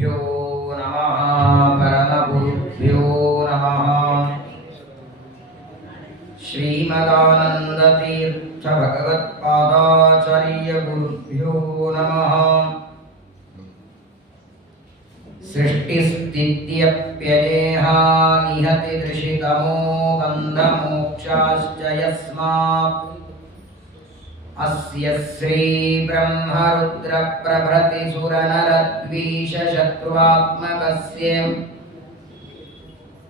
परमगुरुभ्यो नमः परमगुरुभ्यो नमः। श्रीमदानन्दतीर्थ भगवत्पादाचार्य गुरुभ्यो नमः। सृष्टिस्थित्यप्ययेहा निहति दृशितमो बन्धमोक्षाश्च यस्मात् अस्य श्री ब्रह्मरुद्रप्रभृति सुरनरद्वीषशत्रुवात्मकस्य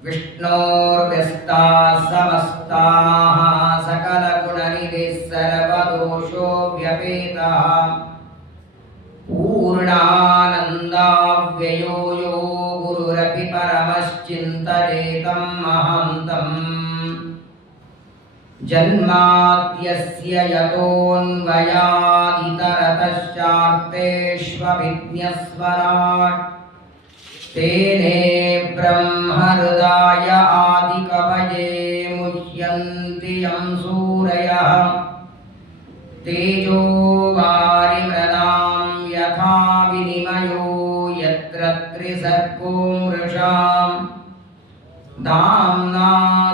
विष्णोर्व्यस्ताः समस्ताः सकलगुणनिधिः सर्वदोषो व्यपेतः पूर्णानन्दाव्ययो यो गुरुरपि परमश्चिन्तयेतं महान्तम् जन्माद्यस्य यतोऽन्वयादितरतश्चार्तेष्वभिज्ञस्वराट् तेने ब्रह्महृदाय आदिकवये मुह्यन्ति यं सूरयः तेजो वारिमृदां यथा विनिमयो यत्र त्रिसर्गो मृषाम् दाम्ना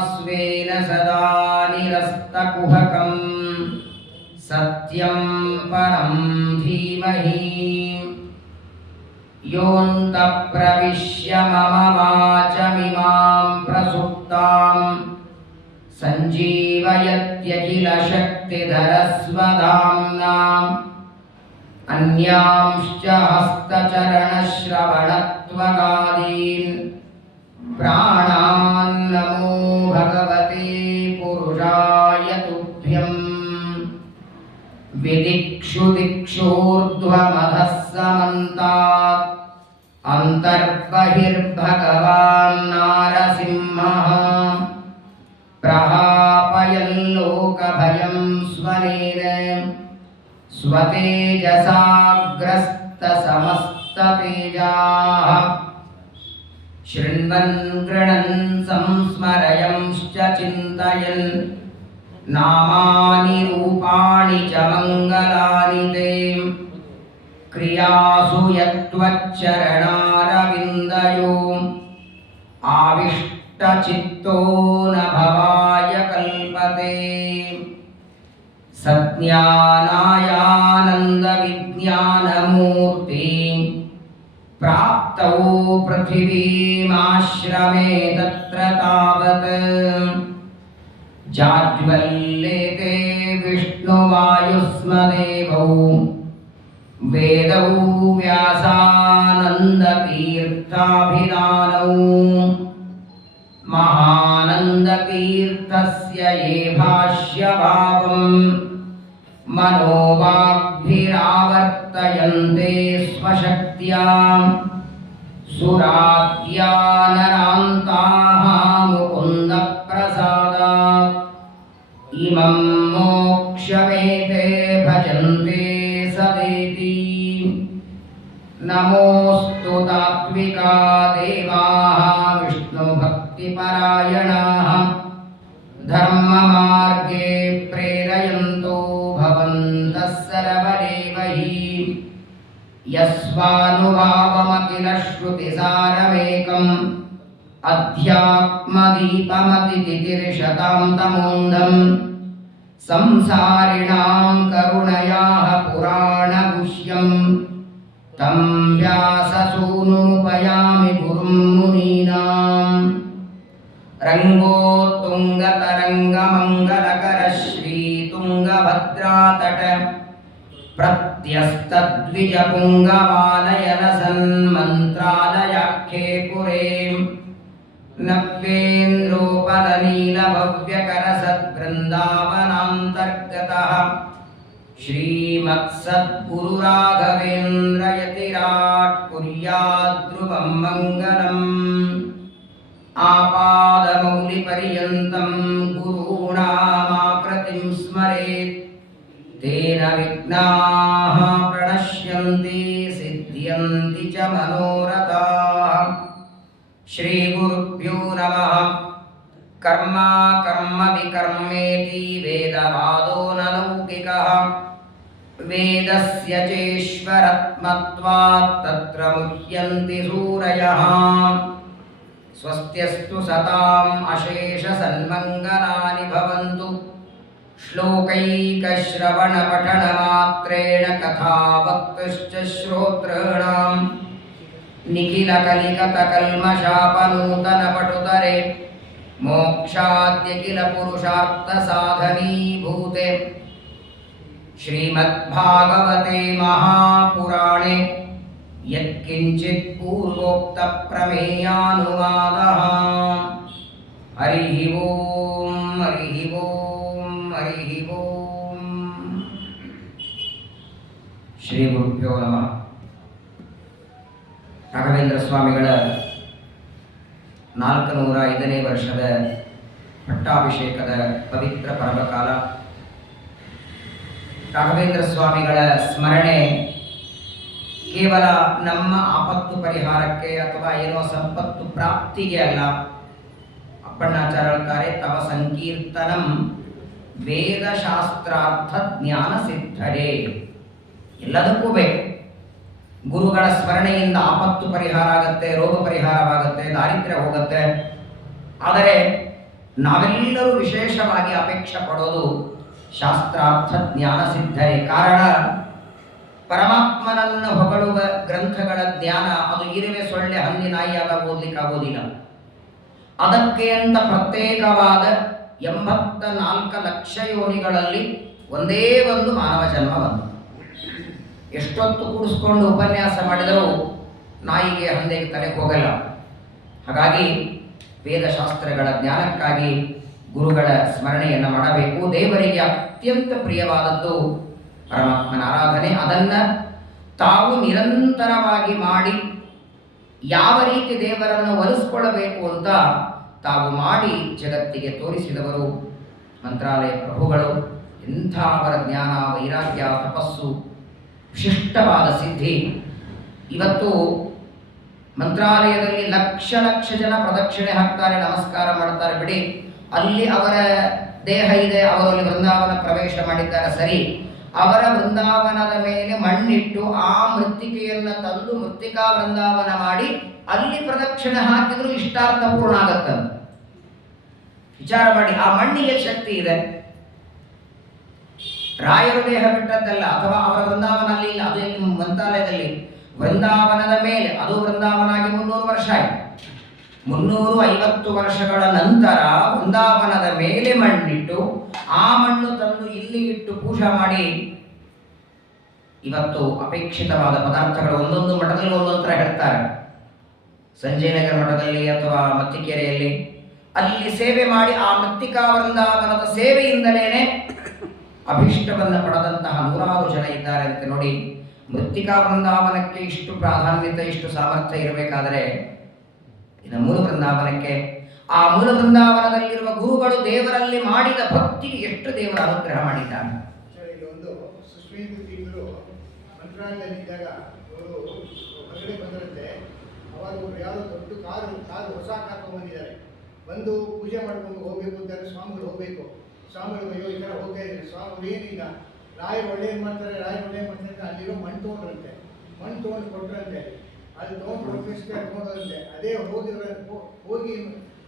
स्वेन सदा निरस्तकुहकं सत्यं परं धीमहि योऽन्तः प्रविश्य मम वाचमिमां प्रसुप्तां सञ्जीवयत्यखिलशक्तिधरस्वधाम्नाम् अन्यांश्च हस्तचरणश्रवणत्वगादीन् प्राणान्नमो भगवते पुरुषाय तुभ्यम् विदिक्षु दिक्षूर्ध्वमधः समन्तात् अन्तर्बहिर्भगवान् नारसिंहः प्रहापयल्लोकभयं स्वनेन स्वतेजसाग्रस्तसमस्ततेजाः शृण्वन् गृणन् संस्मरयंश्च चिन्तयन् नामानि रूपाणि च मङ्गलानि ते क्रियासु यत्त्वच्चरणारविन्दयो आविष्टचित्तो न भवाय कल्पते सज्ञानायानन्दविज्ञानमूर्ति प्राप्तौ पृथिवीमाश्रमे तत्र तावत् जाज्वल्येते विष्णुवायुस्मदेवौ वेदौ व्यासानन्दतीर्थाभिधानौ महानन्दतीर्थस्य ये भाष्यभावम् मनोवाग्भिरावर्तयन्ते स्वशक्त्या सुराद्या नरान्ताः मुकुन्दप्रसादात् इमं मोक्षमेते भजन्ते सदेति नमोऽस्तु तात्विका देवाः विष्णुभक्तिपरायणाः धर्ममार्गे प्रेरयन्तो भवन्तः सर्वदेव हि यस्वानुभावमखिलश्रुतिसारमेकम् अध्यात्मदीपमतितितिर्षतां तमोन्दम् संसारिणां करुणयाः पुराणगुह्यं तं व्याससूनुमुपयामि गुरुं मुनीनाम् रङ्गोत्तुङ्गतरङ्गमङ्गलकर श्रीतुङ्गभद्रातट प्रत्यस्तद्विजपुङ्गवानयनसन्मन्त्रालयाख्ये पुरे नव्येन्द्रोपदनीलभव्यकरसद्वृन्दावनान्तर्गतः श्रीमत्सद्गुरुराघवेन्द्रयतिराट् कुर्याद्ध्रुवं मङ्गलम् आपादमौलिपर्यन्तं गुरूणामाकृतिं स्मरेत् तेन विघ्नाः प्रणश्यन्ति सिद्ध्यन्ति च मनोरथाः। श्रीगुरुभ्यो नमः। कर्म कर्म विकर्मेति वेदवादो न लौकिकः ವೇದಸ್ಯ ಚೇಶ್ವರತ್ಮತ್ವಾತ್ ತತ್ರ ಮುಹ್ಯಂತಿ ಸೂರಯಃ ಸ್ವಸ್ತ್ಯಸ್ತು ಸತಾಂ ಅಶೇಷ ಸನ್ಮಂಗಲಾನಿ ಭವಂತು ಶ್ಲೋಕೈಕಶ್ರವಣ ಪಠನ ಮಾತ್ರೇಣ ಕಥಾ ವಕ್ತಶ್ಚ ಶ್ರೋತॄಣಾಂ ನಿಖಿಲ ಕಲಿಕತ ಕಲ್ಮಷಾಪನೂತನ ಪಟುತರೆ ಮೋಕ್ಷಾದ್ಯ ಕಿಲ ಪುರುಷಾರ್ಥ ಸಾಧನೀಭೂತೆ ಶ್ರೀಮದ್ಭಾಗವತೆ ಮಹಾಪುರಾಣೆ ಯತ್ಕಿಂಚಿತ್ ಪೂರ್ವೋಕ್ತ ಪ್ರಮೇಯಾನುವಾದಃ ಹರಿ ಓಂ ಹರಿ ಓಂ ಹರಿ ಓಂ. ಶ್ರೀ ಗುರುಭ್ಯೋ ನಮಃ. ರಾಘವೇಂದ್ರ ಸ್ವಾಮಿಗಳ 405ನೇ ವರ್ಷದ ಪಟ್ಟಾಭಿಷೇಕದ ಪವಿತ್ರ ಪರ್ವಕಾಲ. ರಾಘವೇಂದ್ರ ಸ್ವಾಮಿಗಳ ಸ್ಮರಣೆ ಕೇವಲ ನಮ್ಮ ಆಪತ್ತು ಪರಿಹಾರಕ್ಕೆ ಅಥವಾ ಏನೋ ಸಂಪತ್ತು ಪ್ರಾಪ್ತಿಗೆ ಅಲ್ಲ. ಅಪ್ಪಣ್ಣಾಚಾರ್ಯ ಹೇಳ್ತಾರೆ, ತವ ಸಂಕೀರ್ತನಂ ವೇದಶಾಸ್ತ್ರಾರ್ಥ ಜ್ಞಾನ ಸಿದ್ಧರೇ. ಎಲ್ಲದಕ್ಕೂ ಬೇಕು. ಗುರುಗಳ ಸ್ಮರಣೆಯಿಂದ ಆಪತ್ತು ಪರಿಹಾರ ಆಗುತ್ತೆ, ರೋಗ ಪರಿಹಾರವಾಗುತ್ತೆ, ದಾರಿದ್ರ್ಯ ಹೋಗುತ್ತೆ. ಆದರೆ ನಾವೆಲ್ಲರೂ ವಿಶೇಷವಾಗಿ ಅಪೇಕ್ಷೆ ಪಡೋದು ಶಾಸ್ತ್ರಾರ್ಥ ಜ್ಞಾನ ಸಿದ್ಧರೇ. ಕಾರಣ, ಪರಮಾತ್ಮನನ್ನು ಹೊಗಳುವ ಗ್ರಂಥಗಳ ಜ್ಞಾನ ಅದು ಇರುವೆ, ಸೊಳ್ಳೆ, ಹಂದಿ, ನಾಯಿಯಾದ ಓದಲಿಕ್ಕಾಗೋದಿಲ್ಲ. ಅದಕ್ಕೆ ಅಂತ ಪ್ರತ್ಯೇಕವಾದ 84 ಲಕ್ಷ ಯೋನಿಗಳಲ್ಲಿ ಒಂದೇ ಒಂದು ಮಾನವ ಜನ್ಮ ಬಂತು. ಎಷ್ಟೊತ್ತು ಕೂಡಿಸ್ಕೊಂಡು ಉಪನ್ಯಾಸ ಮಾಡಿದರೂ ನಾಯಿಗೆ ಹಂದಿಗೆ ತಲೆಗೆ ಹೋಗಲ್ಲ. ಹಾಗಾಗಿ ವೇದಶಾಸ್ತ್ರಗಳ ಜ್ಞಾನಕ್ಕಾಗಿ ಗುರುಗಳ ಸ್ಮರಣೆಯನ್ನು ಮಾಡಬೇಕು. ದೇವರಿಗೆ ಅತ್ಯಂತ ಪ್ರಿಯವಾದದ್ದು ಪರಮಾತ್ಮನ ಆರಾಧನೆ. ಅದನ್ನು ತಾವು ನಿರಂತರವಾಗಿ ಮಾಡಿ ಯಾವ ರೀತಿ ದೇವರನ್ನು ಒಲಿಸ್ಕೊಳ್ಳಬೇಕು ಅಂತ ತಾವು ಮಾಡಿ ಜಗತ್ತಿಗೆ ತೋರಿಸಿದವರು ಮಂತ್ರಾಲಯ ಪ್ರಭುಗಳು. ಎಂಥ ಅವರ ಜ್ಞಾನ, ವೈರಾಗ್ಯ, ತಪಸ್ಸು, ವಿಶಿಷ್ಟವಾದ ಸಿದ್ಧಿ. ಇವತ್ತು ಮಂತ್ರಾಲಯದಲ್ಲಿ ಲಕ್ಷ ಲಕ್ಷ ಜನ ಪ್ರದಕ್ಷಿಣೆ ಹಾಕ್ತಾರೆ, ನಮಸ್ಕಾರ ಮಾಡ್ತಾರೆ. ಬಿಡಿ, ಅಲ್ಲಿ ಅವರ ದೇಹ ಇದೆ, ಅವರು ಅಲ್ಲಿ ವೃಂದಾವನ ಪ್ರವೇಶ ಮಾಡಿದ್ದಾರೆ ಸರಿ. ಅವರ ವೃಂದಾವನದ ಮೇಲೆ ಮಣ್ಣಿಟ್ಟು ಆ ಮೃತ್ತಿಕೆಯನ್ನು ತಂದು ಮೃತ್ತಿಕಾ ವೃಂದಾವನ ಮಾಡಿ ಅಲ್ಲಿ ಪ್ರದಕ್ಷಿಣೆ ಹಾಕಿದ್ರು ಇಷ್ಟಾರ್ಥ ಪೂರ್ಣ ಆಗತ್ತಂತ. ವಿಚಾರ ಮಾಡಿ, ಆ ಮಣ್ಣಿಗೆ ಶಕ್ತಿ ಇದೆ. ರಾಯರು ದೇಹ ಬಿಟ್ಟದ್ದಲ್ಲ, ಅಥವಾ ಅವರ ವೃಂದಾವನ ಅಲ್ಲಿ ಇಲ್ಲ, ಅದು ಇಲ್ಲಿ ಮಂತ್ರಾಲಯದಲ್ಲಿ ವೃಂದಾವನದ ಮೇಲೆ. ಅದು ವೃಂದಾವನ ಆಗಿ 300 ವರ್ಷ ಆಯಿತು. 350 ವರ್ಷಗಳ ನಂತರ ವೃಂದಾವನದ ಮೇಲೆ ಮಣ್ಣಿಟ್ಟು ಆ ಮಣ್ಣು ತಂದು ಇಲ್ಲಿ ಇಟ್ಟು ಪೂಜೆ ಮಾಡಿ ಇವತ್ತು ಅಪೇಕ್ಷಿತವಾದ ಪದಾರ್ಥಗಳು ಒಂದೊಂದು ಮಠದಲ್ಲಿ ಒಂದೊಂದು ಥರ ಹೇಳ್ತಾರೆ. ಸಂಜಯನಗರ ಮಠದಲ್ಲಿ ಅಥವಾ ಮತ್ತಿಕೆರೆಯಲ್ಲಿ ಅಲ್ಲಿ ಸೇವೆ ಮಾಡಿ ಆ ಮೃತ್ತಿಕಾ ವೃಂದಾವನದ ಸೇವೆಯಿಂದಲೇ ಅಭೀಷ್ಟವನ್ನು ಪಡೆದಂತಹ 100 ಜನ ಇದ್ದಾರೆ ಅಂತ ನೋಡಿ. ಮೃತ್ತಿಕಾ ವೃಂದಾವನಕ್ಕೆ ಇಷ್ಟು ಪ್ರಾಧಾನ್ಯತೆ, ಇಷ್ಟು ಸಾಮರ್ಥ್ಯ ಇರಬೇಕಾದರೆ ಇನ್ನು ಮೂಲ ವೃಂದಾವನಕ್ಕೆ, ಆ ಮೂಲ ವೃಂದಾವನದಲ್ಲಿರುವ ಗುರುಗಳು ದೇವರಲ್ಲಿ ಮಾಡಿದ ಭಕ್ತಿಗೆ ಎಷ್ಟು ದೇವರ ಅನುಗ್ರಹ ಮಾಡಿದ್ದಾರೆ. ಒಂದು ಸುಶ್ರೀರು ಮಂತ್ರಾಲಯದಲ್ಲಿದ್ದಾಗ ಅವರು ಹೊರಗಡೆ ಬಂದರಂತೆ. ಅವಾಗ ಒಬ್ರು ಯಾವುದೋ ದೊಡ್ಡ ಕಾರು ಹೊಸ ಕಾರು ತಗೊಂಡಿದ್ದಾರೆ. ಬಂದು ಪೂಜೆ ಮಾಡ್ಕೊಂಡು ಹೋಗ್ಬೇಕು ಅಂತಾರೆ. ಸ್ವಾಮಿಗಳು ಹೋಗ್ಬೇಕು. ಸ್ವಾಮಿಗಳು ಅಯ್ಯೋ ಈ ಥರ ಹೋಗ್ತಾ ಇದ್ದಾರೆ. ಸ್ವಾಮಿಗಳು ಏನೀಗ ರಾಯರು ಒಳ್ಳೆಯದು ಮಾಡ್ತಾರೆ ಅಂತ ಅಲ್ಲಿರೋ ಮಣ್ಣು ತೊಗೊಂಡ್ರಂತೆ. ಮಣ್ಣು ತೊಗೊಂಡು ಕೊಟ್ಟರಂತೆ. ಅಲ್ಲಿ ತೊಗೊಂಡು ಕೊಟ್ಟರೆ ತೊಗೊಂಡ್ರಂತೆ. ಅದೇ ಹೋಗಿ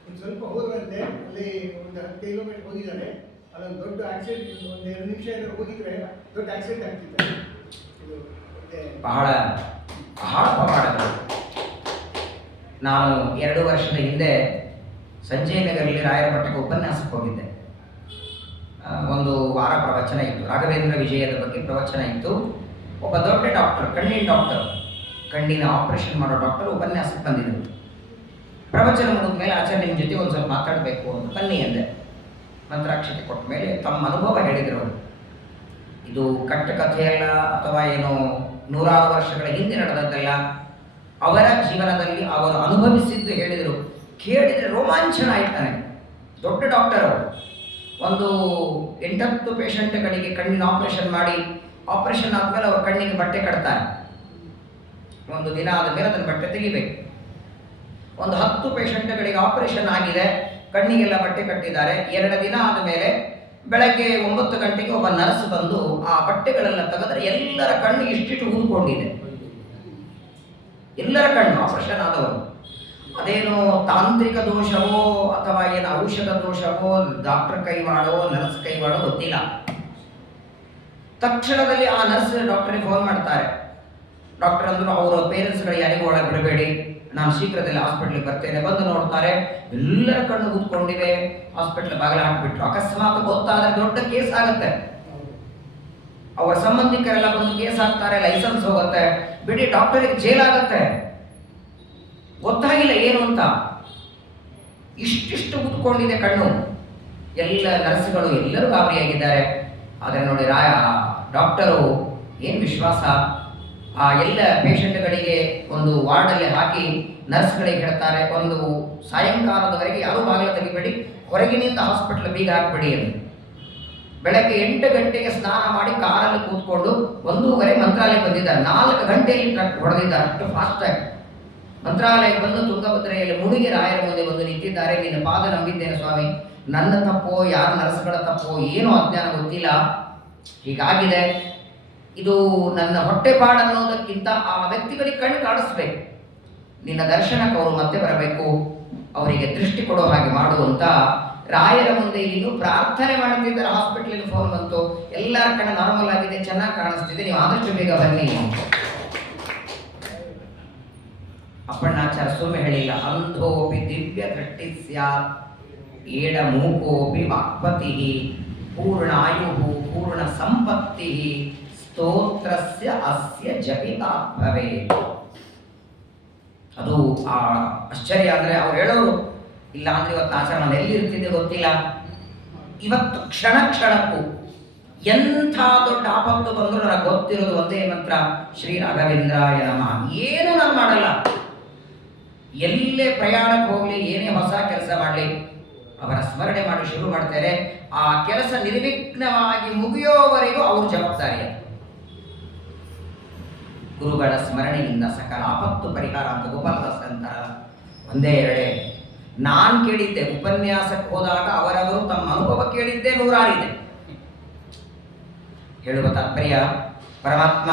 ಒಂದು ಸ್ವಲ್ಪ ಹೋದ್ರಂತೆ. ಅಲ್ಲಿ ಒಂದು 10 ಕಿಲೋಮೀಟರ್ ಹೋಗಿದ್ದಾರೆ. ಅಲ್ಲೊಂದು ದೊಡ್ಡ ಆಕ್ಸಿಡೆಂಟ್, ಒಂದು 2 ನಿಮಿಷ ಹೋಗಿದ್ರೆ ದೊಡ್ಡ ಆಕ್ಸಿಡೆಂಟ್ ಆಗ್ತಿತ್ತು. ಬಹಳ ಪವಾಡಗಳು. ನಾನು 2 ವರ್ಷದ ಹಿಂದೆ ಸಂಜಯನಗರಲ್ಲಿ ರಾಯರ ಮಠಕ್ಕೆ ಉಪನ್ಯಾಸಕ್ಕೆ ಹೋಗಿದ್ದೆ. ಒಂದು ವಾರ ಪ್ರವಚನ ಇತ್ತು. ರಾಘವೇಂದ್ರ ವಿಜಯದ ಬಗ್ಗೆ ಪ್ರವಚನ ಇತ್ತು. ಒಬ್ಬ ದೊಡ್ಡ ಡಾಕ್ಟರ್, ಕಣ್ಣಿನ ಡಾಕ್ಟರ್, ಕಣ್ಣಿನ ಆಪರೇಷನ್ ಮಾಡೋ ಡಾಕ್ಟರ್ ಉಪನ್ಯಾಸಕ್ಕೆ ಬಂದಿದ್ದರು. ಪ್ರವಚನ ಮುಗಿದ ಮೇಲೆ ಆಚಾರ್ಯ ನಿಮ್ಮ ಜೊತೆ ಒಂದು ಸ್ವಲ್ಪ ಮಾತಾಡಬೇಕು ಅಂತ ಬನ್ನಿ ಅಂದೆ. ಮಂತ್ರಾಕ್ಷತೆ ಕೊಟ್ಟ ಮೇಲೆ ತಮ್ಮ ಅನುಭವ ಹೇಳಿದರು. ಇದು ಕಥೆಯಲ್ಲ ಅಥವಾ ಏನೋ 100 ವರ್ಷಗಳ ಹಿಂದೆ ನಡೆದದ್ದಲ್ಲ. ಅವರ ಜೀವನದಲ್ಲಿ ಅವರು ಅನುಭವಿಸಿದ್ದು ಹೇಳಿದರು. ಕೇಳಿದರೆ ರೋಮಾಂಚನ ಆಯ್ತು ನನಗೆ. ದೊಡ್ಡ ಡಾಕ್ಟರ್ ಅವರು. ಒಂದು 8-10 ಪೇಷಂಟ್ಗಳಿಗೆ ಕಣ್ಣಿನ ಆಪರೇಷನ್ ಮಾಡಿ, ಆಪರೇಷನ್ ಆದಮೇಲೆ ಅವ್ರ ಕಣ್ಣಿಗೆ ಬಟ್ಟೆ ಕಟ್ತಾರೆ. ಒಂದು ದಿನ ಆದ ಮೇಲೆ ಅದನ್ನು ಬಟ್ಟೆ ತೆಗಿಬೇಕು. ಒಂದು 10 ಪೇಷಂಟ್ಗಳಿಗೆ ಆಪರೇಷನ್ ಆಗಿದೆ, ಕಣ್ಣಿಗೆಲ್ಲ ಬಟ್ಟೆ ಕಟ್ಟಿದ್ದಾರೆ. 2 ದಿನ ಆದ ಮೇಲೆ ಬೆಳಗ್ಗೆ 9 ಗಂಟೆಗೆ ಒಬ್ಬ ನರ್ಸ್ ಬಂದು ಆ ಬಟ್ಟೆಗಳೆಲ್ಲ ತೆಗೆದ್ರೆ ಎಲ್ಲರ ಕಣ್ಣು ಇಷ್ಟಿಟ್ಟು ಊದ್ಕೊಂಡಿದೆ. ಎಲ್ಲರ ಕಣ್ಣು ಆಪರೇಷನ್ ಆದವರು. ಅದೇನೋ ತಾಂತ್ರಿಕ ದೋಷವೋ ಅಥವಾ ಏನು ಔಷಧ ದೋಷವೋ, ಡಾಕ್ಟರ್ ಕೈವಾಡೋ ನರ್ಸ್ ಕೈವಾಡೋ ಗೊತ್ತಿಲ್ಲ. ತಕ್ಷಣದಲ್ಲಿ ಆ ನರ್ಸ್ ಡಾಕ್ಟರ್ಗೆ ಫೋನ್ ಮಾಡ್ತಾರೆ. ಡಾಕ್ಟರ್ ಅಂದ್ರು ಅವರ ಪೇರೆಂಟ್ಸ್ಗಳು ಯಾರಿಗೂ ಒಳಗೆ ಬಿಡಬೇಡಿ, ನಾನು ಶೀಘ್ರದಲ್ಲಿ ಹಾಸ್ಪಿಟ್ಲಿಗೆ ಬರ್ತೇನೆ. ಬಂದು ನೋಡ್ತಾರೆ, ಎಲ್ಲರ ಕಣ್ಣು ಕೂತ್ಕೊಂಡಿವೆ. ಹಾಸ್ಪಿಟ್ಲ್ ಬಾಗಿಲು ಹಾಕಿಬಿಟ್ರು. ಅಕಸ್ಮಾತ್ ಗೊತ್ತಾದ್ರೆ ದೊಡ್ಡ ಕೇಸ್ ಆಗುತ್ತೆ. ಅವರ ಸಂಬಂಧಿಕರೆಲ್ಲ ಬಂದು ಕೇಸ್ ಹಾಕ್ತಾರೆ, ಲೈಸೆನ್ಸ್ ಹೋಗುತ್ತೆ, ಬಿಡಿ ಡಾಕ್ಟರಿಗೆ ಜೈಲ್ ಆಗುತ್ತೆ. ಗೊತ್ತಾಗಿಲ್ಲ ಏನು ಅಂತ. ಇಷ್ಟಿಷ್ಟು ಕೂತ್ಕೊಂಡಿದೆ ಕಣ್ಣು. ಎಲ್ಲ ನರ್ಸ್ಗಳು ಎಲ್ಲರೂ ಗಾಬರಿಯಾಗಿದ್ದಾರೆ. ಆದರೆ ನೋಡಿ, ಡಾಕ್ಟರು ಏನು ವಿಶ್ವಾಸ, ಆ ಎಲ್ಲ ಪೇಷಂಟ್ಗಳಿಗೆ ಒಂದು ವಾರ್ಡಲ್ಲಿ ಹಾಕಿ ನರ್ಸ್ಗಳಿಗೆ ಹೇಳ್ತಾರೆ, ಒಂದು ಸಾಯಂಕಾಲದವರೆಗೆ ಯಾರೂ ಬಾಗಿಲು ತೆಗಿಬೇಡಿ, ಹೊರಗಿನಿಂದ ಹಾಸ್ಪಿಟ್ಲ್ ಬೀಗ ಹಾಕಬೇಡಿ ಎಂದು. ಬೆಳಗ್ಗೆ 8 ಗಂಟೆಗೆ ಸ್ನಾನ ಮಾಡಿ ಕಾರಲ್ಲಿ ಕೂತ್ಕೊಂಡು 1:30 ಮಂತ್ರಾಲಯ ಬಂದಿದ್ದಾರೆ. 4 ಗಂಟೆಯಲ್ಲಿ ಟ್ರಕ್ ಹೊಡೆದಿದ್ದಾರೆ, ಅಷ್ಟು ಫಾಸ್ಟಾಗಿ. ಮಂತ್ರಾಲಯಕ್ಕೆ ಬಂದು ತುಂಗಭದ್ರೆಯಲ್ಲಿ ಮುಳುಗಿ ರಾಯರ ಮುಂದೆ ಬಂದು ನಿಂತಿದ್ದಾರೆ. ನಿನ್ನ ಪಾದ ನಂಬಿದ್ದೇನೆ ಸ್ವಾಮಿ, ನನ್ನ ತಪ್ಪೋ ಯಾರ ನರ್ಸ್ಗಳ ತಪ್ಪೋ ಏನೋ ಅಜ್ಞಾನ ಗೊತ್ತಿಲ್ಲ, ಹೀಗಾಗಿದೆ. ಇದು ನನ್ನ ಹೊಟ್ಟೆಪಾಡು ಅನ್ನೋದಕ್ಕಿಂತ ಆ ವ್ಯಕ್ತಿಗಳಿಗೆ ಕಣ್ಣು ಕಾಣಿಸ್ಬೇಕು. ನಿನ್ನ ದರ್ಶನಕ್ಕೆ ಅವರು ಮತ್ತೆ ಬರಬೇಕು, ಅವರಿಗೆ ದೃಷ್ಟಿ ಕೊಡೋ ಹಾಗೆ ಮಾಡುವಂತ ರಾಯರ ಮುಂದೆ ಇನ್ನು ಪ್ರಾರ್ಥನೆ ಮಾಡ್ತಿದ್ದಾರೆ. ಹಾಸ್ಪಿಟಲ್ ಫೋನ್ ಬಂತು, ಎಲ್ಲರ ಕಣ್ಣು ನಾರ್ಮಲ್ ಆಗಿದೆ, ಚೆನ್ನಾಗಿ ಕಾಣಿಸ್ತಿದೆ, ನೀವು ಆದಷ್ಟು ಬೇಗ ಬನ್ನಿ. ಅಪ್ಪಣ್ಣಾಚಾರ್ಯ ಸುಮ್ಮನೆ ಹೇಳಿಲ್ಲ. ಅಂಧೋಪಿ ದಿವ್ಯ ದೃಷ್ಟಿ ಸ್ಯಾತ್ ಏಡ ಮೂಕೋಪಿ ವಾಕ್ಪತಿ ಪೂರ್ಣಾಯು ಪೂರ್ಣ ಸಂಪತ್ತಿ ಸ್ತೋತ್ರಸ್ಯ ಅಸ್ಯ ಜಪಿತಾ ಭವೇತ್. ಅದು ಆ ಆಶ್ಚರ್ಯ ಅಂದ್ರೆ ಅವ್ರು ಹೇಳೋರು, ಇಲ್ಲ ಅಂದ್ರೆ ಇವತ್ತು ಆಚಾರ ನಾನು ಎಲ್ಲಿರ್ತಿದ್ದೆ ಗೊತ್ತಿಲ್ಲ. ಇವತ್ತು ಕ್ಷಣ ಕ್ಷಣಕ್ಕೂ ಎಂಥ ದೊಡ್ಡ ಆಪತ್ತು ಬಂದರೂ ನನಗೆ ಗೊತ್ತಿರೋದು ಒಂದೇ ಮಂತ್ರ, ಶ್ರೀ ರಾಘವೇಂದ್ರಾಯ ನಮಃ. ಏನು ನಾನು ಮಾಡಲ್ಲ, ಎಲ್ಲೇ ಪ್ರಯಾಣಕ್ಕೆ ಹೋಗ್ಲಿ, ಏನೇ ಹೊಸ ಕೆಲಸ ಮಾಡಲಿ, ಅವರ ಸ್ಮರಣೆ ಮಾಡಿ ಶುರು ಮಾಡ್ತಾರೆ. ಆ ಕೆಲಸ ನಿರ್ವಿಘ್ನವಾಗಿ ಮುಗಿಯೋವರೆಗೂ ಅವ್ರ ಜವಾಬ್ದಾರಿ. ಗುರುಗಳ ಸ್ಮರಣೆಯಿಂದ ಸಕಲ ಆಪತ್ತು ಪರಿಹಾರ ಅಂತ ಗೋಪಾಲದಾಸ್ ಅಂತಾರಲ್ಲ. ಒಂದೇ ಎರಡೇ ನಾನು ಕೇಳಿದ್ದೆ, ಉಪನ್ಯಾಸಕ್ಕೆ ಹೋದಾಗ ಅವರವರು ತಮ್ಮ ಅನುಭವ ಕೇಳಿದ್ದೇ 106 ಇದೆ. ಹೇಳುವ ತಾತ್ಪರ್ಯ, ಪರಮಾತ್ಮ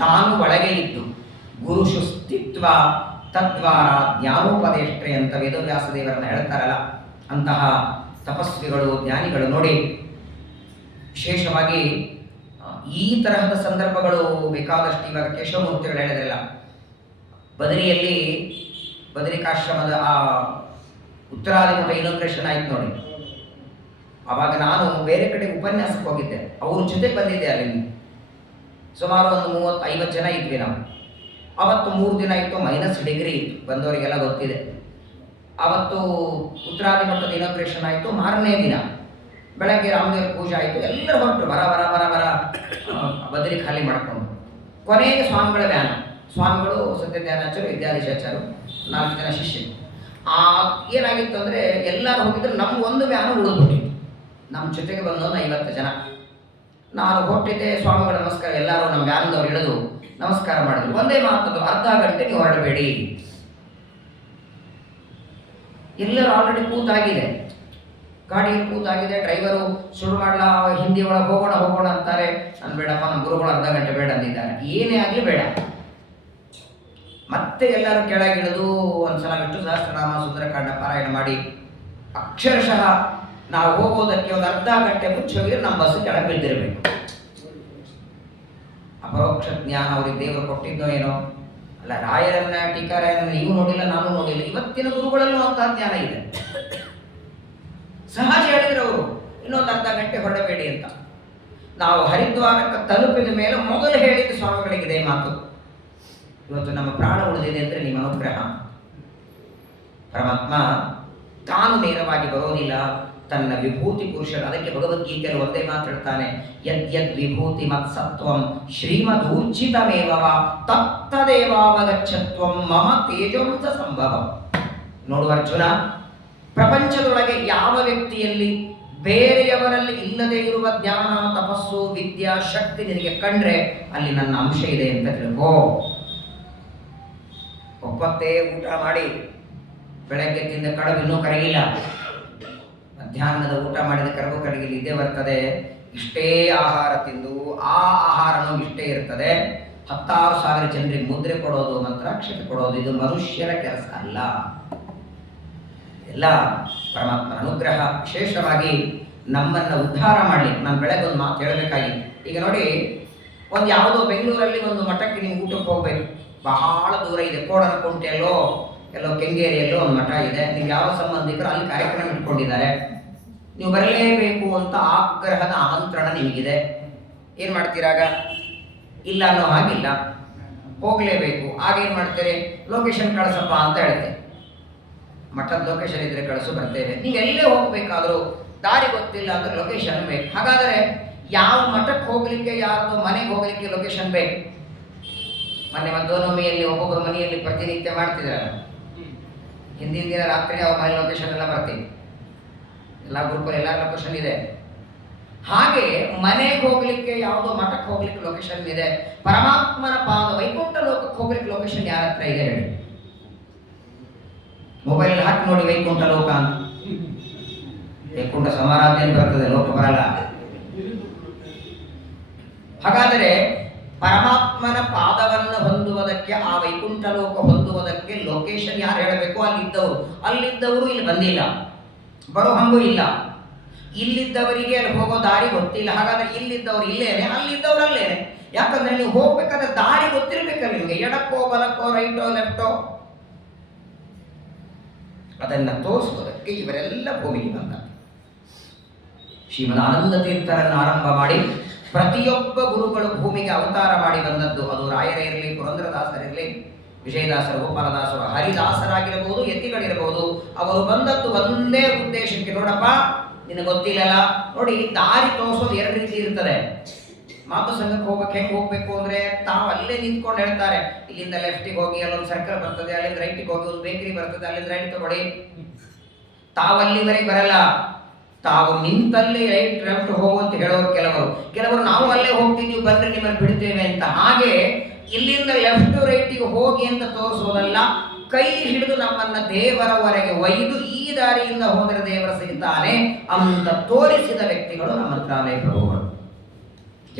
ತಾನು ಒಳಗೆ ಇದ್ದು ಗುರು ಶುಸ್ತಿತ್ವ ತದ್ವಾರ ಜ್ಞಾನೋಪದೇಷ್ಟ್ರೆ ಅಂತ ವೇದವ್ಯಾಸ ದೇವರನ್ನ ಹೇಳ್ತಾರಲ್ಲ, ಅಂತಹ ತಪಸ್ವಿಗಳು ಜ್ಞಾನಿಗಳು ನೋಡಿ. ವಿಶೇಷವಾಗಿ ಈ ತರಹದ ಸಂದರ್ಭಗಳು ಬೇಕಾದಷ್ಟು. ಇವಾಗ ಕೇಶವಮೂರ್ತಿಗಳು ಹೇಳಿದ್ರಲ್ಲ, ಬದರಿಯಲ್ಲಿ ಬದರಿಕಾಶ್ರಮದ ಆ ಉತ್ತರಾದಿಮಠ ಇನಾಗ್ರೇಷನ್ ಆಯ್ತು ನೋಡಿ. ಆವಾಗ ನಾನು ಬೇರೆ ಕಡೆ ಉಪನ್ಯಾಸಕ್ಕೆ ಹೋಗಿದ್ದೆ, ಅವ್ರ ಜೊತೆಗೆ ಬಂದಿದ್ದೆ. ಅಲ್ಲಿ ಸುಮಾರು ಒಂದು 30-50 ಜನ ಇದ್ವಿ ನಾವು. ಅವತ್ತು 3 ದಿನ ಇತ್ತು, -ಡಿಗ್ರಿ ಇತ್ತು, ಬಂದವರಿಗೆಲ್ಲ ಗೊತ್ತಿದೆ. ಅವತ್ತು ಉತ್ತರಾದಿಮಠದ ಇನಾಗ್ರೇಷನ್ ಆಯಿತು. ಮಾರನೇ ದಿನ ಬೆಳಗ್ಗೆ ರಾಮದೇವ್ರ ಪೂಜೆ ಆಯಿತು. ಎಲ್ಲರೂ ಹೊರಟರು, ಬರ ಬರ ಬರ ಬರ ಬದರಿ ಖಾಲಿ ಮಾಡಿಕೊಂಡು. ಕೊನೆಗೆ ಸ್ವಾಮಿಗಳ ವ್ಯಾನ, ಸ್ವಾಮಿಗಳು ಸತ್ಯಜ್ಞಾನಾಚಾರ್ಯ, ವಿದ್ಯಾಧೀಶಾಚಾರ್ಯ, 4 ಜನ ಶಿಷ್ಯರು. ಏನಾಗಿತ್ತು ಅಂದರೆ ಎಲ್ಲರೂ ಹೋಗಿದ್ರು, ನಮ್ಗೆ ಒಂದು ವ್ಯಾನ ಉಳಿದ್ಬಿಟ್ಟಿತ್ತು. ನಮ್ಮ ಜೊತೆಗೆ ಬಂದವನು 50 ಜನ. ನಾನು ಹೊರಟಿದ್ದೆ, ಸ್ವಾಮಿಗಳ ನಮಸ್ಕಾರ, ಎಲ್ಲರೂ ನಮ್ಮ ವ್ಯಾನದವ್ರು ಇಳಿದು ನಮಸ್ಕಾರ ಮಾಡಿದ್ರು. ಒಂದೇ ಮಾತದು, ಅರ್ಧ ಗಂಟೆ ನೀವು ಹೊರಡಬೇಡಿ. ಎಲ್ಲರೂ ಆಲ್ರೆಡಿ ಕೂತಾಗಿದೆ, ಗಾಡಿಯಲ್ಲಿ ಕೂತಾಗಿದೆ. ಡ್ರೈವರು ಶುರು ಮಾಡಲ, ಹಿಂದಿ ಒಳಗೆ ಹೋಗೋಣ ಅಂತಾರೆ. ನಾನು ಬೇಡಪ್ಪ, ನಮ್ಮ ಗುರುಗಳು ಅರ್ಧ ಗಂಟೆ ಬೇಡ ಅಂದಿದ್ದಾರೆ. ಏನೇ ಆಗಲಿ ಬೇಡ. ಮತ್ತೆ ಎಲ್ಲರೂ ಕೆಳಗಿಳಿದು ಒಂದ್ಸಲ ವಿಷ್ಣು ಸಹಸ್ರನಾಮ ಸುಂದರಕಾಂಡ ಪಾರಾಯಣ ಮಾಡಿ, ಅಕ್ಷರಶಃ ನಾವು ಹೋಗೋದಕ್ಕೆ ಒಂದು ಅರ್ಧ ಗಂಟೆ ಮುಂಚೆ ಹೋಗಿದ್ರೆ ನಮ್ಮ ಬಸ್ಸು ಕೆಳಗೆ ಬಿದ್ದಿರಬೇಕು. ಅಪರೋಕ್ಷ ಜ್ಞಾನ ಅವ್ರಿಗೆ ದೇವರು ಕೊಟ್ಟಿದ್ದೋ ಏನೋ. ಅಲ್ಲ, ರಾಯರನ್ನ ಟೀಕಾರಾಯರನ್ನ ನೀವು ನೋಡಿಲ್ಲ, ನಾನು ನೋಡಿಲ್ಲ. ಇವತ್ತಿನ ಗುರುಗಳಲ್ಲೂ ಅಂತಹ ಜ್ಞಾನ ಇದೆ. ಸಹಜ ಹೇಳಿದ್ರು ಅವರು, ಇನ್ನೊಂದು ಅರ್ಧ ಗಂಟೆ ಹೊರಡಬೇಡಿ ಅಂತ. ನಾವು ಹರಿದ್ವಾರಕ್ಕೆ ತಲುಪಿದ ಮೇಲೆ ಮೊದಲು ಹೇಳಿದ ಸ್ವಾಮಿಗಳಿಗಿದೆ ಮಾತು, ಇವತ್ತು ನಮ್ಮ ಪ್ರಾಣ ಉಳಿದಿದೆ ಅಂದರೆ ನಿಮ್ಮ ಅನುಗ್ರಹ. ಪರಮಾತ್ಮ ತಾನು ನೇರವಾಗಿ ಬರೋದಿಲ್ಲ, ತನ್ನ ವಿಭೂತಿ ಪುರುಷರು. ಅದಕ್ಕೆ ಭಗವದ್ಗೀತೆಯಲ್ಲಿ ಒಂದೇ ಮಾತು ಹೇಳ್ತಾನೆ, ಯದ್ಯದ್ ವಿಭೂತಿ ಮತ್ಸತ್ವಂ ಶ್ರೀಮದೂರ್ಜಿತಮೇವ ತತ್ತದೇವಾವಗಚ್ಚತ್ವಂ ಮಮ ತೇಜೋಂಸ ಸಂಭವಂ. ನೋಡು ಅರ್ಜುನ, ಪ್ರಪಂಚದೊಳಗೆ ಯಾವ ವ್ಯಕ್ತಿಯಲ್ಲಿ ಬೇರೆಯವರಲ್ಲಿ ಇಲ್ಲದೆ ಇರುವ ಜ್ಞಾನ, ತಪಸ್ಸು, ವಿದ್ಯಾ, ಶಕ್ತಿ ನಿನಗೆ ಕಂಡ್ರೆ ಅಲ್ಲಿ ನನ್ನ ಅಂಶ ಇದೆ ಅಂತ ತಿಳ್ಕೋ. ಒಪ್ಪತ್ತೇ ಊಟ ಮಾಡಿ ಬೆಳಗ್ಗೆ ತಿಂದ ಕಡುಬು ಇನ್ನೂ ಕರಗಿಲ್ಲ, ಮಧ್ಯಾಹ್ನದ ಊಟ ಮಾಡಿದ ಕರಗು ಕಡೆಗೆ ನಿದ್ದೆ ಬರ್ತದೆ, ಇಷ್ಟೇ ಆಹಾರ ತಿಂದು ಆ ಆಹಾರನೂ ಇಷ್ಟೇ ಇರ್ತದೆ. 10,000 ಜನರಿಗೆ ಮುದ್ರೆ ಕೊಡೋದು, ಮಂತ್ರಾಕ್ಷತೆ ಕೊಡೋದು ಇದು ಮನುಷ್ಯರ ಕೆಲಸ ಅಲ್ಲ. ಎಲ್ಲ ಪರಮಾತ್ಮನ ಅನುಗ್ರಹ. ವಿಶೇಷವಾಗಿ ನಮ್ಮನ್ನು ಉದ್ಧಾರ ಮಾಡಲಿ. ನಾನು ಬೆಳಗ್ಗೆ ಒಂದು ಮಾತು ಹೇಳಬೇಕಾಗಿತ್ತು. ಈಗ ನೋಡಿ, ಒಂದು ಯಾವುದೋ ಬೆಂಗಳೂರಲ್ಲಿ ಒಂದು ಮಠಕ್ಕೆ ನೀವು ಊಟಕ್ಕೆ ಹೋಗಬೇಕು, ಬಹಳ ದೂರ ಇದೆ, ಕೋಡನಕುಂಟೆಯಲ್ಲೋ ಎಲ್ಲೋ ಕೆಂಗೇರಿಯಲ್ಲೋ ಒಂದು ಮಠ ಇದೆ. ನೀವು ಯಾವ ಸಂಬಂಧಿಕರು ಅಲ್ಲಿ ಕಾರ್ಯಕ್ರಮ ಇಟ್ಕೊಂಡಿದ್ದಾರೆ, ನೀವು ಬರಲೇಬೇಕು ಅಂತ ಆಗ್ರಹದ ಆಮಂತ್ರಣ ನಿಮಗಿದೆ. ಏನು ಮಾಡ್ತೀರಾಗ? ಇಲ್ಲ ಅನ್ನೋ ಹಾಗಿಲ್ಲ, ಹೋಗಲೇಬೇಕು. ಆಗೇನು ಮಾಡ್ತೀರಿ? ಲೊಕೇಶನ್ ಕಳಿಸಪ್ಪ ಅಂತ ಹೇಳ್ತೇವೆ. ಮಠದ ಲೊಕೇಶನ್ ಇದ್ರೆ ಕಳಿಸು, ಬರ್ತೇವೆ. ನೀವು ಎಲ್ಲೇ ಹೋಗಬೇಕಾದ್ರೂ ದಾರಿ ಗೊತ್ತಿಲ್ಲ ಅಂದ್ರೆ ಲೊಕೇಶನ್ ಬೇಕು. ಹಾಗಾದರೆ ಯಾವ ಮಠಕ್ಕೆ ಹೋಗ್ಲಿಕ್ಕೆ, ಯಾರ್ದೋ ಮನೆಗೆ ಹೋಗ್ಲಿಕ್ಕೆ ಲೊಕೇಶನ್ ಬೇಕು. ಮೊನ್ನೆ ಮಧ್ಯಾಹ್ನಮಿಯಲ್ಲಿ ಒಬ್ಬೊಬ್ಬರು ಮನೆಯಲ್ಲಿ ಪ್ರತಿನಿತ್ಯ ಮಾಡ್ತಿದ್ರಲ್ಲ, ಹಿಂದಿನ ದಿನ ರಾತ್ರಿ ಅವ್ರ ಮನೆ ಲೊಕೇಶನ್ ಎಲ್ಲ ಬರ್ತೀವಿ, ಎಲ್ಲ ಗ್ರೂಪಲ್ಲಿ ಎಲ್ಲ ಲೊಕೇಶನ್ ಇದೆ. ಹಾಗೆ ಮನೆಗೆ ಹೋಗ್ಲಿಕ್ಕೆ, ಯಾವುದೋ ಮಠಕ್ಕೆ ಹೋಗ್ಲಿಕ್ಕೆ ಲೊಕೇಶನ್ ಇದೆ. ಪರಮಾತ್ಮನ ಪಾದ ವೈಕುಂಠ ಲೋಕಕ್ಕೆ ಹೋಗ್ಲಿಕ್ಕೆ ಲೊಕೇಶನ್ ಯಾರ ಹತ್ರ ಇದೆ ಹೇಳಿ? ಮೊಬೈಲ್ ಹಾಕಿ ನೋಡಿ ವೈಕುಂಠ ಲೋಕ ಅಂತ. ವೈಕುಂಠ ಸಮಾರಾಧನೆ ಬರ್ತದೆ, ಲೋಕ ಬರಲ್ಲ. ಹಾಗಾದರೆ ಪರಮಾತ್ಮನ ಪಾದವನ್ನು ಹೊಂದುವುದಕ್ಕೆ, ಆ ವೈಕುಂಠ ಲೋಕ ಹೊಂದುವುದಕ್ಕೆ ಲೊಕೇಶನ್ ಯಾರು ಹೇಳಬೇಕು? ಅಲ್ಲಿದ್ದವರು. ಅಲ್ಲಿದ್ದವರು ಇಲ್ಲಿ ಬಂದಿಲ್ಲ, ಬರೋ ಹಂಗೂ ಇಲ್ಲ. ಇಲ್ಲಿದ್ದವರಿಗೆ ಅಲ್ಲಿ ಹೋಗೋ ದಾರಿ ಗೊತ್ತಿಲ್ಲ. ಹಾಗಾದ್ರೆ ಇಲ್ಲಿದ್ದವರು ಇಲ್ಲೇನೆ, ಅಲ್ಲಿದ್ದವರು ಅಲ್ಲೇನೆ. ಯಾಕಂದ್ರೆ ನೀವು ಹೋಗ್ಬೇಕಾದ್ರೆ ದಾರಿ ಗೊತ್ತಿರ್ಬೇಕಲ್ಲ ನಿಮಗೆ, ಎಡಕ್ಕೋ ಬಲಕ್ಕೋ ರೈಟೋ ಲೆಫ್ಟೋ. ಅದನ್ನ ತೋರಿಸುವುದಕ್ಕೆ ಇವರೆಲ್ಲ ಭೂಮಿಗೆ ಬಂದ. ಶ್ರೀಮದ್ ಆನಂದ ತೀರ್ಥರನ್ನು ಆರಂಭ ಮಾಡಿ ಪ್ರತಿಯೊಬ್ಬ ಗುರುಗಳು ಭೂಮಿಗೆ ಅವತಾರ ಮಾಡಿ ಬಂದದ್ದು. ಅದು ರಾಯರೇ ಇರಲಿ, ಪುರಂದರದಾಸರಿರಲಿ, ವಿಜಯದಾಸರು, ಗೋಪಾಲದಾಸರು, ಹರಿದಾಸರಾಗಿರಬಹುದು, ಯತಿಗಳಿರಬಹುದು. ಅವರು ಬಂದದ್ದು ಒಂದೇ ಉದ್ದೇಶಕ್ಕೆ. ನೋಡಪ್ಪ, ನಿನಗೆ ಗೊತ್ತಿಲ್ಲಲ್ಲ, ನೋಡಿ ದಾರಿ ತೋರಿಸೋದು ಎರಡು ರೀತಿ ಇರ್ತದೆ. ಮಾತು ಸಂಘಕ್ಕೆ ಹೋಗ್ಬೇಕು, ಹೆಂಗೆ ಹೋಗ್ಬೇಕು ಅಂದ್ರೆ ತಾವು ಅಲ್ಲೇ ನಿಂತ್ಕೊಂಡು ಹೇಳ್ತಾರೆ, ಇಲ್ಲಿಂದ ಲೆಫ್ಟಿಗೆ ಹೋಗಿ ಅಲ್ಲೊಂದು ಸರ್ಕಲ್ ಬರ್ತದೆ, ಅಲ್ಲಿಂದ ರೈಟಿಗೆ ಹೋಗಿ ಒಂದು ಬೇಕರಿ ಬರ್ತದೆ, ಅಲ್ಲಿಂದ ರೈಟ್ ತಗೊಳ್ಳಿ. ತಾವು ಅಲ್ಲಿವರೆಗೆ ಬರಲ್ಲ, ತಾವು ನಿಂತಲ್ಲಿ ರೈಟ್ ಲೆಫ್ಟ್ ಹೋಗು ಅಂತ ಹೇಳೋರು ಕೆಲವರು ನಾವು ಅಲ್ಲೇ ಹೋಗ್ತೀವಿ ಬಂದ್ರೆ ನಿಮ್ಮನ್ನು ಬಿಡ್ತೇವೆ ಅಂತ. ಹಾಗೆ ಇಲ್ಲಿಂದ ಲೆಫ್ಟ್ ರೈಟಿಗೆ ಹೋಗಿ ಅಂತ ತೋರಿಸೋದಲ್ಲ, ಕೈ ಹಿಡಿದು ನಮ್ಮನ್ನ ದೇವರವರೆಗೆ ಒಯ್ದು ಈ ದಾರಿಯಿಂದ ಹೋದರೆ ದೇವರ ಸಿಗ್ತಾನೆ ಅಂತ ತೋರಿಸಿದ ವ್ಯಕ್ತಿಗಳು ನಮ್ಮ ಮಂತ್ರಾಲಯ ಪ್ರಭುಗಳು.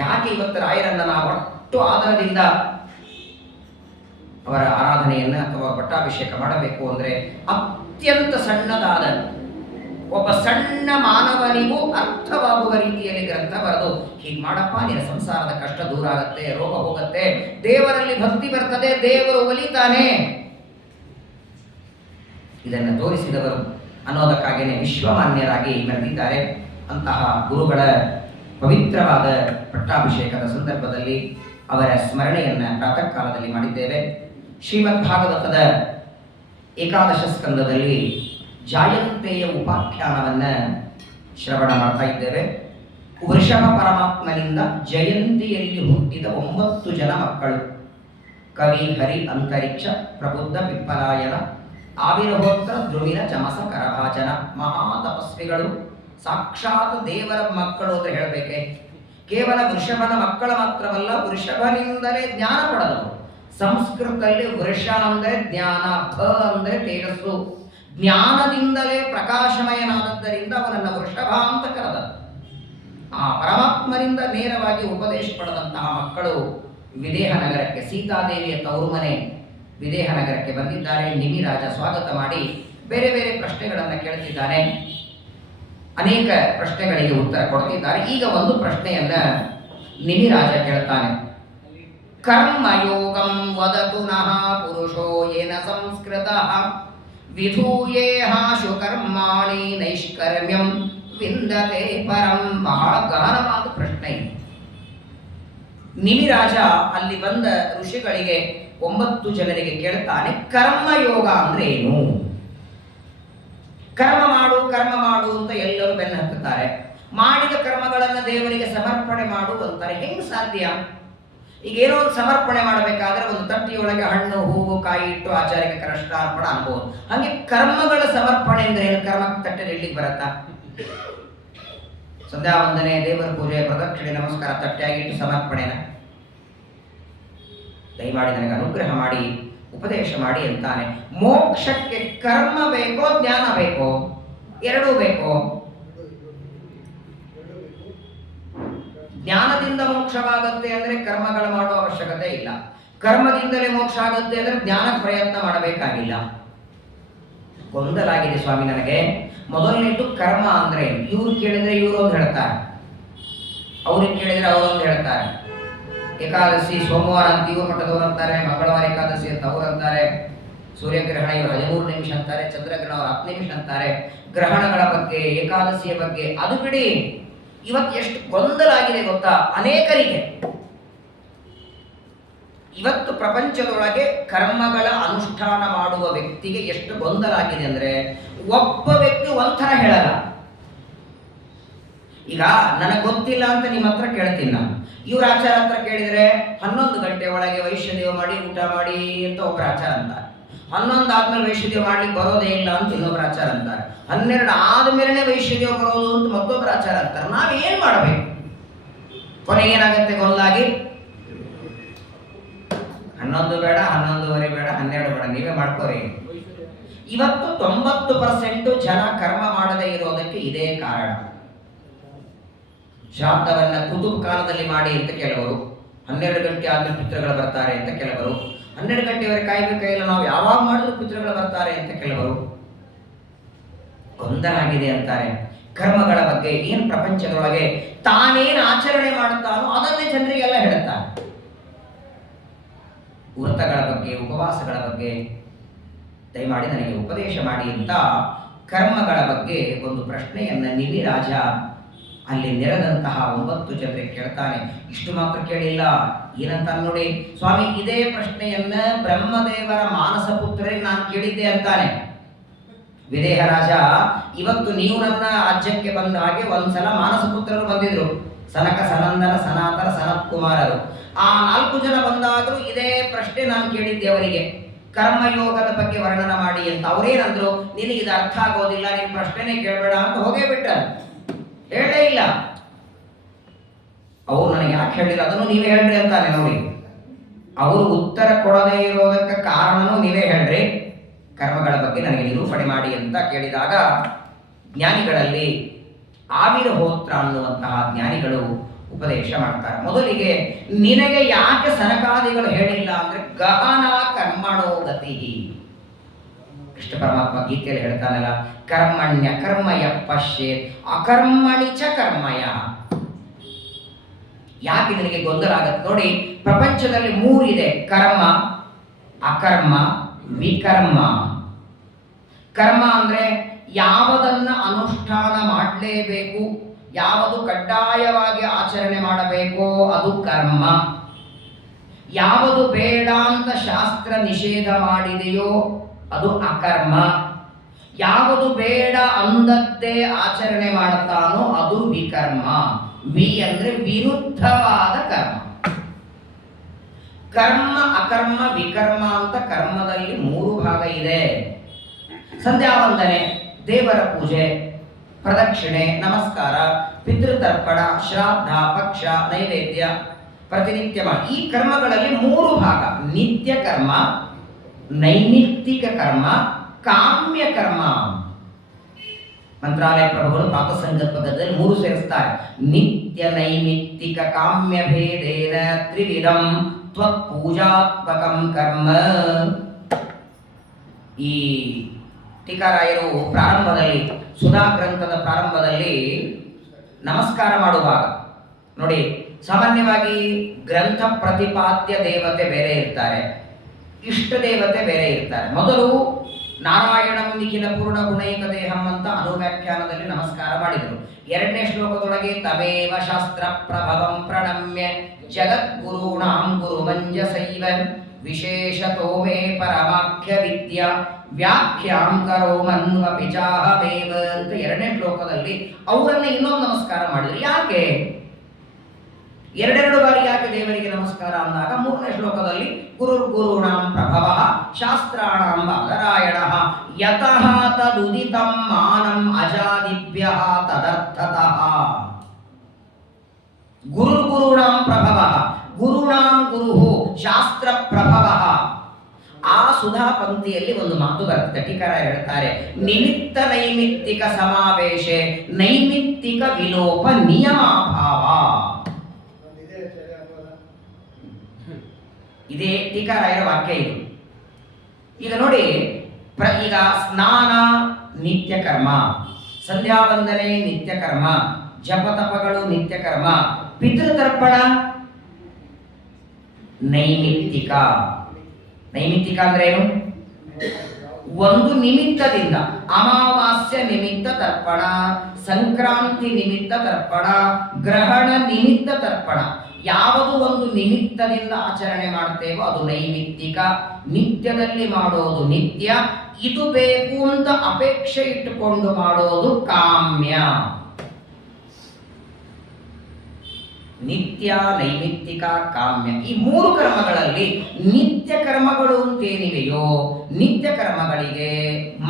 ಯಾಕೆ ಇವತ್ತು ರಾಯರನ್ನ ನಾವು ಒಟ್ಟು ಆಧಾರದಿಂದ ಅವರ ಆರಾಧನೆಯನ್ನ ಅಥವಾ ಪಟ್ಟಾಭಿಷೇಕ ಮಾಡಬೇಕು ಅಂದ್ರೆ, ಅತ್ಯಂತ ಸಣ್ಣದಾದ ಒಬ್ಬ ಸಣ್ಣ ಮಾನವನಿಗೂ ಅರ್ಥವಾಗುವ ರೀತಿಯಲ್ಲಿ ಗ್ರಂಥ ಬರೆದು, ಹೀಗೆ ಮಾಡಪ್ಪ, ನಿನ್ನ ಸಂಸಾರದ ಕಷ್ಟ ದೂರ ಆಗತ್ತೆ, ರೋಗ ಹೋಗುತ್ತೆ, ದೇವರಲ್ಲಿ ಭಕ್ತಿ ಬರ್ತದೆ, ದೇವರು ಒಲಿತಾನೆ, ಇದನ್ನು ತೋರಿಸಿದವರು ಅನ್ನೋದಕ್ಕಾಗಿಯೇ ವಿಶ್ವಮಾನ್ಯರಾಗಿ ಮೆರೆದಿದ್ದಾರೆ. ಅಂತಹ ಗುರುಗಳ ಪವಿತ್ರವಾದ ಪಟ್ಟಾಭಿಷೇಕದ ಸಂದರ್ಭದಲ್ಲಿ ಅವರ ಸ್ಮರಣೆಯನ್ನು ಪ್ರಾತಃ ಕಾಲದಲ್ಲಿ ಮಾಡಿದ್ದೇವೆ. ಶ್ರೀಮದ್ ಭಾಗವತದ ಏಕಾದಶ ಸ್ಕಂದದಲ್ಲಿ ಜಾಯಂತೆಯ ಉಪಾಖ್ಯಾನವನ್ನು ಶ್ರವಣ ಮಾಡ್ತಾ ಇದ್ದೇವೆ. ವೃಷಭ ಪರಮಾತ್ಮನಿಂದ ಜಯಂತಿಯಲ್ಲಿ ಹುಟ್ಟಿದ 9 ಜನ ಮಕ್ಕಳು, ಕವಿ, ಹರಿ, ಅಂತರಿಕ್ಷ, ಪ್ರಬುದ್ಧ, ಪಿಪ್ಪಲಾಯನ, ಆವಿರ್ಹೋತ್ರ, ಧ್ರುವಿನ, ಚಮಸ, ಕರಭಾಜನ, ಮಹಾ ತಪಸ್ವಿಗಳು, ಸಾಕ್ಷಾತ್ ದೇವರ ಮಕ್ಕಳು ಅಂತ ಹೇಳಬೇಕೆ. ಕೇವಲ ವೃಷಭನ ಮಕ್ಕಳ ಮಾತ್ರವಲ್ಲ, ವೃಷಭನಿಂದಲೇ ಜ್ಞಾನ ಪಡೆದವರು. ಸಂಸ್ಕೃತದಲ್ಲಿ ವೃಷ ಅಂದರೆ ಜ್ಞಾನ, ಭ ಅಂದರೆ ತೇಜಸ್ಸು. ಜ್ಞಾನದಿಂದಲೇ ಪ್ರಕಾಶಮಯನಾದದ್ದರಿಂದ ಅವನನ್ನು ವೃಷಭ ಅಂತ ಕರೆದ. ಆ ಪರಮಾತ್ಮನಿಂದ ನೇರವಾಗಿ ಉಪದೇಶ ಪಡೆದಂತಹ ಮಕ್ಕಳು ವಿದೇಹ ನಗರಕ್ಕೆ, ಸೀತಾದೇವಿಯ ತವರು ಮನೆ ವಿದೇಹ ನಗರಕ್ಕೆ ಬಂದಿದ್ದಾರೆ. ನಿಮಿರಾಜ ಸ್ವಾಗತ ಮಾಡಿ ಬೇರೆ ಬೇರೆ ಪ್ರಶ್ನೆಗಳನ್ನು ಕೇಳ್ತಿದ್ದಾನೆ. ಅನೇಕ ಪ್ರಶ್ನೆಗಳಿಗೆ ಉತ್ತರ ಕೊಡ್ತಿದ್ದಾರೆ. ಈಗ ಒಂದು ಪ್ರಶ್ನೆಯನ್ನ ನಿಮಿರಾಜ ಕೇಳ್ತಾನೆ. ಕರ್ಮಯೋಗಂ ವದತು ನಃ ಪುರುಷೋ ಯೇನ ಸಂಸ್ಕೃತಃ ವಿಧೂಯೇಹಾಶು ಕರ್ಮಾಣಿ ನೈಷ್ಕರ್ಮ್ಯಂ ವಿಂದತೆ ಪರಂ. ಬಹಳ ಗಹನವಾದ ಪ್ರಶ್ನೆ. ನಿಮಿರಾಜ ಅಲ್ಲಿ ಬಂದ ಋಷಿಗಳಿಗೆ 9 ಜನರಿಗೆ ಕೇಳ್ತಾನೆ, ಕರ್ಮಯೋಗ ಅಂದ್ರೆ ಏನು? ಕರ್ಮ ಮಾಡು ಅಂತ ಎಲ್ಲರೂ ಬೆನ್ನ ಹತ್ತುತ್ತಾರೆ. ಮಾಡಿದ ಕರ್ಮಗಳನ್ನು ದೇವರಿಗೆ ಸಮರ್ಪಣೆ ಮಾಡು ಅಂತಾರೆ. ಹೆಂಗ್ ಸಾಧ್ಯ? ಈಗ ಏನೋ ಒಂದು ಸಮರ್ಪಣೆ ಮಾಡಬೇಕಾದ್ರೆ ಒಂದು ತಟ್ಟಿಯೊಳಗೆ ಹಣ್ಣು, ಹೂವು, ಕಾಯಿ ಇಟ್ಟು ಆಚಾರ್ಯಕ್ಕೆ ಕೃಷ್ಣಾರ್ಪಣ ಅನ್ಬೋದು. ಹಾಗೆ ಕರ್ಮಗಳ ಸಮರ್ಪಣೆ ಅಂದ್ರೆ ಏನು? ಕರ್ಮ ತಟ್ಟೆಲಿ ಇಡ್ಲಿಕ್ಕೆ ಬರತ್ತಾ? ಸಂಧ್ಯಾ ವಂದನೆ, ದೇವರ ಪೂಜೆ, ಪ್ರದಕ್ಷಿಣೆ, ನಮಸ್ಕಾರ ತಟ್ಟೆಯಾಗಿಟ್ಟು ಸಮರ್ಪಣೆನ? ದಯಮಾಡಿ ನನಗೆ ಅನುಗ್ರಹ ಮಾಡಿ ಉಪದೇಶ ಮಾಡಿ ಅಂತಾನೆ. ಮೋಕ್ಷಕ್ಕೆ ಕರ್ಮ ಬೇಕೋ ಜ್ಞಾನ ಬೇಕೋ? ಎರಡೂ ಬೇಕೋ? ಜ್ಞಾನದಿಂದ ಮೋಕ್ಷವಾಗುತ್ತೆ ಅಂದರೆ ಕರ್ಮಗಳು ಮಾಡುವ ಅವಶ್ಯಕತೆ ಇಲ್ಲ. ಕರ್ಮದಿಂದಲೇ ಮೋಕ್ಷ ಆಗುತ್ತೆ ಅಂದರೆ ಜ್ಞಾನ ಪ್ರಯತ್ನ ಮಾಡಬೇಕಾಗಿಲ್ಲ. ಗೊಂದಲ ಆಗಿದೆ ಸ್ವಾಮಿ ನನಗೆ. ಮೊದಲನೇದು ಕರ್ಮ ಅಂದ್ರೆ ಇವ್ರು ಕೇಳಿದ್ರೆ ಇವರು ಒಂದು ಹೇಳ್ತಾರೆ, ಅವ್ರಿಗೆ ಕೇಳಿದ್ರೆ ಅವರೊಂದು ಹೇಳ್ತಾರೆ. ಏಕಾದಶಿ ಸೋಮವಾರ ಅಂತ ಇವ್ರ ಮಠದವ್ರು ಅಂತಾರೆ, ಮಂಗಳವಾರ ಏಕಾದಶಿ ಅಂತ ಅವ್ರು ಅಂತಾರೆ, ಸೂರ್ಯಗ್ರಹಣ ಇವರು 13 ನಿಮಿಷ ಅಂತಾರೆ, ಚಂದ್ರಗ್ರಹಣ ಅವರು 10 ನಿಮಿಷ ಅಂತಾರೆ. ಗ್ರಹಣಗಳ ಬಗ್ಗೆ, ಏಕಾದಶಿಯ ಬಗ್ಗೆ ಅದು ಬಿಡಿ, ಇವತ್ತು ಎಷ್ಟು ಗೊಂದಲ ಆಗಿದೆ ಗೊತ್ತಾ ಅನೇಕರಿಗೆ. ಇವತ್ತು ಪ್ರಪಂಚದೊಳಗೆ ಕರ್ಮಗಳ ಅನುಷ್ಠಾನ ಮಾಡುವ ವ್ಯಕ್ತಿಗೆ ಎಷ್ಟು ಗೊಂದಲ ಆಗಿದೆ ಅಂದ್ರೆ, ಒಬ್ಬ ವ್ಯಕ್ತಿ ಒಂಥರ ಹೇಳಲ್ಲ. ಈಗ ನನಗೆ ಗೊತ್ತಿಲ್ಲ ಅಂತ ನಿಮ್ಮ ಹತ್ರ ಕೇಳ್ತೀನಿ ನಾನು. ಇವ್ರ ಆಚಾರ ಹತ್ರ ಕೇಳಿದ್ರೆ 11 ಗಂಟೆ ಒಳಗೆ ವೈಶ್ಯದೇವ ಮಾಡಿ ಊಟ ಮಾಡಿ ಅಂತ ಒಬ್ಬರ ಆಚಾರ ಅಂತಾರೆ. 11 ಆದ್ಮೇಲೆ ವೈಶ್ಯದೇವ ಮಾಡ್ಲಿಕ್ಕೆ ಬರೋದೇ ಇಲ್ಲ ಅಂತ ಇನ್ನೊಬ್ಬರ ಆಚಾರ ಅಂತಾರೆ. 12 ಆದ್ಮೇಲೆ ವೈಶ್ಯದೇವ ಬರೋದು ಅಂತ ಮತ್ತೊಬ್ಬರ ಆಚಾರ ಅಂತಾರೆ. ನಾವೇನ್ ಮಾಡಬೇಕು? ಕೊನೆಗೇನಾಗತ್ತೆ ಗೊಂದಲಾಗಿ? 11 ಬೇಡ, 11:15 ಬೇಡ, 12 ಬೇಡ, ನೀವೇ ಮಾಡ್ಕೋರಿ. ಇವತ್ತು 90% ಜನ ಕರ್ಮ ಮಾಡದೇ ಇರೋದಕ್ಕೆ ಇದೇ ಕಾರಣ. ಶ್ರಾದ್ದವನ್ನ ಕುತುಬ್ ಕಾಲದಲ್ಲಿ ಮಾಡಿ ಅಂತ ಕೆಲವರು, 12 ಗಂಟೆ ಆದ್ಮೇಲೆ ಪಿತೃಗಳು ಬರ್ತಾರೆ ಅಂತ ಕೆಲವರು, 12 ಗಂಟೆವರೆಗೆ ಕಾಯ್ಬೇಕಾಗಿಲ್ಲ, ನಾವು ಯಾವಾಗ ಮಾಡಿದ್ರು ಪಿತೃಗಳು ಬರ್ತಾರೆ ಅಂತ ಕೆಲವರು. ಗೊಂದಲ ಆಗಿದೆ ಅಂತಾರೆ. ಕರ್ಮಗಳ ಬಗ್ಗೆ ಏನ್ ಪ್ರಪಂಚದೊಳಗೆ ತಾನೇನು ಆಚರಣೆ ಮಾಡುತ್ತಾನೋ ಅದನ್ನೇ ಜನರಿಗೆಲ್ಲ ಹೇಳುತ್ತಾನೆ. ವ್ರತಗಳ ಬಗ್ಗೆ, ಉಪವಾಸಗಳ ಬಗ್ಗೆ ದಯಮಾಡಿ ನನಗೆ ಉಪದೇಶ ಮಾಡಿ ಅಂತ ಕರ್ಮಗಳ ಬಗ್ಗೆ ಒಂದು ಪ್ರಶ್ನೆಯನ್ನ ನಿವಿರಾಜ ಅಲ್ಲಿ ನೆರೆದಂತಹ 9 ಜನರಿಗೆ ಕೇಳ್ತಾನೆ. ಇಷ್ಟು ಮಾತ್ರ ಕೇಳಿಲ್ಲ, ಏನಂತ ನೋಡಿ ಸ್ವಾಮಿ, ಇದೇ ಪ್ರಶ್ನೆಯನ್ನ ಬ್ರಹ್ಮದೇವರ ಮಾನಸ ಪುತ್ರರಿಗೆ ನಾನು ಕೇಳಿದ್ದೆ ಅಂತಾನೆ. ವಿದೇಹ ರಾಜ, ಇವತ್ತು ನೀವು ನನ್ನ ರಾಜ್ಯಕ್ಕೆ ಬಂದ ಹಾಗೆ ಒಂದ್ಸಲ ಮಾನಸ ಪುತ್ರರು ಬಂದಿದ್ರು, ಸನಕ, ಸನಂದನ, ಸನಾತನ, ಸನತ್ ಕುಮಾರರು. ಆ 4 ಜನ ಬಂದಾದರೂ ಇದೇ ಪ್ರಶ್ನೆ ನಾನು ಕೇಳಿದ್ದೆ ಅವರಿಗೆ, ಕರ್ಮಯೋಗದ ಬಗ್ಗೆ ವರ್ಣನ ಮಾಡಿ ಅಂತ. ಅವರೇನಂದ್ರು, ನಿನಗೆ ಇದು ಅರ್ಥ ಆಗೋದಿಲ್ಲ, ನೀನು ಪ್ರಶ್ನೆನೇ ಕೇಳಬೇಡ ಅಂತ ಹೋಗೇ ಬಿಟ್ಟ, ಹೇಳೇ ಇಲ್ಲ. ಅವ್ರು ನನಗೆ ಯಾಕೆ ಹೇಳಿಲ್ಲ ಅದನ್ನು ನೀವೇ ಹೇಳ್ರಿ ಅಂತಾನೆ ನೋಡಿ. ಅವರು ಉತ್ತರ ಕೊಡದೇ ಇರೋದಕ್ಕೆ ಕಾರಣನೂ ನೀವೇ ಹೇಳ್ರಿ, ಕರ್ಮಗಳ ಬಗ್ಗೆ ನನಗೆ ನಿರೂಪಣೆ ಮಾಡಿ ಅಂತ ಕೇಳಿದಾಗ ಜ್ಞಾನಿಗಳಲ್ಲಿ ಆವಿರ್ಹೋತ್ರ ಅನ್ನುವಂತಹ ಜ್ಞಾನಿಗಳು ಉಪದೇಶ ಮಾಡ್ತಾರೆ. ಮೊದಲಿಗೆ ನಿನಗೆ ಯಾಕೆ ಸನಕಾದಿಗಳು ಹೇಳಿಲ್ಲ ಅಂದ್ರೆ ಗಹನ ಕರ್ಮಣೋ ಗತಿ. ಕೃಷ್ಣ ಪರಮಾತ್ಮ ಗೀತೆಯಲ್ಲಿ ಹೇಳ್ತಾನಲ್ಲ, ಕರ್ಮಣ್ಯ ಕರ್ಮಯ ಪಶ್ಯೇತ್ ಅಕರ್ಮಣಿ ಚ ಕರ್ಮಯ. ಯಾಕೆ ನಿನಗೆ ಗೊಂದಲ ಆಗತ್ತೆ ನೋಡಿ, ಪ್ರಪಂಚದಲ್ಲಿ 3 ಇದೆ, ಕರ್ಮ, ಅಕರ್ಮ, ವಿಕರ್ಮ. ಕರ್ಮ ಅಂದ್ರೆ ಯಾವುದನ್ನ ಅನುಷ್ಠಾನ ಮಾಡಲೇಬೇಕು, ಯಾವುದು ಕಡ್ಡಾಯವಾಗಿ ಆಚರಣೆ ಮಾಡಬೇಕೋ ಅದು ಕರ್ಮ. ಯಾವುದು ಬೇಡ ಅಂತ ಶಾಸ್ತ್ರ ನಿಷೇಧ ಮಾಡಿದೆಯೋ ಅದು ಅಕರ್ಮ. ಯಾವುದು ಬೇಡ ಅಂದದ್ದೇ ಆಚರಣೆ ಮಾಡುತ್ತಾನೋ ಅದು ವಿಕರ್ಮ. ವಿ ಅಂದ್ರೆ ವಿರುದ್ಧವಾದ ಕರ್ಮ. ಕರ್ಮ, ಅಕರ್ಮ, ವಿಕರ್ಮ ಅಂತ ಕರ್ಮದಲ್ಲಿ 3 ಭಾಗ ಇದೆ. ಸಂಧ್ಯಾವಂದನೆ, ದೇವರ ಪೂಜೆ, ಪ್ರದಕ್ಷಿಣೆ, ನಮಸ್ಕಾರ, ಪಿತೃತರ್ಪಣ, ಶ್ರಾದ್ದ, ಪಕ್ಷ, ನೈವೇದ್ಯ, ಪ್ರತಿನಿತ್ಯ. ಈ ಕರ್ಮಗಳಲ್ಲಿ 3 ಭಾಗ: ನಿತ್ಯ ಕರ್ಮ, ನೈಮಿತ್ತಿಕ ಕರ್ಮ, ಕಾಮ್ಯ ಕರ್ಮ. ಮಂತ್ರಾಲಯ ಪ್ರಭುಗಳು ಪಾಪಸಂಗಲ್ಪದಲ್ಲಿ 3 ಸೇರಿಸ್ತಾರೆ. ನಿತ್ಯ ನೈಮಿತ್ತಿಕ ಕಾಮ್ಯ ಭೇದೇನ ತ್ರಿವಿಧಂ ತ್ವತ್ ಪೂಜಾತ್ಮಕಂ ಕರ್ಮ. ಈ ಟೀಕಾರಾಯರು ಪ್ರಾರಂಭದಲ್ಲಿ, ಸುಧಾ ಗ್ರಂಥದ ಪ್ರಾರಂಭದಲ್ಲಿ ನಮಸ್ಕಾರ ಮಾಡುವಾಗ ನೋಡಿ, ಸಾಮಾನ್ಯವಾಗಿ ಗ್ರಂಥ ಪ್ರತಿಪಾದ್ಯ ದೇವತೆ ಬೇರೆ ಇರ್ತಾರೆ, ಇಷ್ಟ ದೇವತೆ ಬೇರೆ ಇರ್ತಾರೆ. ಮೊದಲು ನಾರಾಯಣಂ ನಿಖಿಲ ಪೂರ್ಣ ಗುಣೈಕ ದೇಹಂ ಅಂತ ಅನುವ್ಯಾಖ್ಯಾನದಲ್ಲಿ ನಮಸ್ಕಾರ ಮಾಡಿದರು. 2ನೇ ಶ್ಲೋಕದೊಳಗೆ ತಮೇವ ಶಾಸ್ತ್ರ ಪ್ರಭವಂ ಪ್ರಣಮ್ಯ ಜಗದ್ಗುರುಣಾಂ ಗುರುಮಂಜಸೈವ ವಿಶೇಷತೋ ಮೇ ಪರಮಾಖ್ಯ ವಿದ್ಯಾ ವ್ಯಾಖ್ಯಾಂ ಕರೋಮನ್ವಪಿ ಚಾಹಮೇವ ಅಂತ 2ನೇ ಶ್ಲೋಕದಲ್ಲಿ ಅವರನ್ನ ಇನ್ನೊಂದು ನಮಸ್ಕಾರ ಮಾಡಿದ್ರು. ಯಾಕೆ 2 ಬಾರಿ ಯಾಕೆ ದೇವರಿಗೆ ನಮಸ್ಕಾರ ಅಂದಾಗ 3ನೇ ಶ್ಲೋಕದಲ್ಲಿ ಗುರುರ್ಗುರುಣಾಂ ಪ್ರಭವಃ ಶಾಸ್ತ್ರಾಣಾಂ ಬಾದರಾಯಣಃ ಯತಃ ತದುದಿತಂ ಮಾನಂ ಅಜಾದಿಭ್ಯಃ ತದರ್ಥತಃ. ಗುರುರ್ಗುರುಣಾಂ ಪ್ರಭವಃ, ಗುರುಣಾಂ ಗುರುಹು ಶಾಸ್ತ್ರ ಪ್ರಭವಃ. ಆ ಸುಧಾ ಪಂಕ್ತಿಯಲ್ಲಿ ಒಂದು ಮಾತು ಬರುತ್ತೆ, ಟೀಕಾರ ಹೇಳ್ತಾರೆ, ನಿಮಿತ್ತ ನೈಮಿತ್ತಿಕ ಸಮಾವೇಶೆ ನೈಮಿತ್ತಿಕ ವಿಲೋಪ ನಿಯಮಾಭಾವ. ಇದೇ ಟೀಕಾರಾಯರ ವಾಕ್ಯ ಇದು. ಈಗ ನೋಡಿ, ಈಗ ಸ್ನಾನ ನಿತ್ಯ ಕರ್ಮ, ಸಂಧ್ಯಾವಂದನೆ ನಿತ್ಯ ಕರ್ಮ, ಜಪತಪಗಳು ನಿತ್ಯ ಕರ್ಮ, ಪಿತೃತರ್ಪಣ ನೈಮಿತ್ತಿಕ. ನೈಮಿತ್ತಿಕ ಅಂದ್ರೆ ಏನು? ಒಂದು ನಿಮಿತ್ತದಿಂದ, ಅಮಾವಾಸ್ಯ ನಿಮಿತ್ತ ತರ್ಪಣ, ಸಂಕ್ರಾಂತಿ ನಿಮಿತ್ತ ತರ್ಪಣ, ಗ್ರಹಣ ನಿಮಿತ್ತ ತರ್ಪಣ, ಯಾವುದು ಒಂದು ನಿಮಿತ್ತದಿಂದ ಆಚರಣೆ ಮಾಡ್ತೇವೋ ಅದು ನೈಮಿತ್ತಿಕ. ನಿತ್ಯದಲ್ಲಿ ಮಾಡೋದು ನಿತ್ಯ. ಇದು ಬೇಕು ಅಂತ ಅಪೇಕ್ಷೆ ಇಟ್ಟುಕೊಂಡು ಮಾಡೋದು ಕಾಮ್ಯ. ನಿತ್ಯ, ನೈಮಿತ್ತಿಕ, ಕಾಮ್ಯ, ಈ ಮೂರು ಕರ್ಮಗಳಲ್ಲಿ ನಿತ್ಯ ಕರ್ಮಗಳು ಅಂತೇನಿವೆಯೋ, ನಿತ್ಯ ಕರ್ಮಗಳಿಗೆ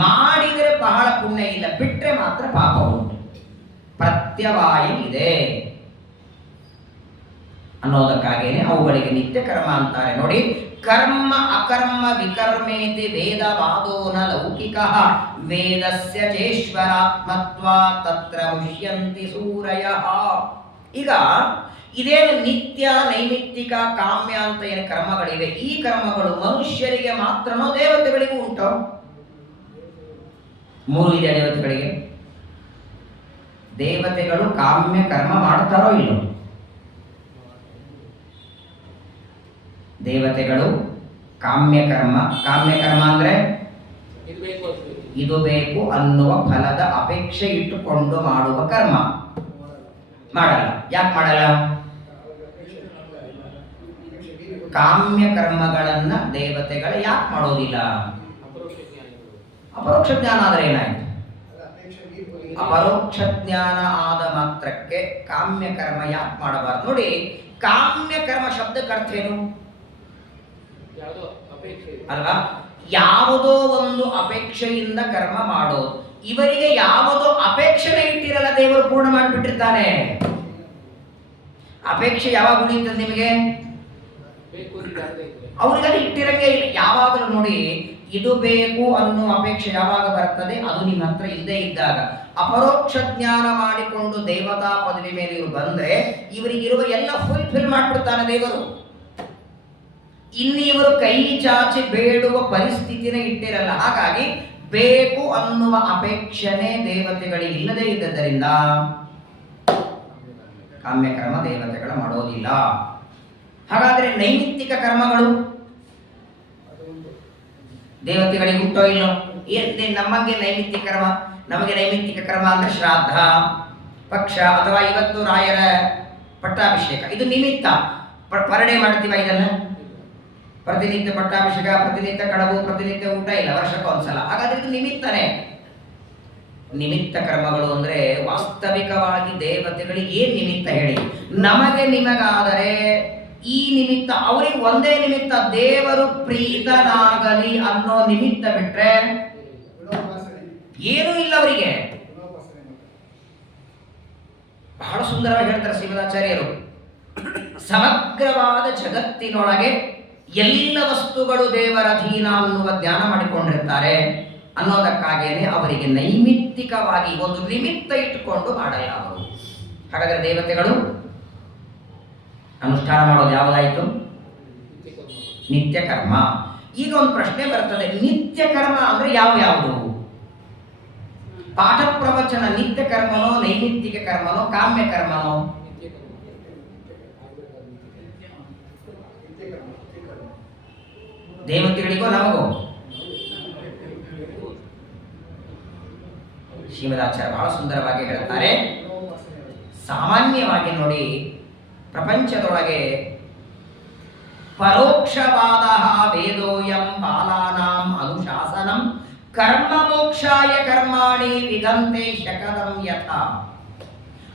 ಮಾಡಿದರೆ ಬಹಳ ಪುಣ್ಯ ಇಲ್ಲ, ಬಿಟ್ಟರೆ ಮಾತ್ರ ಪಾಪ ಉಂಟು, ಪ್ರತ್ಯವಾಯ ಇದೆ ಅನ್ನೋದಕ್ಕಾಗೇನೆ ಅವುಗಳಿಗೆ ನಿತ್ಯ ಕರ್ಮ ಅಂತಾರೆ. ನೋಡಿ, ಕರ್ಮ ಅಕರ್ಮ ವಿಕರ್ಮೇತಿ ವೇದವಾದೋನ ಲೌಕಿಕ ವೇದಸ್ಯ ಚೇಶ್ವರಾತ್ಮತ್ವ ತತ್ರ ಮುಷ್ಯಂತಿ ಸೂರಯಃ. ಈಗ ಇದೇನು ನಿತ್ಯ, ನೈಮಿತ್ತಿಕ, ಕಾಮ್ಯ ಅಂತ ಏನು ಕರ್ಮಗಳಿವೆ, ಈ ಕರ್ಮಗಳು ಮನುಷ್ಯರಿಗೆ ಮಾತ್ರನೋ ದೇವತೆಗಳಿಗೂ ಉಂಟೋ? ಮೂರು ಇದೆ ದೇವತೆಗಳಿಗೆ. ದೇವತೆಗಳು ಕಾಮ್ಯ ಕರ್ಮ ಮಾಡ್ತಾರೋ ಇಲ್ಲೋ? ದೇವತೆಗಳು ಕಾಮ್ಯ ಕರ್ಮ ಅಂದ್ರೆ ಇದು ಬೇಕು ಅನ್ನುವ ಫಲದ ಅಪೇಕ್ಷೆ ಇಟ್ಟುಕೊಂಡು ಮಾಡುವ ಕರ್ಮ ಮಾಡಲ್ಲ. ಯಾಕೆ ಮಾಡಲ್ಲ? ಕಾಮ್ಯ ಕರ್ಮಗಳನ್ನ ದೇವತೆಗಳು ಯಾಕೆ ಮಾಡೋದಿಲ್ಲ? ಅಪರೋಕ್ಷ ಜ್ಞಾನ ಆದ್ರೆ ಏನಾಯ್ತು? ಅಪರೋಕ್ಷ ಜ್ಞಾನ ಆದ ಮಾತ್ರಕ್ಕೆ ಕಾಮ್ಯ ಕರ್ಮ ಯಾಕೆ ಮಾಡಬಾರ್ದು? ನೋಡಿ, ಕಾಮ್ಯ ಕರ್ಮ ಶಬ್ದಕ್ಕೆ ಅರ್ಥ ಏನು ಅಲ್ವಾ? ಯಾವುದೋ ಒಂದು ಅಪೇಕ್ಷೆಯಿಂದ ಕರ್ಮ ಮಾಡೋದು. ಇವರಿಗೆ ಯಾವುದೋ ಅಪೇಕ್ಷೆನೇ ಇಟ್ಟಿರಲ್ಲ, ದೇವರು ಪೂರ್ಣ ಮಾಡಿಬಿಟ್ಟಿರ್ತಾನೆ. ಅಪೇಕ್ಷೆ ಯಾವಾಗ ಉಳಿಯುತ್ತದೆ ನಿಮಗೆ? ಅವ್ರಿಗಲ್ಲಿ ಇಟ್ಟಿರಂಗೆ ಇಲ್ಲ. ಯಾವಾಗಲೂ ನೋಡಿ, ಇದು ಬೇಕು ಅನ್ನೋ ಅಪೇಕ್ಷೆ ಯಾವಾಗ ಬರ್ತದೆ, ಅದು ನಿಮ್ಮ ಹತ್ರ ಇಲ್ಲದೆ ಇದ್ದಾಗ. ಅಪರೋಕ್ಷ ಜ್ಞಾನ ಮಾಡಿಕೊಂಡು ದೇವತಾ ಪದವಿ ಮೇಲೆ ಇವರು ಬಂದ್ರೆ ಇವರಿಗಿರುವ ಎಲ್ಲ ಫುಲ್ಫಿಲ್ ಮಾಡಿಬಿಡ್ತಾನೆ ದೇವರು. ಇನ್ನಿವರು ಕೈ ಚಾಚಿ ಬೇಡುವ ಪರಿಸ್ಥಿತಿನೇ ಇಟ್ಟಿರಲ್ಲ. ಹಾಗಾಗಿ ಬೇಕು ಅನ್ನುವ ಅಪೇಕ್ಷೆನೇ ದೇವತೆಗಳಿಗೆ ಇಲ್ಲದೆ ಇದ್ದದರಿಂದ ಕಾಮ್ಯ ಕರ್ಮ ದೇವತೆಗಳ ಮಾಡೋದಿಲ್ಲ. ಹಾಗಾದ್ರೆ ನೈಮಿತ್ತಿಕ ಕರ್ಮಗಳು ದೇವತೆಗಳಿಗೆ ಉಂಟೋ ಇಲ್ಲೋ? ನಮಗೆ ನೈಮಿತ್ತಿಕ ಕರ್ಮ, ನಮಗೆ ನೈಮಿತ್ತಿಕ ಕರ್ಮ ಅಂದ್ರೆ ಶ್ರಾದ್ದ, ಪಕ್ಷ, ಅಥವಾ ಇವತ್ತು ರಾಯರ ಪಟ್ಟಾಭಿಷೇಕ, ಇದು ನಿಮಿತ್ತ. ಪರಡೆ ಮಾಡ್ತೀವ ಇದನ್ನ? ಪ್ರತಿನಿತ್ಯ ಪಟ್ಟಾಭಿಷೇಕ, ಪ್ರತಿನಿತ್ಯ ಕಡಬು, ಪ್ರತಿನಿತ್ಯ ಊಟ ಇಲ್ಲ, ವರ್ಷಕ್ಕೊಂದ್ಸಲ. ಹಾಗಾದ್ರೆ ಇದು ನಿಮಿತ್ತನೇ. ನಿಮಿತ್ತ ಕರ್ಮಗಳು ಅಂದ್ರೆ ವಾಸ್ತವಿಕವಾಗಿ ದೇವತೆಗಳಿಗೆ ಏನ್ ನಿಮಿತ್ತ ಹೇಳಿ? ನಮಗೆ ನಿಮಗಾದರೆ ಈ ನಿಮಿತ್ತ, ಅವರಿಗೆ ಒಂದೇ ನಿಮಿತ್ತ, ದೇವರು ಪ್ರೀತನಾಗಲಿ ಅನ್ನೋ ನಿಮಿತ್ತ ಬಿಟ್ರೆ ಏನೂ ಇಲ್ಲ ಅವರಿಗೆ. ಬಹಳ ಸುಂದರವಾಗಿ ಹೇಳ್ತಾರೆ ಶ್ರೀಮದಾಚಾರ್ಯರು, ಸಮಗ್ರವಾದ ಜಗತ್ತಿನೊಳಗೆ ಎಲ್ಲ ವಸ್ತುಗಳು ದೇವರ ಅಧೀನ ಅನ್ನುವ ಜ್ಞಾನ ಮಾಡಿಕೊಂಡಿರ್ತಾರೆ ಅನ್ನೋದಕ್ಕಾಗೇನೆ ಅವರಿಗೆ ನೈಮಿತ್ತಿಕವಾಗಿ ಒಂದು ನಿಮಿತ್ತ ಇಟ್ಟುಕೊಂಡು ಮಾಡಲ್ಲ ಅವರು. ಹಾಗಾದ್ರೆ ದೇವತೆಗಳು ಅನುಷ್ಠಾನ ಮಾಡೋದು ಯಾವುದಾಯಿತು? ನಿತ್ಯ ಕರ್ಮ. ಈಗ ಒಂದು ಪ್ರಶ್ನೆ ಬರ್ತದೆ, ನಿತ್ಯ ಕರ್ಮ ಅಂದ್ರೆ ಯಾವುದು? ಪಾಠ ಪ್ರವಚನ ನಿತ್ಯ ಕರ್ಮನೋ, ನೈಮಿತ್ತಿಕ ಕರ್ಮನೋ, ಕಾಮ್ಯ ಕರ್ಮನೋ? ದೇವತೆಗಳಿಗೋ ನಮಗೋ? ಶ್ರೀಮದಾಚಾರ್ಯ ಬಹಳ ಸುಂದರವಾಗಿ ಹೇಳ್ತಾರೆ. ಸಾಮಾನ್ಯವಾಗಿ ನೋಡಿ, ಪ್ರಪಂಚದೊಳಗೆ ಪರೋಕ್ಷವಾದ ವೇದೋಯಂ ಬಾಲಾನಾಂ ಅನುಶಾಸನಂ ಕರ್ಮ ಮೋಕ್ಷಾಯ ಕರ್ಮಾಣಿ ವಿಗಂತೆ ಶಕದಂ ಯಥಾ.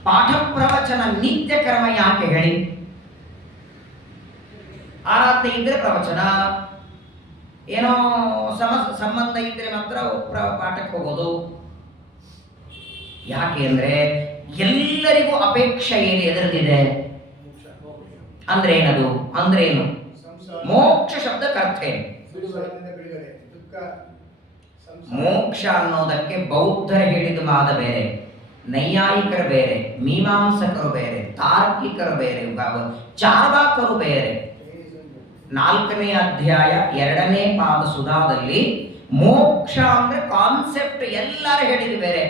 ಪಾಠ ಪ್ರವಚನ ನಿತ್ಯ ಕರ್ಮ ಯಾಕೆ ಹೇಳಿ? ಆರಾಧನೆ ಇದ್ರೆ ಪ್ರವಚನ, ಏನೋ ಸಂಬಂಧ ಇದ್ರೆ ಮಾತ್ರ ಪಾಠಕ್ಕೆ ಹೋಗೋದು. ಯಾಕೆ ಅಂದ್ರೆ ಎಲ್ಲರಿಗೂ ಅಪೇಕ್ಷೆ ಏನು ಎದುರಿದೆ? ಅಂದ್ರೆ ಏನದು? ಅಂದ್ರೆ ಏನು? ಮೋಕ್ಷ ಶಬ್ದಕ್ಕೆ ಅರ್ಥ ಏನು? ಮೋಕ್ಷ ಅನ್ನೋದಕ್ಕೆ ಬೌದ್ಧರು ಹೇಳಿದ ಮಾದ ಬೇರೆ, ನೈಯಾಯಿಕರು ಬೇರೆ, ಮೀಮಾಂಸಕರು ಬೇರೆ, ತಾರ್ಕಿಕರು ಬೇರೆ, ಚಾರ್ವಾಕರು ಬೇರೆ. 4ನೇ ಅಧ್ಯಾಯ 2ನೇ ಪಾದ ಸುಧಾದಲ್ಲಿ ಮೋಕ್ಷ ಅಂದ್ರೆ ಕಾನ್ಸೆಪ್ಟ್ ಎಲ್ಲರೂ ಹೇಳಿದ್ರು ಬೇರೆ,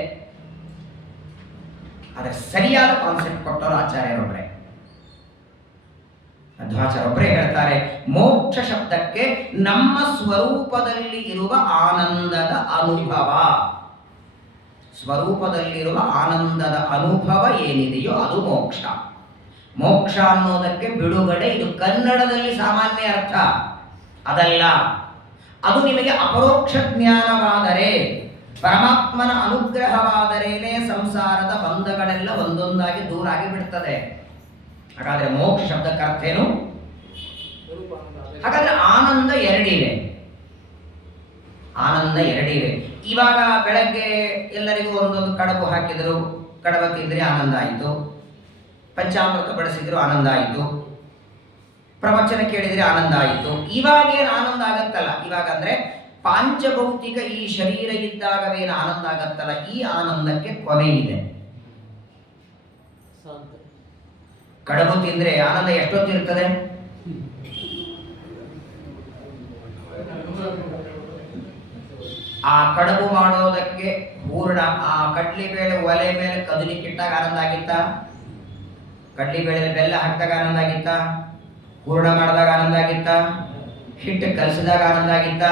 ಅದರ ಸರಿಯಾದ ಕಾನ್ಸೆಪ್ಟ್ ಕೊಟ್ಟವರು ಆಚಾರ್ಯರೊಬ್ಬರೇ. ಮಧ್ವಾಚಾರ್ಯರೊಬ್ಬರೇ ಹೇಳ್ತಾರೆ, ಮೋಕ್ಷ ಶಬ್ದಕ್ಕೆ ನಮ್ಮ ಸ್ವರೂಪದಲ್ಲಿ ಇರುವ ಆನಂದದ ಅನುಭವ, ಸ್ವರೂಪದಲ್ಲಿರುವ ಆನಂದದ ಅನುಭವ ಏನಿದೆಯೋ ಅದು ಮೋಕ್ಷ. ಮೋಕ್ಷ ಅನ್ನೋದಕ್ಕೆ ಬಿಡುಗಡೆ, ಇದು ಕನ್ನಡದಲ್ಲಿ ಸಾಮಾನ್ಯ ಅರ್ಥ ಅದಲ್ಲ. ಅದು ನಿಮಗೆ ಅಪರೋಕ್ಷ ಜ್ಞಾನವಾದರೆ, ಪರಮಾತ್ಮನ ಅನುಗ್ರಹವಾದರೇನೆ ಸಂಸಾರದ ಬಂಧಗಳೆಲ್ಲ ಒಂದೊಂದಾಗಿ ದೂರ ಆಗಿ ಬಿಡ್ತದೆ. ಹಾಗಾದ್ರೆ ಮೋಕ್ಷ ಶಬ್ದಕ್ಕೆ ಅರ್ಥ ಏನು? ಹಾಗಾದ್ರೆ ಆನಂದ ಎರಡಿವೆ, ಆನಂದ ಎರಡಿವೆ. ಇವಾಗ ಬೆಳಗ್ಗೆ ಎಲ್ಲರಿಗೂ ಒಂದೊಂದು ಕಡಬು ಹಾಕಿದ್ರು, ಕಡಬ ತಿಂದ್ರೆ ಆನಂದ ಆಯಿತು, ಪಂಚಾಮೃತ ಬಳಸಿದ್ರು ಆನಂದ ಆಯಿತು, ಪ್ರವಚನ ಕೇಳಿದ್ರೆ ಆನಂದ ಆಯಿತು. ಇವಾಗೇನು ಆನಂದ ಆಗತ್ತಲ್ಲ, ಇವಾಗ ಅಂದ್ರೆ ಪಾಂಚಭೌತಿಕ ಈ ಶರೀರ ಇದ್ದಾಗವೇನು ಆನಂದ ಆಗತ್ತಲ್ಲ, ಈ ಆನಂದಕ್ಕೆ ಕೊನೆ ಇದೆ. ಕಡಬು ತಿಂದ್ರೆ ಆನಂದ ಎಷ್ಟೊತ್ತಿರ್ತದೆ? ಆ ಕಡಬು ಮಾಡೋದಕ್ಕೆ ಹೂರ್ಣ, ಆ ಕಡ್ಲಿಬೇಳೆ ಒಲೆ ಮೇಲೆ ಕದಲಿಕ್ಕಿಟ್ಟಾಗ ಆನಂದ ಆಗಿತ್ತ? ಕಡ್ಲಿಬೇಳೆ ಬೆಲ್ಲ ಹಾಕಿದಾಗ ಆನಂದ ಆಗಿತ್ತ? ಹೂರ್ಣ ಮಾಡಿದಾಗ ಆನಂದ ಆಗಿತ್ತ? ಹಿಟ್ಟು ಕಲಸಿದಾಗ ಆನಂದ ಆಗಿತ್ತ?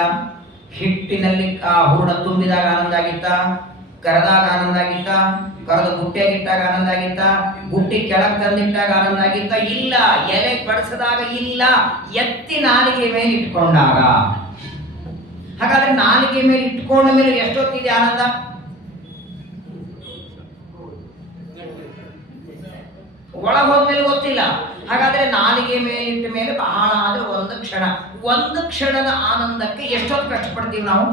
ಹಿಟ್ಟಿನಲ್ಲಿ ಆ ಹೂರ್ಣ ತುಂಬಿದಾಗ ಆನಂದ ಆಗಿತ್ತ? ಕರೆದಾಗ ಆನಂದ ಆಗಿತ್ತ? ಕರೆದು ಬುಟ್ಟಿಯಾಗಿಟ್ಟಾಗ ಆನಂದ ಆಗಿತ್ತ? ಬುಟ್ಟಿ ಕೆಳಗೆ ತಂದಿಟ್ಟಾಗ ಆನಂದ ಆಗಿತ್ತ? ಇಲ್ಲ. ಎಲೆ ಬಡಿಸಿದಾಗ ಇಲ್ಲ, ಎತ್ತಿ ನಾಲಿಗೆ ಮೇಲೆ ಇಟ್ಕೊಂಡಾಗ. ಹಾಗಾದ್ರೆ ನಾಲಿಗೆ ಮೇಲೆ ಇಟ್ಕೊಂಡ ಮೇಲೆ ಎಷ್ಟೊತ್ತಿದೆ ಆನಂದ? ಒಳಗೋದ್ಮೇಲೆ ಗೊತ್ತಿಲ್ಲ. ಹಾಗಾದ್ರೆ ನಾಲಿಗೆ ಮೇಲೆ ಇಟ್ಟ ಮೇಲೆ ಬಹಳ ಆದ್ರೆ ಒಂದು ಕ್ಷಣ, ಒಂದು ಕ್ಷಣದ ಆನಂದಕ್ಕೆ ಎಷ್ಟೊತ್ತು ಕಷ್ಟಪಡ್ತೀವಿ ನಾವು?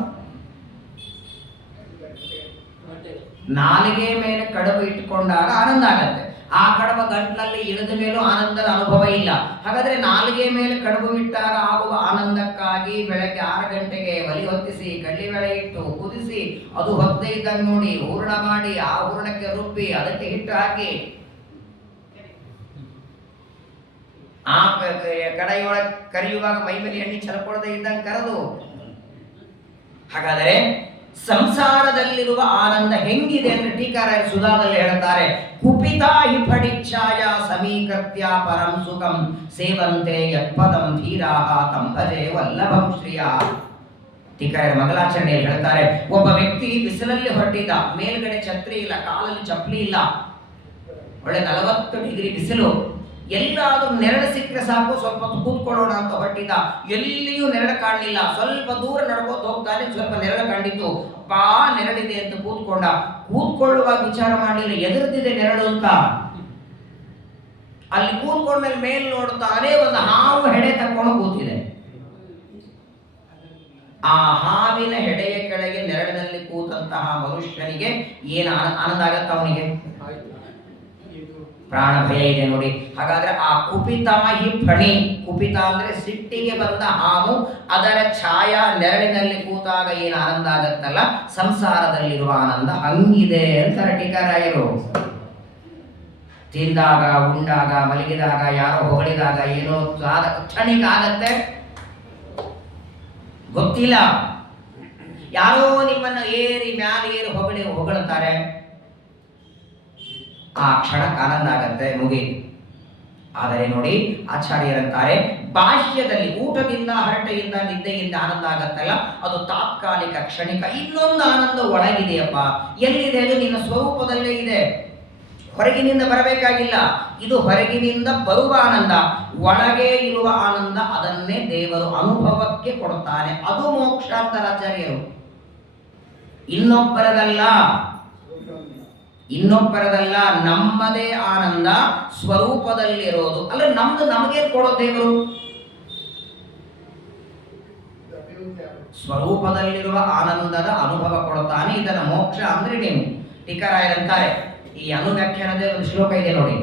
ನಾಲಿಗೆ ಮೇಲೆ ಕಡಬು ಇಟ್ಟುಕೊಂಡಾಗ ಆನಂದ ಆಗತ್ತೆ, ಆ ಕಡಬ ಗಂಟ್ಲಲ್ಲಿ ಇಳಿದ ಮೇಲೂ ಆನಂದದ ಅನುಭವ ಇಲ್ಲ. ಹಾಗಾದ್ರೆ ನಾಲಿಗೆ ಮೇಲೆ ಕಡಬು ಇಟ್ಟಾಗ ಆಗುವ ಆನಂದಕ್ಕಾಗಿ ಬೆಳಗ್ಗೆ 6 ಗಂಟೆಗೆ ಒಲಿ ಹೊತ್ತಿಸಿ ಕಡ್ಲಿಬೇಳೆ ಇಟ್ಟು ಕುದಿಸಿ ಅದು ಹೊತ್ತೇ ಇದ್ದಂಗೆ ನೋಡಿ ಹೂರಣ ಮಾಡಿ ಆ ಹೂರಣಕ್ಕೆ ರುಬ್ಬಿ ಅದಕ್ಕೆ ಹಿಟ್ಟು ಹಾಕಿ ಆ ಕಡಾಯಿಯೊಳಗೆ ಕರಿಯುವಾಗ ಮೈ ಮೇಲೆ ಎಣ್ಣೆ ಚಲಕೊಡದೆ ಇದ್ದಂಗೆ ಕರೆದು. ಹಾಗಾದರೆ ಸಂಸಾರದಲ್ಲಿರುವ ಆನಂದ ಹೆಂಗಿದೆ ಅಂದ್ರೆ ಟೀಕಾರಾಯರು ಸುಧಾದಲ್ಲಿ ಹೇಳ್ತಾರೆ, ಕುಪಿತಾ ಹಿ ಫಡಿಚ್ಛಾಯ ಸಮೀಕೃತ್ಯ ಪರಂ ಸುಖಂ ಸೇವಂತೆ ಯತ್ಪದಂ ಧೀರಾಹ ತಂಭಜೆ ವಲ್ಲಭಂ ಶ್ರಿಯ. ಟೀಕಾರಾಯರು ಮಂಗಲಾಚರಣೆಯಲ್ಲಿ ಹೇಳ್ತಾರೆ, ಒಬ್ಬ ವ್ಯಕ್ತಿ ಬಿಸಿಲಲ್ಲಿ ಹೊರಟಿದ್ದ, ಮೇಲ್ಗಡೆ ಛತ್ರಿ ಇಲ್ಲ, ಕಾಲಲ್ಲಿ ಚಪ್ಪಲಿ ಇಲ್ಲ, ಒಳ್ಳೆ 40 ಡಿಗ್ರಿ ಬಿಸಿಲು, ಎಲ್ಲಾದ್ರೂ ನೆರಳು ಸಿಕ್ಕರೆ ಸಾಕು ಸ್ವಲ್ಪ ಹೊತ್ತು ಕೂತ್ಕೊಳ್ಳೋಣ ಅಂತ ಹೊರಟಿದ್ದ. ಎಲ್ಲಿಯೂ ನೆರಳು ಕಾಣಲಿಲ್ಲ, ಸ್ವಲ್ಪ ದೂರ ನಡ್ಕೋತ ಹೋಗ್ತಾನೆ, ಸ್ವಲ್ಪ ನೆರಳು ಕಂಡಿತು, ಅಪ್ಪಾ ನೆರಳಿದೆ ಅಂತ ಕೂತ್ಕೊಂಡ. ಕೂತ್ಕೊಳ್ಳುವಾಗ ವಿಚಾರ ಮಾಡಲಿಲ್ಲ ಎದುರ್ದಿದೆ ನೆರಳು ಅಂತ. ಅಲ್ಲಿ ಕೂತ್ಕೊಂಡ್ಮೇಲೆ ಮೇಲ್ ನೋಡ್ತಾನೆ, ಒಂದು ಹಾವು ಹೆಡೆ ತಕೊಂಡು ಕೂತಿದೆ. ಆ ಹಾವಿನ ಹೆಡೆಯ ಕೆಳಗೆ ನೆರಳಿನಲ್ಲಿ ಕೂತಂತಹ ಮನುಷ್ಯನಿಗೆ ಏನು ಆನಂದ ಆಗತ್ತ? ಅವನಿಗೆ ಪ್ರಾಣ ಭಯ ಇದೆ ನೋಡಿ. ಹಾಗಾದ್ರೆ ಆ ಕುಪಿತಾಹಿ ಫಣಿ, ಕುಪಿತ ಅಂದ್ರೆ ಸಿಟ್ಟಿಗೆ ಬಂದ ಹಾವು, ಅದರ ಛಾಯಾ ನೆರಳಿನಲ್ಲಿ ಕೂತಾಗ ಏನು ಆನಂದ ಆಗತ್ತಲ್ಲ, ಸಂಸಾರದಲ್ಲಿರುವ ಆನಂದ ಹಂಗಿದೆ ಅಂತಾರೆ ಟೀಕಾರಾಯರು. ತಿಂದಾಗ, ಉಂಡಾಗ, ಮಲಗಿದಾಗ, ಯಾರೋ ಹೊಗಳಿದಾಗ ಏನೋ ಕ್ಷಣಿಕ ಆಗತ್ತೆ ಗೊತ್ತಿಲ್ಲ. ಯಾರೋ ನಿಮ್ಮನ್ನ ಏರಿ ಮ್ಯಾಲೇರಿ ಹೊಗಳ್ತಾರೆ, ಆ ಕ್ಷಣಕ್ಕೆ ಆನಂದ ಆಗತ್ತೆ, ಮುಗೀತು. ಆದರೆ ನೋಡಿ ಆಚಾರ್ಯರಂತಾರೆ, ಬಾಹ್ಯದಲ್ಲಿ ಊಟದಿಂದ, ಹರಟೆಯಿಂದ, ನಿದ್ದೆಯಿಂದ ಆನಂದ ಆಗತ್ತಲ್ಲ, ಅದು ತಾತ್ಕಾಲಿಕ ಕ್ಷಣಿಕ. ಇನ್ನೊಂದು ಆನಂದ ಒಳಗಿದೆಯಪ್ಪ. ಎಲ್ಲಿದೆ? ಅದು ನಿನ್ನ ಸ್ವರೂಪದಲ್ಲೇ ಇದೆ, ಹೊರಗಿನಿಂದ ಬರಬೇಕಾಗಿಲ್ಲ. ಇದು ಹೊರಗಿನಿಂದ ಬರುವ ಆನಂದ, ಒಳಗೆ ಇರುವ ಆನಂದ, ಅದನ್ನೇ ದೇವರು ಅನುಭವಕ್ಕೆ ಕೊಡುತ್ತಾನೆ. ಅದು ಮೋಕ್ಷ ಅಂತಾರೆ ಆಚಾರ್ಯರು. ಇನ್ನೊಬ್ಬರದಲ್ಲ, ನಮ್ಮದೇ ಆನಂದ ಸ್ವರೂಪದಲ್ಲಿರೋದು. ಅಲ್ಲ, ನಮ್ದು ನಮಗೆ ಕೊಡೋ ದೇವರು ಸ್ವರೂಪದಲ್ಲಿರುವ ಆನಂದದ ಅನುಭವ ಕೊಡುತ್ತಾನೆ. ಇದನ್ನ ಮೋಕ್ಷ ಅಂದ್ರೆ ನೀವು ಟೀಕಾರಾಯರಂತಾರೆ. ಈ ಅನುವ್ಯಾಖ್ಯಾನದ ಒಂದು ಶ್ಲೋಕ ಇದೆ ನೋಡಿ,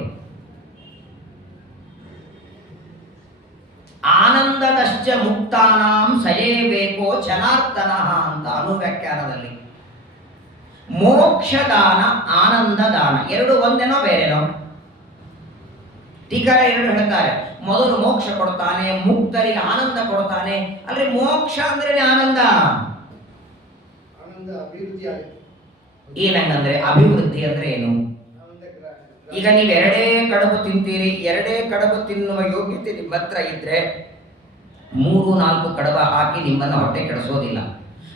ಆನಂದದಶ್ಚ ಮುಕ್ತಾನಾಂ ಸಯೇವೇಕೋ ಜನಾರ್ದನಃ ಅಂತ ಅನುವ್ಯಾಖ್ಯಾನದಲ್ಲಿ. ಮೋಕ್ಷದಾನ, ಆನಂದ ದಾನ ಎರಡು ಒಂದೇನೋ ಬೇರೆನೋ? ಟೀಕಾರ ಎರಡು ಹೇಳ್ತಾರೆ, ಮೊದಲು ಮೋಕ್ಷ ಕೊಡ್ತಾನೆ, ಮುಕ್ತರಿಗೆ ಆನಂದ ಕೊಡ್ತಾನೆ. ಅಲ್ರಿ ಮೋಕ್ಷ ಅಂದ್ರೇನೆ ಆನಂದ. ಆನಂದ ಅಭಿವೃದ್ಧಿ ಆಗುತ್ತೆ. ಏನಂಗಂದ್ರೆ ಅಭಿವೃದ್ಧಿ ಅಂದ್ರೆ ಏನು? ಈಗ ನೀವು ಎರಡೇ ಕಡುಬು ತಿಂತೀರಿ, ಎರಡೇ ಕಡುಬು ತಿನ್ನುವ ಯೋಗ್ಯತೆ ನಿಮ್ಮ ಹತ್ರ ಇದ್ರೆ 3-4 ಕಡುಬ ಹಾಕಿ ನಿಮ್ಮನ್ನ ಹೊಟ್ಟೆ ಕೆಡಿಸೋದಿಲ್ಲ.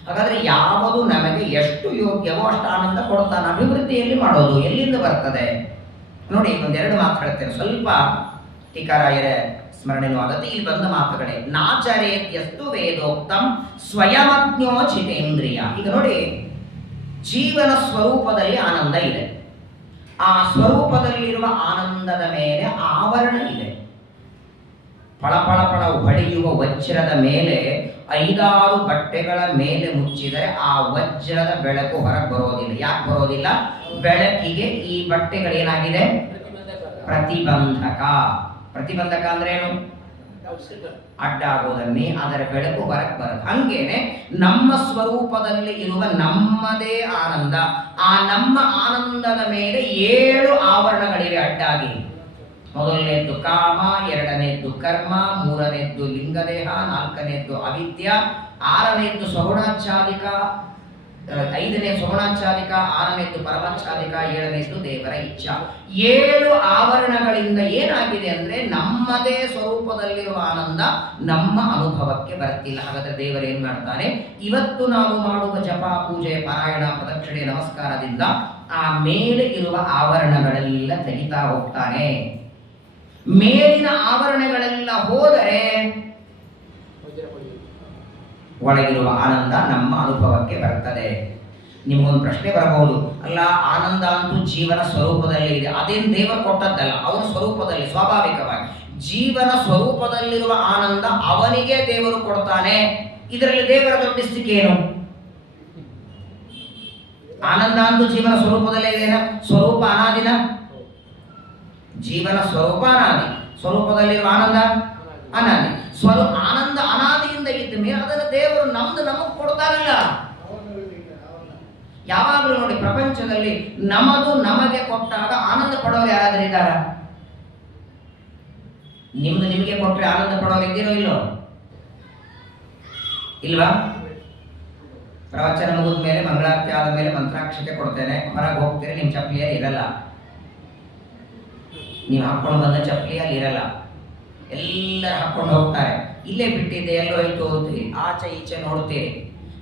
ಹಾಗಾದ್ರೆ ಯಾವುದು ನಮಗೆ ಎಷ್ಟು ಯೋಗ್ಯವೋ ಅಷ್ಟು ಆನಂದ ಕೊಡ್ತಾನೆ. ಅಭಿವೃದ್ಧಿಯಲ್ಲಿ ಮಾಡೋದು ಎಲ್ಲಿಂದ ಬರ್ತದೆ ನೋಡಿ. ಒಂದೆರಡು ಮಾತು ಹೇಳ್ತೇನೆ, ಸ್ವಲ್ಪ ಟೀಕಾರಾಯರ ಸ್ಮರಣೆನೂ ಆಗತ್ತೆ. ಇಲ್ಲಿ ಬಂದ ಮಾತುಗಳೇ, ನಾಚರೇತ್ಯಸ್ತು ವೇದೋಕ್ತಂ ಸ್ವಯಮಜ್ಞೋಚಿತೇಂದ್ರಿಯ. ಈಗ ನೋಡಿ, ಜೀವನ ಸ್ವರೂಪದಲ್ಲಿ ಆನಂದ ಇದೆ. ಆ ಸ್ವರೂಪದಲ್ಲಿರುವ ಆನಂದದ ಮೇಲೆ ಆವರಣ ಇದೆ. ಫಳಫಳ ಹೊಳೆಯುವ ವಜ್ರದ ಮೇಲೆ 5-6 ಬಟ್ಟೆಗಳ ಮೇಲೆ ಮುಚ್ಚಿದರೆ ಆ ವಜ್ರದ ಬೆಳಕು ಹೊರಗೆ ಬರೋದಿಲ್ಲ. ಯಾಕೆ ಬರೋದಿಲ್ಲ? ಬೆಳಕಿಗೆ ಈ ಬಟ್ಟೆಗಳೇನಾಗಿದೆ? ಪ್ರತಿಬಂಧಕ. ಪ್ರತಿಬಂಧಕ ಅಂದ್ರೆ ಏನು? ಅಡ್ಡಾಗೋದನ್ನೇ, ಅದರ ಬೆಳಕು ಹೊರಗೆ ಬರುತ್ತೆ. ಹಂಗೇನೆ ನಮ್ಮ ಸ್ವರೂಪದಲ್ಲಿ ಇರುವ ನಮ್ಮದೇ ಆನಂದ, ಆ ನಮ್ಮ ಆನಂದದ ಮೇಲೆ 7 ಆವರಣಗಳಿವೆ ಅಡ್ಡಾಗಿ. ಮೊದಲನೇದ್ದು ಕಾಮ, ಎರಡನೇದ್ದು ಕರ್ಮ, ಮೂರನೇದ್ದು ಲಿಂಗದೇಹ, ನಾಲ್ಕನೇದ್ದು ಅವಿದ್ಯ, 6ನೇದ್ದು ಸ್ವಗುಣಾಚ್ಛಾದಿಕ, 5ನೇ ಸ್ವಗುಣಾಚ್ಛಾದಿಕ, 6ನೇದ್ದು ಪರಮಾಚ್ಛಾದಿಕ, 7ನೇದ್ದು ದೇವರ ಇಚ್ಛಾ. 7 ಆವರಣಗಳಿಂದ ಏನಾಗಿದೆ ಅಂದ್ರೆ ನಮ್ಮದೇ ಸ್ವರೂಪದಲ್ಲಿರುವ ಆನಂದ ನಮ್ಮ ಅನುಭವಕ್ಕೆ ಬರ್ತಿಲ್ಲ. ಹಾಗಾದ್ರೆ ದೇವರು ಏನ್ ಮಾಡ್ತಾನೆ? ಇವತ್ತು ನಾವು ಮಾಡುವ ಜಪ, ಪೂಜೆ, ಪಾರಾಯಣ, ಪ್ರದಕ್ಷಿಣೆ, ನಮಸ್ಕಾರದಿಂದ ಆ ಮೇಲೆ ಇರುವ ಆವರಣಗಳೆಲ್ಲ ತೆಗಿತಾ ಹೋಗ್ತಾನೆ. ಮೇಲಿನ ಆವರಣಗಳೆಲ್ಲ ಹೋದರೆ ಒಳಗಿರುವ ಆನಂದ ನಮ್ಮ ಅನುಭವಕ್ಕೆ ಬರ್ತದೆ. ನಿಮಗೊಂದು ಪ್ರಶ್ನೆ ಬರಬಹುದು, ಅಲ್ಲ ಆನಂದ ಅಂತೂ ಜೀವನ ಸ್ವರೂಪದಲ್ಲಿ ಇದೆ, ಅದೇನು ದೇವರು ಕೊಟ್ಟದ್ದಲ್ಲ, ಅವನ ಸ್ವರೂಪದಲ್ಲಿ ಸ್ವಾಭಾವಿಕವಾಗಿ ಜೀವನ ಸ್ವರೂಪದಲ್ಲಿರುವ ಆನಂದ ಅವನಿಗೆ ದೇವರು ಕೊಡ್ತಾನೆ. ಇದರಲ್ಲಿ ದೇವರ ದೊಡ್ಡಿಸ್ತಿಕೆ ಏನು? ಆನಂದ ಅಂತೂ ಜೀವನ ಸ್ವರೂಪದಲ್ಲೇ ಇದೆನಾ? ಸ್ವರೂಪ ಅನಾದಿನ? ಜೀವನ ಸ್ವರೂಪ ಅನಾದಿ, ಸ್ವರೂಪದಲ್ಲಿರುವ ಆನಂದ ಅನಾದಿ. ಆನಂದ ಅನಾದಿಯಿಂದ ಇದ್ದ ಮೇಲೆ ಅದನ್ನು ದೇವರು ನಮಗೆ ಕೊಡ್ತಾರಲ್ಲ. ಯಾವಾಗಲೂ ನೋಡಿ, ಪ್ರಪಂಚದಲ್ಲಿ ನಮದು ನಮಗೆ ಕೊಟ್ಟಾಗ ಆನಂದ ಪಡೋರು ಯಾರಾದ್ರೂ ಇದ್ದಾರ? ನಿಮ್ದು ನಿಮಗೆ ಕೊಟ್ಟರೆ ಆನಂದ ಪಡೋರು ಇದ್ದೀರೋ ಇಲ್ಲೋ? ಇಲ್ವಾ? ಪ್ರವಚನ ಮುಗಿದ ಮೇಲೆ, ಮಂಗಳಾರತಿ ಆದ ಮೇಲೆ ಮಂತ್ರಾಕ್ಷತೆ ಕೊಡ್ತೇನೆ, ಹೊರಗೆ ಹೋಗ್ತೀರಿ, ನಿಮ್ಮ ಚಪ್ಪಲಿಯಲ್ಲಿ ಇರಲ್ಲ. ನೀವು ಹಾಕೊಂಡು ಬಂದ ಚಪ್ಪಲಿಯಲ್ಲಿ ಇರಲ್ಲ, ಎಲ್ಲರೂ ಹಾಕೊಂಡು ಹೋಗ್ತಾರೆ. ಇಲ್ಲೇ ಬಿಟ್ಟಿದ್ದೆ, ಎಲ್ಲೋ ಹೋಯ್ತು ಅಂತೀರಿ, ಆಚೆ ಈಚೆ ನೋಡ್ತೀರಿ.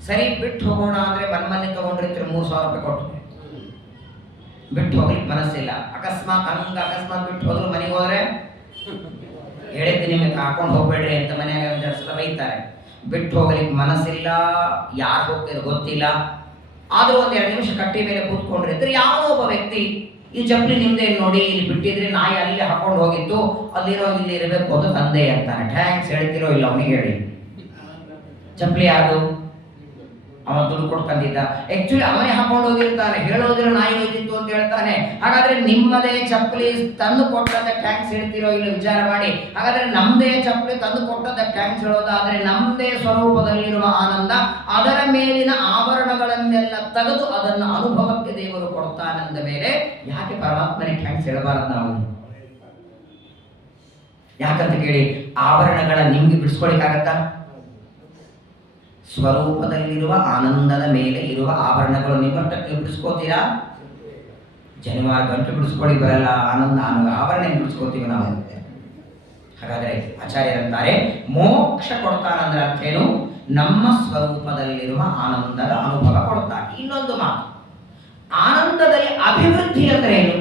ಸರಿ ಬಿಟ್ಟು ಹೋಗೋಣ ಅಂದ್ರೆ ಮನ್ಮನೆ ತಗೊಂಡಿರ್ತೀರಿ, 3,000 ರೂಪಾಯಿ ಕೊಟ್ಟು. ಬಿಟ್ಟು ಹೋಗ್ಲಿಕ್ಕೆ ಮನಸ್ಸಿಲ್ಲ. ಅಕಸ್ಮಾತ್ ಬಿಟ್ಟು ಹೋದ್ರು ಮನೆಗೆ ಹೋದ್ರೆ ಹೇಳಿದ್ದು ನಿಮಗೆ ಹಾಕೊಂಡು ಹೋಗ್ಬೇಡ್ರಿ ಅಂತ ಮನೆಯಾಗ 1-2 ಸಲ ಬೈತಾರೆ. ಬಿಟ್ಟು ಹೋಗ್ಲಿಕ್ಕೆ ಮನಸ್ಸಿಲ್ಲ, ಯಾರು ಹೋಗ್ತೀರೋ ಗೊತ್ತಿಲ್ಲ. ಆದ್ರೂ 1-2 ನಿಮಿಷ ಕಟ್ಟಿ ಮೇಲೆ ಕೂತ್ಕೊಂಡಿರ್ತೀರಿ. ಯಾವನೋ ಒಬ್ಬ ವ್ಯಕ್ತಿ, ಈ ಚಪ್ಪಲಿ ನಿಮ್ದೇ ನೋಡಿ, ಇಲ್ಲಿ ಬಿಟ್ಟಿದ್ರೆ ನಾಯಿ ಅಲ್ಲಿ ಹಾಕೊಂಡು ಹೋಗಿತ್ತು, ಅಲ್ಲಿರೋ ಇಲ್ಲಿ ಇರಬೇಕು ಅದು ತಂದೆ ಅಂತಾನೆ. ಥ್ಯಾಂಕ್ಸ್ ಹೇಳ್ತಿರೋ ಇಲ್ಲ ಅವನಿಗೆ ಹೇಳಿ. ಚಪ್ಪಲಿ ಯಾವುದು? ಅವನ ದುಡ್ಡು ಕೊಟ್ಟು ತಂದಿದ್ದ. ಆಕ್ಚುಲಿ ಅವನೇ ಹಾಕೊಂಡು ಹೋಗಿರ್ತಾನೆ, ಹೇಳೋದಿರೋ ನಾಯಿ ಹೋಗಿತ್ತು ಅಂತ ಹೇಳ್ತಾನೆ. ಹಾಗಾದ್ರೆ ನಿಮ್ಮದೇ ಚಪ್ಪಲಿ ತಂದು ಕೊಟ್ಟದಕ್ಕೆ ಥ್ಯಾಂಕ್ಸ್ ಹೇಳ್ತಿರೋ ಇಲ್ಲ ವಿಚಾರ ಮಾಡಿ. ಹಾಗಾದ್ರೆ ನಮ್ಮದೇ ಚಪ್ಪಲಿ ತಂದು ಕೊಟ್ಟದಕ್ಕೆ ಥ್ಯಾಂಕ್ಸ್ ಹೇಳೋದಾದ್ರೆ ನಮ್ಮದೇ ಸ್ವರೂಪದಲ್ಲಿರುವ ಆನಂದ, ಅದರ ಮೇಲಿನ ಆವರಣಗಳನ್ನೆಲ್ಲ ತೆಗೆದು ಅದನ್ನು ಅನುಭವಕ್ಕೆ ದೇವರು ಕೊಡ್ತಾನಂದ ಮೇಲೆ ಯಾಕೆ ಪರಮಾತ್ಮನಿಗೆ ಥ್ಯಾಂಕ್ಸ್ ಹೇಳಬಾರದು ನಾವು? ಯಾಕಂತ ಕೇಳಿ, ಆವರಣಗಳ ನಿಮ್ಗೆ ಬಿಡಿಸ್ಕೊಳಿಕ್ಕಾಗತ್ತಾ? ಸ್ವರೂಪದಲ್ಲಿರುವ ಆನಂದದ ಮೇಲೆ ಇರುವ ಆಭರಣಗಳು ನಿಮ್ಮಷ್ಟಕ್ಕೆ ನೀವು ಬಿಡಿಸ್ಕೋತೀರಾ? ಜನಿವಾರ ಗಂಟು ಬಿಡಿಸ್ಕೊಳ್ಳಿ ಬರಲ್ಲ, ಆವರಣ ಬಿಡಿಸ್ಕೋತೀವಿ ನಾವು. ಹಾಗಾದ್ರೆ ಆಚಾರ್ಯರಂತಾರೆ, ಮೋಕ್ಷ ಕೊಡ್ತಾನಂದ್ರೆ ಅರ್ಥ ಏನು? ನಮ್ಮ ಸ್ವರೂಪದಲ್ಲಿರುವ ಆನಂದದ ಅನುಭವ ಕೊಡ್ತಾನೆ. ಇನ್ನೊಂದು ಮಾತು, ಆನಂದದಲ್ಲಿ ಅಭಿವೃದ್ಧಿ ಅಂದ್ರೆ ಏನು?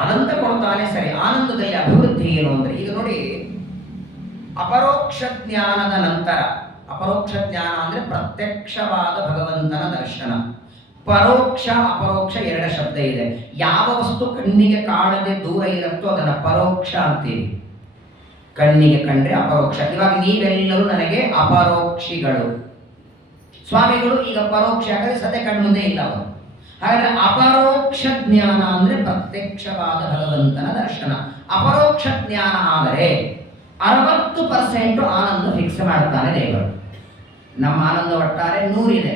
ಆನಂದ ಕೊಡ್ತಾನೆ ಸರಿ, ಆನಂದದಲ್ಲಿ ಅಭಿವೃದ್ಧಿ ಏನು ಅಂದ್ರೆ, ಈಗ ನೋಡಿ, ಅಪರೋಕ್ಷ ಜ್ಞಾನದ ನಂತರ, ಅಪರೋಕ್ಷ ಜ್ಞಾನ ಅಂದ್ರೆ ಪ್ರತ್ಯಕ್ಷವಾದ ಭಗವಂತನ ದರ್ಶನ. ಪರೋಕ್ಷ ಅಪರೋಕ್ಷ 2 ಶಬ್ದ ಇದೆ. ಯಾವ ವಸ್ತು ಕಣ್ಣಿಗೆ ಕಾಣದೆ ದೂರ ಇರುತ್ತೋ ಅದನ್ನ ಪರೋಕ್ಷ ಅಂತೀವಿ, ಕಣ್ಣಿಗೆ ಕಂಡ್ರೆ ಅಪರೋಕ್ಷ. ಇವಾಗ ನೀವೆಲ್ಲರೂ ನನಗೆ ಅಪರೋಕ್ಷಿಗಳು. ಸ್ವಾಮಿಗಳು ಈಗ ಪರೋಕ್ಷ, ಯಾಕಂದ್ರೆ ಸದ್ಯ ಕಣ್ಮುಂದೆ ಇಲ್ಲ ಅವರು. ಹಾಗಾದ್ರೆ ಅಪರೋಕ್ಷ ಜ್ಞಾನ ಅಂದ್ರೆ ಪ್ರತ್ಯಕ್ಷವಾದ ಭಗವಂತನ ದರ್ಶನ. ಅಪರೋಕ್ಷ ಜ್ಞಾನ ಆದರೆ 60% ಆನಂದ ಫಿಕ್ಸ್ ಮಾಡ್ತಾನೆ ದೇವರು. ನಮ್ಮ ಆನಂದ ಒಟ್ಟಾರೆ 100 ಇದೆ.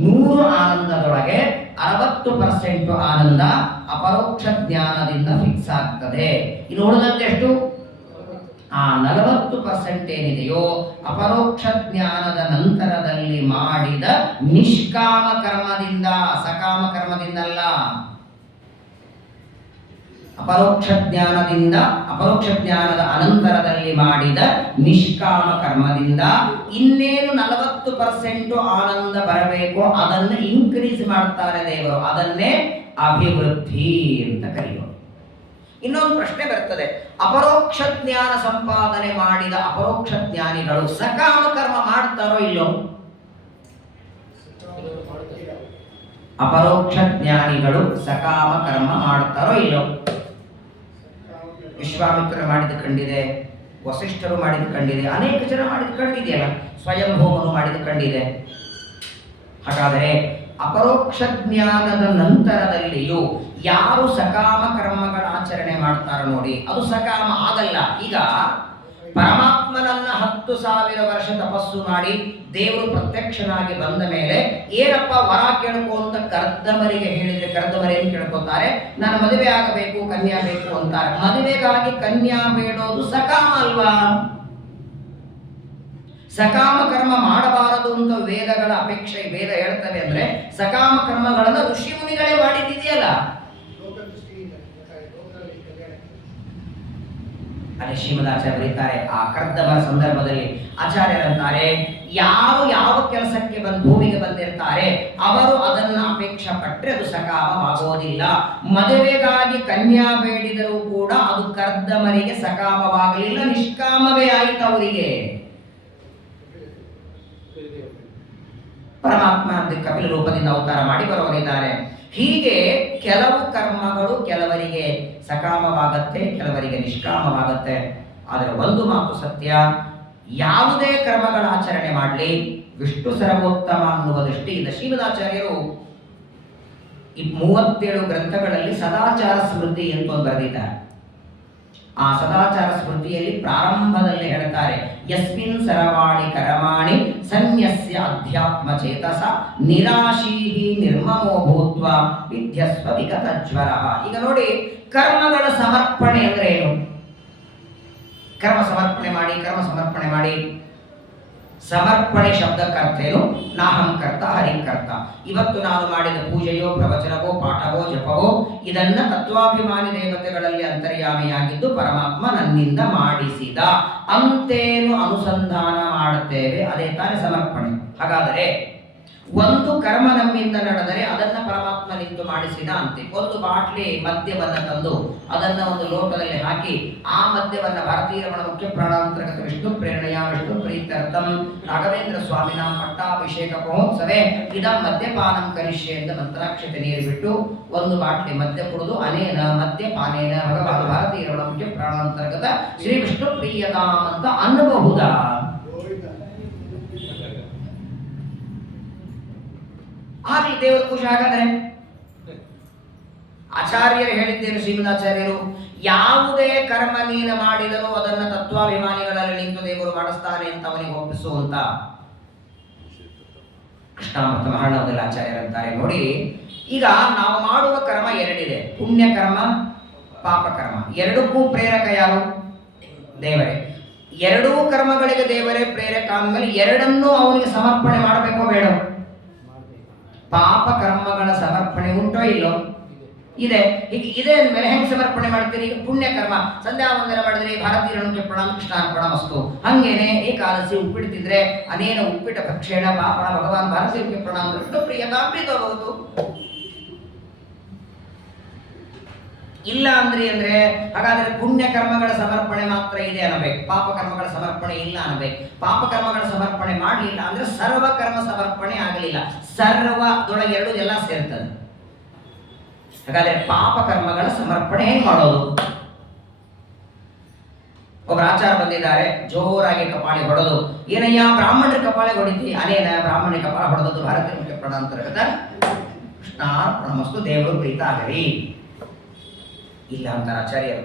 100 ಆನಂದದೊಳಗೆ 60% ಆನಂದ ಅಪರೋಕ್ಷ ಜ್ಞಾನದಿಂದ ಫಿಕ್ಸ್ ಆಗ್ತದೆ. ಇನ್ನು ಉಳಿದದ್ದೆಷ್ಟು? 40% ಏನಿದೆಯೋ ಅಪರೋಕ್ಷ ಜ್ಞಾನದ ನಂತರದಲ್ಲಿ ಮಾಡಿದ ನಿಷ್ಕಾಮ ಕರ್ಮದಿಂದ, ಸಕಾಮ ಕರ್ಮದಿಂದಲ್ಲ. ಅಪರೋಕ್ಷ ಜ್ಞಾನದ ಅನಂತರದಲ್ಲಿ ಮಾಡಿದ ನಿಷ್ಕಾಮ ಕರ್ಮದಿಂದ ಇನ್ನೇನು 40% ಆನಂದ ಬರಬೇಕು, ಅದನ್ನು ಇನ್ಕ್ರೀಸ್ ಮಾಡ್ತಾರೆ ದೇವರು. ಅದನ್ನೇ ಅಭಿವೃದ್ಧಿ ಅಂತ ಕರೆಯೋದು. ಇನ್ನೊಂದು ಪ್ರಶ್ನೆ ಬರ್ತದೆ, ಅಪರೋಕ್ಷ ಜ್ಞಾನ ಸಂಪಾದನೆ ಮಾಡಿದ ಅಪರೋಕ್ಷ ಜ್ಞಾನಿಗಳು ಸಕಾಮ ಕರ್ಮ ಮಾಡ್ತಾರೋ ಇಲ್ಲೋ? ಅಪರೋಕ್ಷ ಜ್ಞಾನಿಗಳು ಸಕಾಮ ಕರ್ಮ ಮಾಡ್ತಾರೋ ಇಲ್ಲೋ? ವಿಶ್ವಾಮಿತ್ರರು ಮಾಡಿದ ಕಂಡಿದೆ, ವಸಿಷ್ಠರು ಮಾಡಿದ ಕಂಡಿದೆ, ಅನೇಕ ಜನ ಮಾಡಿದ ಕಂಡಿದೆಯಲ್ಲ, ಸ್ವಯಂಭೂಮನು ಮಾಡಿದ ಕಂಡಿದೆ. ಹಾಗಾದರೆ ಅಪರೋಕ್ಷ ಜ್ಞಾನದ ನಂತರದಲ್ಲಿಯೂ ಯಾರು ಸಕಾಮ ಕರ್ಮಗಳ ಆಚರಣೆ ಮಾಡ್ತಾರೋ ನೋಡಿ, ಅದು ಸಕಾಮ ಆಗಲ್ಲ. ಈಗ ಪರಮಾತ್ಮನನ್ನ 10,000 ವರ್ಷ ತಪಸ್ಸು ಮಾಡಿ ದೇವರು ಪ್ರತ್ಯಕ್ಷನಾಗಿ ಬಂದ ಮೇಲೆ ಏನಪ್ಪ ವರ ಕೇಳ್ಕೊ ಅಂತ ಕರ್ದಮರಿಗೆ ಹೇಳಿದ್ರೆ, ಕರ್ದಮರಿ ಏನು ಕೇಳ್ಕೊತಾರೆ? ನಾನು ಮದುವೆ ಆಗಬೇಕು, ಕನ್ಯಾ ಬೇಕು ಅಂತಾರೆ. ಮದುವೆಗಾಗಿ ಕನ್ಯಾ ಬೇಡೋದು ಸಕಾಮ ಅಲ್ವಾ? ಸಕಾಮ ಕರ್ಮ ಮಾಡಬಾರದು ಅಂತ ವೇದಗಳ ಅಪೇಕ್ಷೆ, ವೇದ ಹೇಳ್ತವೆ ಅಂದ್ರೆ ಸಕಾಮ ಕರ್ಮಗಳನ್ನು ಋಷಿ ಮುನಿಗಳೇ ಮಾಡಿದ್ದಿದೆಯಲ್ಲ. ಅದೇ ಶ್ರೀಮದಾಚಾರ್ಯ ಬರೀತಾರೆ, ಆ ಕರ್ದಮರ ಸಂದರ್ಭದಲ್ಲಿ ಆಚಾರ್ಯರಂತಾರೆ, ಯಾರು ಯಾವ ಕೆಲಸಕ್ಕೆ ಭೂಮಿಗೆ ಬಂದಿರ್ತಾರೆ ಅವರು ಅದನ್ನ ಅಪೇಕ್ಷೆ ಪಟ್ಟರೆ ಅದು ಸಕಾಮವಾಗೋದಿಲ್ಲ. ಮದುವೆಗಾಗಿ ಕನ್ಯಾ ಬೇಡಿದರೂ ಕೂಡ ಅದು ಕರ್ದಮರಿಗೆ ಸಕಾಮವಾಗಲಿಲ್ಲ, ನಿಷ್ಕಾಮವೇ ಆಯಿತು ಅವರಿಗೆ. ಪರಮಾತ್ಮ ಕಪಿಲ ರೂಪದಿಂದ ಅವತಾರ ಮಾಡಿ ಬರುವವರಿದ್ದಾರೆ. ಹೀಗೆ ಕೆಲವು ಕರ್ಮಗಳು ಕೆಲವರಿಗೆ ಸಕಾಮವಾಗತ್ತೆ, ಕೆಲವರಿಗೆ ನಿಷ್ಕಾಮವಾಗತ್ತೆ. ಆದರೆ ಒಂದು ಮಾತು ಸತ್ಯ, ಯಾವುದೇ ಕರ್ಮಗಳ ಆಚರಣೆ ಮಾಡಲಿ ವಿಷ್ಣು ಸರ್ವೋತ್ತಮ ಅನ್ನುವ ದೃಷ್ಟಿಯಿಂದ ಶ್ರೀಮದಾಚಾರ್ಯರು 37 ಗ್ರಂಥಗಳಲ್ಲಿ ಸದಾಚಾರ ಸ್ಮೃತಿ ಅಂತ ಒಂದು ಬರೆದಿದ್ದಾರೆ. ಆ ಸದಾಚಾರ ಸ್ಮೃತಿಯಲ್ಲಿ ಪ್ರಾರಂಭದಲ್ಲಿ ಹೇಳ್ತಾರೆ, ಯಸ್ಮಿನ್ ಸರ್ವಾಣಿ ಕರ್ಮಾಣಿ ಸನ್ಯಸ್ಯ ಅಧ್ಯಾತ್ಮ ಚೇತಸ ನಿರಾಶೀಹಿ ನಿರ್ಮಮೋ ಭೂತ್ವ ವಿದ್ಯಸ್ವ ವಿಗತ ಜ್ವರ. ಈಗ ನೋಡಿ, ಕರ್ಮಗಳ ಸಮರ್ಪಣೆ ಅಂದ್ರೆ ಏನು? ಕರ್ಮ ಸಮರ್ಪಣೆ ಮಾಡಿ ಸಮರ್ಪಣೆ ಶಬ್ದಕ್ಕರ್ಥೇನು? ನಾಹಂ ಕರ್ತ ಹರಿಕರ್ತ. ಇವತ್ತು ನಾನು ಮಾಡಿದ ಪೂಜೆಯೋ ಪ್ರವಚನವೋ ಪಾಠವೋ ಜಪವೋ ಇದನ್ನ ತತ್ವಾಭಿಮಾನಿ ದೇವತೆಗಳಲ್ಲಿ ಅಂತರ್ಯಾಮಿಯಾಗಿದ್ದು ಪರಮಾತ್ಮ ನನ್ನಿಂದ ಮಾಡಿಸಿದ ಅಂತೇನು ಅನುಸಂಧಾನ ಮಾಡುತ್ತೇವೆ, ಅದೇ ತಾನೇ ಸಮರ್ಪಣೆ. ಹಾಗಾದರೆ ಒಂದು ಕರ್ಮ ನಮ್ಮಿಂದ ನಡೆದರೆ ಅದನ್ನ ಪರಮಾತ್ಮ ನಿಂತು ಮಾಡಿಸಿದ ಅಂತೆ. ಒಂದು ಬಾಟ್ಲಿ ಮದ್ಯವನ್ನ ತಂದು ಅದನ್ನ ಒಂದು ಲೋಟದಲ್ಲಿ ಹಾಕಿ ಆ ಮದ್ಯವನ್ನ ಭಾರತೀಯ ರಮಣ ಮುಖ್ಯ ಪ್ರಾಣಾಂತರ್ಗತ ವಿಷ್ಣು ಪ್ರೇರಣೆಯ ವಿಷ್ಣು ಪ್ರೀತ್ಯರ್ಥಂ ರಾಘವೇಂದ್ರ ಸ್ವಾಮಿನ ಪಟ್ಟಾಭಿಷೇಕ ಮಹೋತ್ಸವೇ ಇದಂ ಮದ್ಯಪಾನಂ ಕರಿಷ್ಯೆ ಎಂದು ಮಂತ್ರಾಕ್ಷತೆ ನೀರು ಬಿಟ್ಟು ಒಂದು ಬಾಟ್ಲಿ ಮದ್ಯ ಕುಡಿದು ಅನೇನ ಮದ್ಯಪಾನೇನ ಭಗವಾನ್ ಭಾರತೀಯ ರಮಣ ಮುಖ್ಯ ಪ್ರಾಣಾಂತರ್ಗತ ಶ್ರೀ ವಿಷ್ಣು ಪ್ರಿಯತಾಂ ಅಂತ ಅನ್ನಬಹುದಾ? ಆಗಲಿ ದೇವರ ಪೂಜೆ. ಹಾಗಾದರೆ ಆಚಾರ್ಯರು ಹೇಳಿದ್ದೇನು? ಶ್ರೀಮದಾಚಾರ್ಯರು, ಯಾವುದೇ ಕರ್ಮ ನೀನು ಮಾಡಿದರೂ ಅದನ್ನು ತತ್ವಾಭಿಮಾನಿಗಳಲ್ಲಿ ನಿಂತು ದೇವರು ಮಾಡಿಸ್ತಾನೆ ಅಂತ ಅವನಿಗೆ ಒಪ್ಪಿಸುವಂತ ಕೃಷ್ಣಾಮೃತ ಮಹಾಣವದಲ್ಲಿ ಆಚಾರ್ಯರಂತಾರೆ ನೋಡಿ, ಈಗ ನಾವು ಮಾಡುವ ಕರ್ಮ ಎರಡಿದೆ, ಪುಣ್ಯ ಕರ್ಮ ಪಾಪ ಕರ್ಮ. ಎರಡಕ್ಕೂ ಪ್ರೇರಕ ಯಾರು? ದೇವರೇ. ಎರಡೂ ಕರ್ಮಗಳಿಗೆ ದೇವರೇ ಪ್ರೇರಕ ಅಂದಮೇಲೆ ಎರಡನ್ನೂ ಅವನಿಗೆ ಸಮರ್ಪಣೆ ಮಾಡಬೇಕೋ ಬೇಡ? ಪಾಪ ಕರ್ಮಗಳ ಸಮರ್ಪಣೆ ಉಂಟೋ ಇಲ್ಲೋ? ಇದೆ. ಈಗ ಇದೆ ಅಂದಮೇಲೆ ಹೆಂಗೆ ಸಮರ್ಪಣೆ ಮಾಡ್ತೀರಿ? ಪುಣ್ಯ ಕರ್ಮ ಸಂಧ್ಯಾ ವಂದನೆ ಮಾಡಿದ್ರಿ, ಭಾರತೀಯ ರಣಕ್ಕೆ ಪ್ರಣಾಮ ಕೃಷ್ಣಾರ್ಪಣ ವಸ್ತು. ಹಂಗೇನೆ ಏಕಾದಶಿ ಉಪ್ಪಿಡ್ತಿದ್ರೆ ಅನೇನ ಉಪ್ಪಿಟ ಭಕ್ಷೇಣ ಪಾಪಣ ಭಗವಾನ್ ಭಾರತೀಯಕ್ಕೆ ಪ್ರಣಾಮ ವಿಷ್ಣು ಪ್ರಿಯತಾಂಪ್ರಿತೋಬಹುದು. ಇಲ್ಲ ಅಂದ್ರೆ ಹಾಗಾದ್ರೆ ಪುಣ್ಯ ಕರ್ಮಗಳ ಸಮರ್ಪಣೆ ಮಾತ್ರ ಇದೆ ಅನ್ನಬೇಕು, ಪಾಪ ಕರ್ಮಗಳ ಸಮರ್ಪಣೆ ಇಲ್ಲ ಅನ್ನಬೇಕು. ಪಾಪ ಕರ್ಮಗಳ ಸಮರ್ಪಣೆ ಮಾಡಲಿಲ್ಲ ಅಂದ್ರೆ ಸರ್ವ ಕರ್ಮ ಸಮರ್ಪಣೆ ಆಗಲಿಲ್ಲ. ಸರ್ವದೊಳಗೆ ಎರಡು ಎಲ್ಲ ಸೇರ್ತದೆ. ಹಾಗಾದ್ರೆ ಪಾಪ ಕರ್ಮಗಳ ಸಮರ್ಪಣೆ ಹೇಗೆ ಮಾಡೋದು? ಒಬ್ಬರು ಆಚಾರ ಬಂದಿದ್ದಾರೆ, ಜೋರಾಗಿ ಕಪಾಳಿ ಹೊಡೆದು, ಏನಯ್ಯ ಬ್ರಾಹ್ಮಣರ ಕಪಾಳಿ ಹೊಡಿತಿ? ಅನೇನ ಬ್ರಾಹ್ಮಣರ ಕಪಾಳ ಹೊಡೆದದ್ದು ಭಾರತೀಯ ಪ್ರಣಾಂತರ್ಗತ ಕೃಷ್ಣಾರ್ಪಣಮಸ್ತು, ದೇವರು ಪ್ರೀತ ಆಗಲಿ. ಇಲ್ಲ ಅಂತಾರೆ ಆಚಾರ್ಯರು.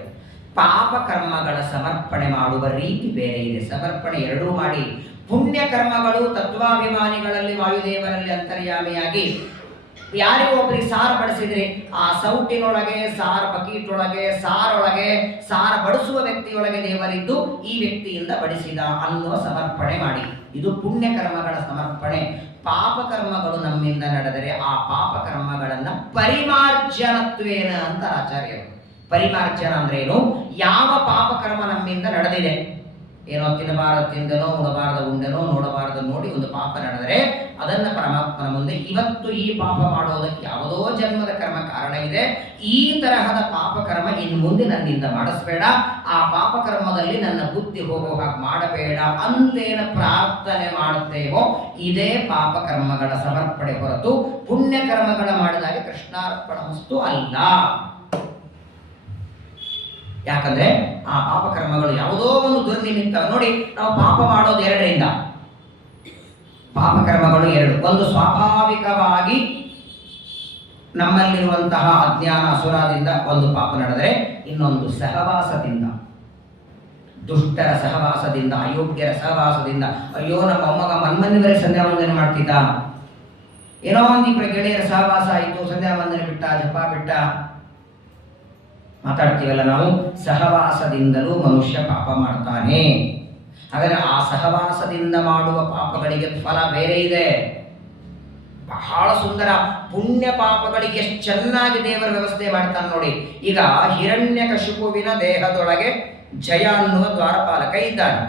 ಪಾಪ ಕರ್ಮಗಳ ಸಮರ್ಪಣೆ ಮಾಡುವ ರೀತಿ ಬೇರೆ ಇದೆ. ಸಮರ್ಪಣೆ ಎರಡೂ ಮಾಡಿ, ಪುಣ್ಯ ಕರ್ಮಗಳು ತತ್ವಾಭಿಮಾನಿಗಳಲ್ಲಿ ವಾಯುದೇವರಲ್ಲಿ ಅಂತರ್ಯಾಮಿಯಾಗಿ ಯಾರಿಗೂ ಒಬ್ಬರಿಗೆ ಸಾರು ಬಡಿಸಿದ್ರಿ, ಆ ಸೌಟಿನೊಳಗೆ, ಸಾರು ಬಕೀಟ್ ಒಳಗೆ, ಸಾರೊಳಗೆ, ಸಾರು ಬಡಿಸುವ ವ್ಯಕ್ತಿಯೊಳಗೆ ದೇವರಿದ್ದು ಈ ವ್ಯಕ್ತಿಯಿಂದ ಬಡಿಸಿದ ಅನ್ನುವ ಸಮರ್ಪಣೆ ಮಾಡಿ. ಇದು ಪುಣ್ಯಕರ್ಮಗಳ ಸಮರ್ಪಣೆ. ಪಾಪಕರ್ಮಗಳು ನಮ್ಮಿಂದ ನಡೆದರೆ ಆ ಪಾಪಕರ್ಮಗಳನ್ನ ಪರಿಮಾರ್ಜನತ್ವೇನ ಅಂತ ಆಚಾರ್ಯರು. ಪರಿಮಾರ್ಜನ ಅಂದ್ರೆ ಏನು? ಯಾವ ಪಾಪಕರ್ಮ ನಮ್ಮಿಂದ ನಡೆದಿದೆ, ಏನೋ ತಿನ್ನಬಾರದು ತಿಂದನೋ, ಉಣಬಾರದ ಉಂಡನೋ, ನೋಡಬಾರದು ನೋಡಿ ಒಂದು ಪಾಪ ನಡೆದರೆ ಅದನ್ನ ಪರಮಾತ್ಮನ ಮುಂದೆ, ಇವತ್ತು ಈ ಪಾಪ ಮಾಡೋದಕ್ಕೆ ಯಾವುದೋ ಜನ್ಮದ ಕರ್ಮ ಕಾರಣ ಇದೆ, ಈ ತರಹದ ಪಾಪಕರ್ಮ ಇನ್ನು ಮುಂದೆ ನನ್ನಿಂದ ಮಾಡಿಸ್ಬೇಡ, ಆ ಪಾಪಕರ್ಮದಲ್ಲಿ ನನ್ನ ಬುದ್ಧಿ ಹೋಗೋ ಹಾಗೆ ಮಾಡಬೇಡ ಅಂತೇನ ಪ್ರಾರ್ಥನೆ ಮಾಡುತ್ತೇವೋ ಇದೇ ಪಾಪಕರ್ಮಗಳ ಸಮರ್ಪಣೆ ಹೊರತು ಪುಣ್ಯಕರ್ಮಗಳ ಮಾಡಿದಾಗ ಕೃಷ್ಣಾರ್ಪಣಮಸ್ತು ಅಲ್ಲ. ಯಾಕಂದ್ರೆ ಆ ಪಾಪಕರ್ಮಗಳು ಯಾವುದೋ ಒಂದು ದುರ್ನಿಮಿತ್ತ. ನೋಡಿ, ನಾವು ಪಾಪ ಮಾಡೋದು ಎರಡರಿಂದ, ಪಾಪಕರ್ಮಗಳು ಎರಡು. ಒಂದು ಸ್ವಾಭಾವಿಕವಾಗಿ ನಮ್ಮಲ್ಲಿರುವಂತಹ ಅಜ್ಞಾನ ಅಸುರದಿಂದ ಒಂದು ಪಾಪ ನಡೆದರೆ, ಇನ್ನೊಂದು ಸಹವಾಸದಿಂದ, ದುಷ್ಟರ ಸಹವಾಸದಿಂದ, ಅಯೋಗ್ಯರ ಸಹವಾಸದಿಂದ. ಅಯ್ಯೋ, ನಮ್ಮ ಅಮ್ಮಗ ಮನ್ಮನ್ನಿವರೆಗೆ ಸಂಧ್ಯಾ ವಂದನೆ ಮಾಡ್ತಿದ್ದ, ಏನೋ ಒಂದು ಇಬ್ಬರು ಗೆಳೆಯರ ಸಹವಾಸ ಆಯಿತು, ಸಂಧ್ಯಾ ವಂದನೆ ಬಿಟ್ಟ, ಜಪ ಬಿಟ್ಟ, ಮಾತಾಡ್ತೀವಲ್ಲ ನಾವು. ಸಹವಾಸದಿಂದಲೂ ಮನುಷ್ಯ ಪಾಪ ಮಾಡ್ತಾನೆ. ಹಾಗಾದ್ರೆ ಆ ಸಹವಾಸದಿಂದ ಮಾಡುವ ಪಾಪಗಳಿಗೆ ಫಲ ಬೇರೆ ಇದೆ, ಬಹಳ ಸುಂದರ. ಪುಣ್ಯ ಪಾಪಗಳಿಗೆ ಎಷ್ಟು ಚೆನ್ನಾಗಿ ದೇವರ ವ್ಯವಸ್ಥೆ ಮಾಡ್ತಾನೆ ನೋಡಿ. ಈಗ ಹಿರಣ್ಯಕಶಿಪುವಿನ ದೇಹದೊಳಗೆ ಜಯ ಅನ್ನುವ ದ್ವಾರಪಾಲಕ ಇದ್ದಾನೆ.